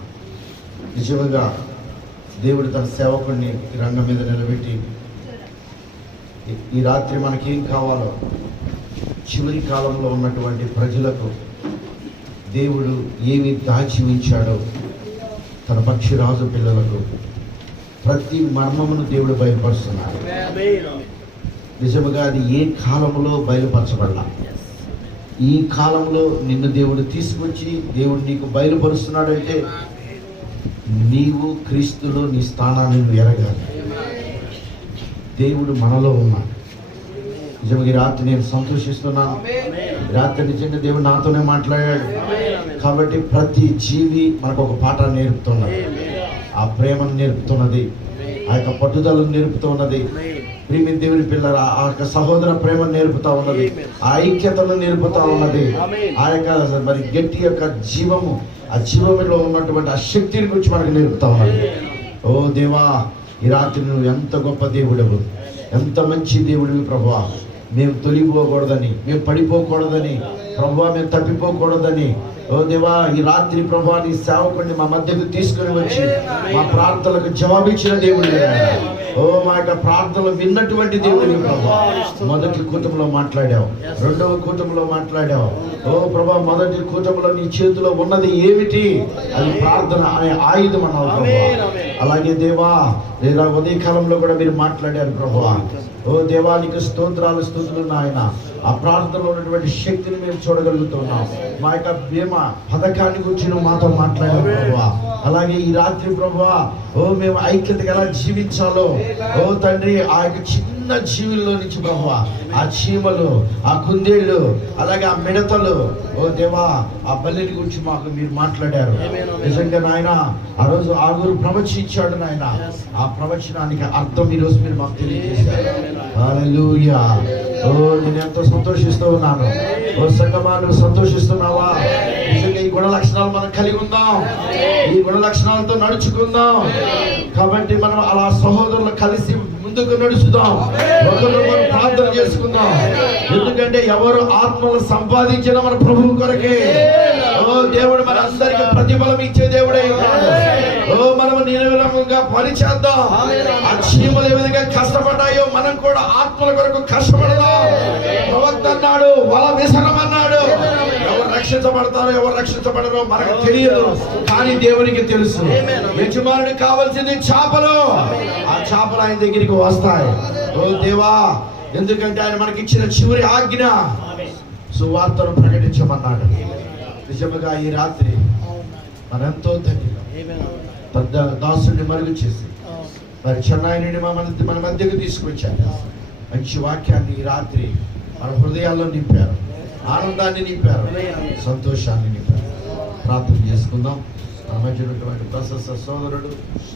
నిజంగా దేవుడు తన సేవకుడిని ఈ రంగం మీద నిలబెట్టి ఈ రాత్రి మనకేం కావాలో చివరి కాలంలో ఉన్నటువంటి ప్రజలకు దేవుడు ఏమి దాచి ఉంచాడో తన పక్షిరాజు పిల్లలకు ప్రతి మర్మమును దేవుడు బయలుపరుస్తున్నాడు. నిజముగా అది ఏ కాలంలో బయలుపరచబడలా. ఈ కాలంలో నిన్ను దేవుడు తీసుకొచ్చి దేవుడు నీకు బయలుపరుస్తున్నాడు అంటే నీవు క్రీస్తులో నీ స్థానాన్ని నువ్వు ఎరగాలి. దేవుడు మనలో ఉన్నాడు. నిజంగా ఈ రాత్రి నేను సంతోషిస్తున్నాను. రాత్రి నిజంగా దేవుడు నాతోనే మాట్లాడాడు. కాబట్టి ప్రతి జీవి మనకు ఒక పాఠాన్ని నేర్పుతున్నది. ఆ ప్రేమను నేర్పుతున్నది, ఆ యొక్క పట్టుదలను నేర్పుతూ ఉన్నది. ప్రియమైన దేవుని పిల్లరా, ఆ యొక్క సహోదర ప్రేమను నేర్పుతా ఉన్నది, ఆ ఐక్యతను నేర్పుతా ఉన్నది, ఆ యొక్క మరి గట్టి యొక్క జీవము, ఆ జీవములో ఉన్నటువంటి ఆ శక్తిని గురించి మనకు నేర్పుతా ఉన్నది. ఓ దేవా, ఈ రాత్రి నువ్వు ఎంత గొప్ప దేవుడవు, ఎంత మంచి దేవుడివి ప్రభువా. మేము తొలిపోకూడదని, మేము పడిపోకూడదని ప్రభువా, మేము తప్పిపోకూడదని ఓ దేవా, ఈ రాత్రి ప్రభువా నీ సేవకుడిని మా మధ్యకు తీసుకుని వచ్చి మా ప్రార్థనలకు జవాబిచ్చిన దేవుడివి. ఓ మా యొక్క ప్రార్థనలు విన్నటువంటి దేవుడివి ప్రభువా. మొదటి కూటంలో మాట్లాడావు, రెండవ కూటంలో మాట్లాడావు. ఓ ప్రభా, మొదటి కూటంలో నీ చేతిలో ఉన్నది ఏమిటి? అది ప్రార్థన అనే ఆయుధం అన్నావు ప్రభువా. అలాగే దేవా, లేదా ఉదయకాలంలో కూడా మీరు మాట్లాడారు ప్రభువా. ఓ దేవానికి స్తోత్రాలు, స్తుతులు నాయన. ఆ ప్రార్థనలో ఉన్నటువంటి శక్తిని మేము చూడగలుగుతున్నాం. మా యొక్క బీమా పథకాన్ని గురించి నువ్వు మాతో మాట్లాడావు ప్రభువా. అలాగే ఈ రాత్రి ప్రభువా, ఓ మేము ఐక్యతగా ఎలా జీవించాలో ఓ తండ్రి, ఆ యొక్క చిన్న జీవుల్లో నుంచి ప్రభువా, ఆ చీమలు, ఆ కుందేళ్ళు, అలాగే ఆ మిడతలు, ఓ దేవా ఆ బలిని గురించి మాకు మీరు మాట్లాడారు. నిజంగా నాయన ఆ రోజు ఆగురు ప్రవచించాడు నాయన. ఆ ప్రవచనానికి అర్థం ఈ రోజు మీరు మాకు తెలియజేశారు. హల్లెలూయా. ఓ నేను ఎంతో సంతోషిస్తూ ఉన్నాను. ఓ సంగమా, నువ్వు సంతోషిస్తున్నావా? నిజంగా ఈ గుణ లక్షణాలు మనం కలిగి ఉందాం, ఈ గుణ లక్షణాలతో నడుచుకుందాం. కాబట్టి మనం అలా సహోదరులు కలిసి ముందుకు నడుచుదాం, ఒకరినొకరు ప్రార్థన చేసుకుందాం. ఎందుకంటే ఎవరు ఆత్మలు సంపాదించిన మన ప్రభువు కొరకే. ఓ దేవుడు మన అందరికి ప్రతిఫలం ఇచ్చే దేవుడే ఉన్నాడు. ఓ మనం నిర్విలంగా పని చేద్దాం. ఆ చీమలు ఏ విధంగా కష్టపడ్డాయో మనం కూడా ఆత్మల కొరకు కష్టపడదాం. ప్రవక్త అన్నాడు, వల విసరమన్నాడు. ఎవరు రక్షించబడతారో ఎవరు రక్షించబడరో మనకు తెలియదు, కానీ దేవునికి తెలుసు. యజమానుడికి కావాల్సింది చేపలు. ఆ చేపలు ఆయన దగ్గరికి వస్తాయి. ఓ దేవా, ఎందుకంటే ఆయన మనకి ఇచ్చిన చివరి ఆజ్ఞ సువార్తను ప్రకటించమన్నాడు. నిజముగా ఈ రాత్రి మనంతో దగ్గర పెద్ద దాసుడిని మరుగు చేసి మరి చెన్నై నుండి మన మధ్యకు తీసుకొచ్చారు. మంచి వాక్యాన్ని ఈ రాత్రి మన హృదయాల్లో నింపారు, ఆనందాన్ని నింపారు, సంతోషాన్ని నింపారు. ప్రార్థన చేసుకుందాం. మన మధ్య ఉన్నటువంటి ప్రశస్త సోదరుడు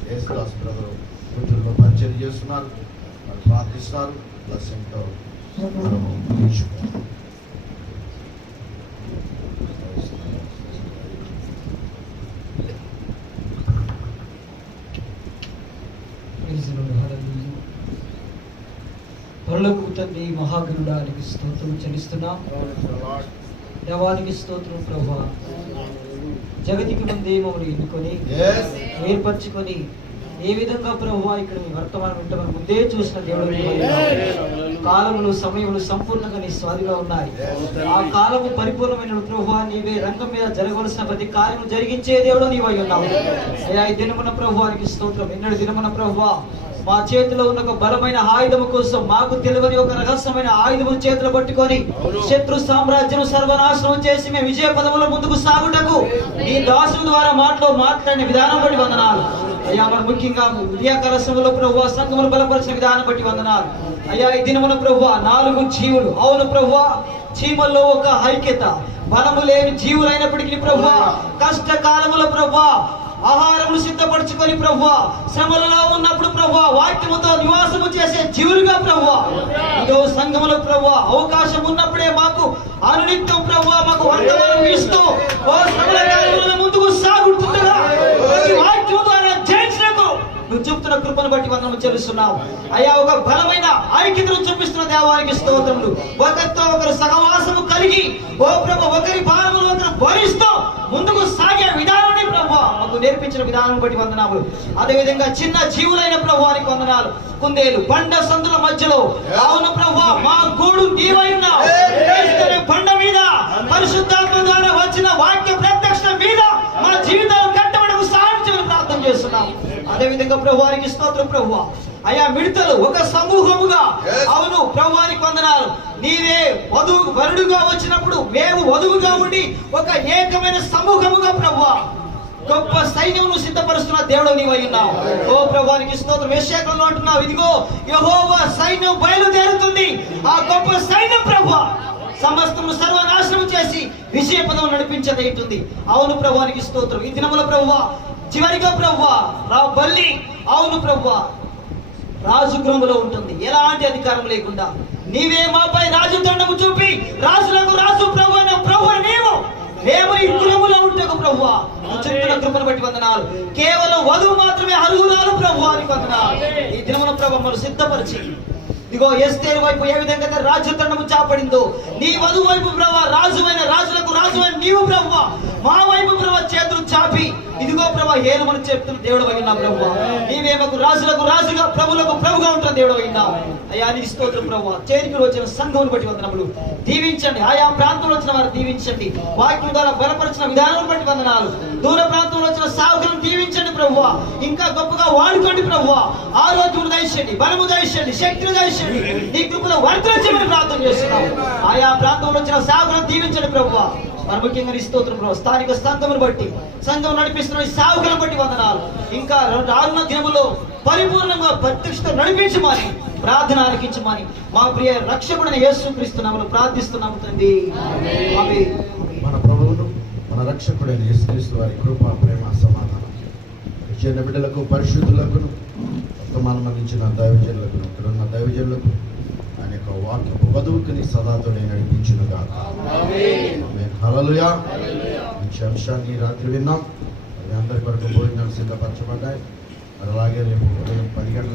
యేసుదాస్ బ్రదరు కుటుంబంలో పరిచయం చేస్తున్నారు, మరి ప్రార్థిస్తారు. లక్ష్యంతో మనము నిలిచిపోతాం. తండ్రి మహాగణుడానికి స్తోత్రం చెల్లిస్తున్నాం. దేవానికి స్తోత్రం ప్రభువా. జగతికి ముందే మమ్మల్ని ఎన్నుకొని ఏర్పరచుకొని ఏ విధంగా ప్రభువా ఇక్కడ మీ వర్తమానం వింటామని ముందే చూసిన దేవుడు. కాలములు సమయములు సంపూర్ణంగా నీ స్వాధిలో ఉన్నాయి. ఆ కాలము పరిపూర్ణమైన ప్రభువా నీవే రంగం మీద జరగవలసిన ప్రతి కార్యము జరిగించే దేవుడు నీవై ఉన్నావు. అయ్యా ఈ దినమున ప్రభువానికి స్తోత్రం. ఎన్నడు దినమున ప్రభువా మా చేతిలో ఉన్న ఒక బలమైన ఆయుధము కోసం మాకు తెలియని ఒక రహస్యమైన ఆయుధము చేతులు పట్టుకొని శత్రు సామ్రాజ్యం సర్వనాశనం చేసి మేము విజయ పదముల ముందుకు సాగుటకు ఈ దాసుల ద్వారా మాట్లాడిన విధానం బట్టి వందనాలు అయ్యా. మరి ముఖ్యంగా విద్యా కలశములో ప్రభువా సంఘములు బలపరిచిన విధానం బట్టి వందనాలు అయ్యా. ఈ దినమున ప్రభువా 4 జీవులు, అవును ప్రభువా, చీమల్లో ఒక ఐక్యత, బలము లేని జీవులైనప్పటికీ ప్రభువా కష్టకాలములో ప్రభువా ఆహారము సిద్ధపరచుకొని ప్రభువా శ్రమలలో ఉన్నప్పుడు ప్రభువా వాక్యముతో నివాసము చేసే జీవులుగా ప్రభువా ఇదో సంఘములో ప్రభువా అవకాశం ఉన్నప్పుడే మాకు అనునిత్యం ప్రభువా మాకు వర్తమానం ఇస్తూ ఓ శ్రమల కాలంలో ముందుకు సాగుతుండగా వాక్యము ద్వారా జయించినకు నువ్వు చూపుతున్న కృపను బట్టి వందనము చెల్లిస్తున్నావు అయ్యా. ఒక బలమైన ఐక్యతను చూపిస్తున్న దేవానికి స్తోత్రములు. ఒకరితో ఒకరు సహవాసము కలిగి ఓ ప్రభు ఒకరి భారములు ఒకరు భరిస్తూ ముందుకు సాగే విధానాన్ని ప్రభు మాకు నేర్పించిన విధానం బట్టి వందనాలు. అదే విధంగా చిన్న జీవులైన ప్రభువానికి వందనాలు. కుందేలు బండ సందుల మధ్యలో అవును ప్రభు మా గూడు నీవై ఉన్నావు. బండ మీద పరిశుద్ధాత్మ ద్వారా వచ్చిన వాక్య ప్రత్యక్ష మీద మా జీవితాలు కట్టబడకు సహాయం చేయమని ప్రార్థన చేస్తున్నాం. అదే విధంగా ప్రభువానికి స్తోత్రం ప్రభువా. అయ్యా మిడతలు ఒక సమూహముగా అవును ప్రభువానికి వందనాలు. నీవే వరుడుగా వచ్చినప్పుడు మేము వధువుగా ఉండి ఒక ఏకమైన సమూహముగా ప్రభువా గొప్ప సైన్యమును సిద్ధపరుస్తున్న దేవుడు నీవై ఉన్నావు. ఓ ప్రభువానికి స్తోత్రం. యెషయాలో అంటున్నావు ఇదిగో యెహోవా సైన్యం బయలుదేరుతుంది. ఆ గొప్ప సైన్యం ప్రభువా సమస్తము సర్వనాశనం చేసి విజయ పదం నడిపించదైతుంది. అవును ప్రభువానికి స్తోత్రం. ఈ దినముల ప్రభువా చివరిగా ప్రభువా బల్లి అవును ప్రభువా రాజు గృహములో ఉంటుంది. ఎలాంటి అధికారం లేకుండా నీవే మాపై రాజు దండము చూపి రాజులకు రాజు ప్రభు నీవు మేము ఈ గృహములో ఉంటాము ప్రభువా. చెప్తున్న కృపను బట్టి వందనాలు. కేవలం వధువు మాత్రమే అర్హురాలు ప్రభువానికి వందనాలు. ఈ దినమున ప్రభువు సిద్ధపరిచి ఇదిగో ఎస్తేరు వైపు ఏ విధంగా రాజు దండము చాపడిందో నీ వధువు వైపు ప్రభు రాజువైన రాజులకు రాజువైన నీవు ప్రభు మా వైపు ప్రభు చేతులు చాపి ఇదిగో ప్రభు ఏలుమని చెప్తున్న దేవుడు అయినా ప్రభు నీవే మాకు రాజులకు రాజుగా ప్రభులకు ప్రభుగా ఉంటున్న దేవుడు అయినా అయ్యా. నీ స్తోత్రం ప్రభు. చేరికి వచ్చిన సంఘమును బట్టి వందనములు దీవించండి. ఆయా ప్రాంతంలో వచ్చిన వారు దీవించండి. వాక్యం ద్వారా బలపరిచిన విధానం బట్టి వందనాలు. దూర ప్రాంతంలో వచ్చిన సాగులను దీవించండి ప్రభు. ఇంకా గొప్పగా వాడుకోండి ప్రభు. ఆరోగ్యమును దయచేయండి, బలము దయచేయండి, శక్తిని దయచేయండి. నీ కృపలో వర్తించమని ప్రార్థన చేస్తున్నాం. ఆయా ప్రాంతంలో వచ్చిన సాగులను దీవించండి ప్రభు. మరి ముఖ్యంగా నీ స్తోత్రం ప్రభు. స్థానిక సంఘమును బట్టి సంఘం నడిపిస్తున్న ఈ సాగులను బట్టి వందనాలు. ఇంకా రానున్న దినములో పరిపూర్ణంగా ప్రత్యక్షత నడిపించమని ప్రార్థన ఆలకించమని మా ప్రియ రక్షకుడైన యేసుక్రీస్తు నామములో ప్రార్థిస్తున్నాము తండ్రి. ఆమేన్. మన ప్రభువును మన రక్షకుడైన యేసుక్రీస్తు వారి కృప ప్రేమ సమాధానం చిన్న బిడ్డలకు పరిశుద్ధులకు వర్తమానం అందించిన దైవజనులకు ఇక్కడున్న దైవజనులకు ఆయన యొక్క వాక్యపు వధువుకుని సదాతోనే నడిపించునుగా. హల్లెలూయా. మంచి అంశాన్ని రాత్రి విన్నాం. అది అందరి కొరకు భోజనాలు సిద్ధపరచబడ్డాయి. అలాగే రేపు ఉదయం 10 గంటల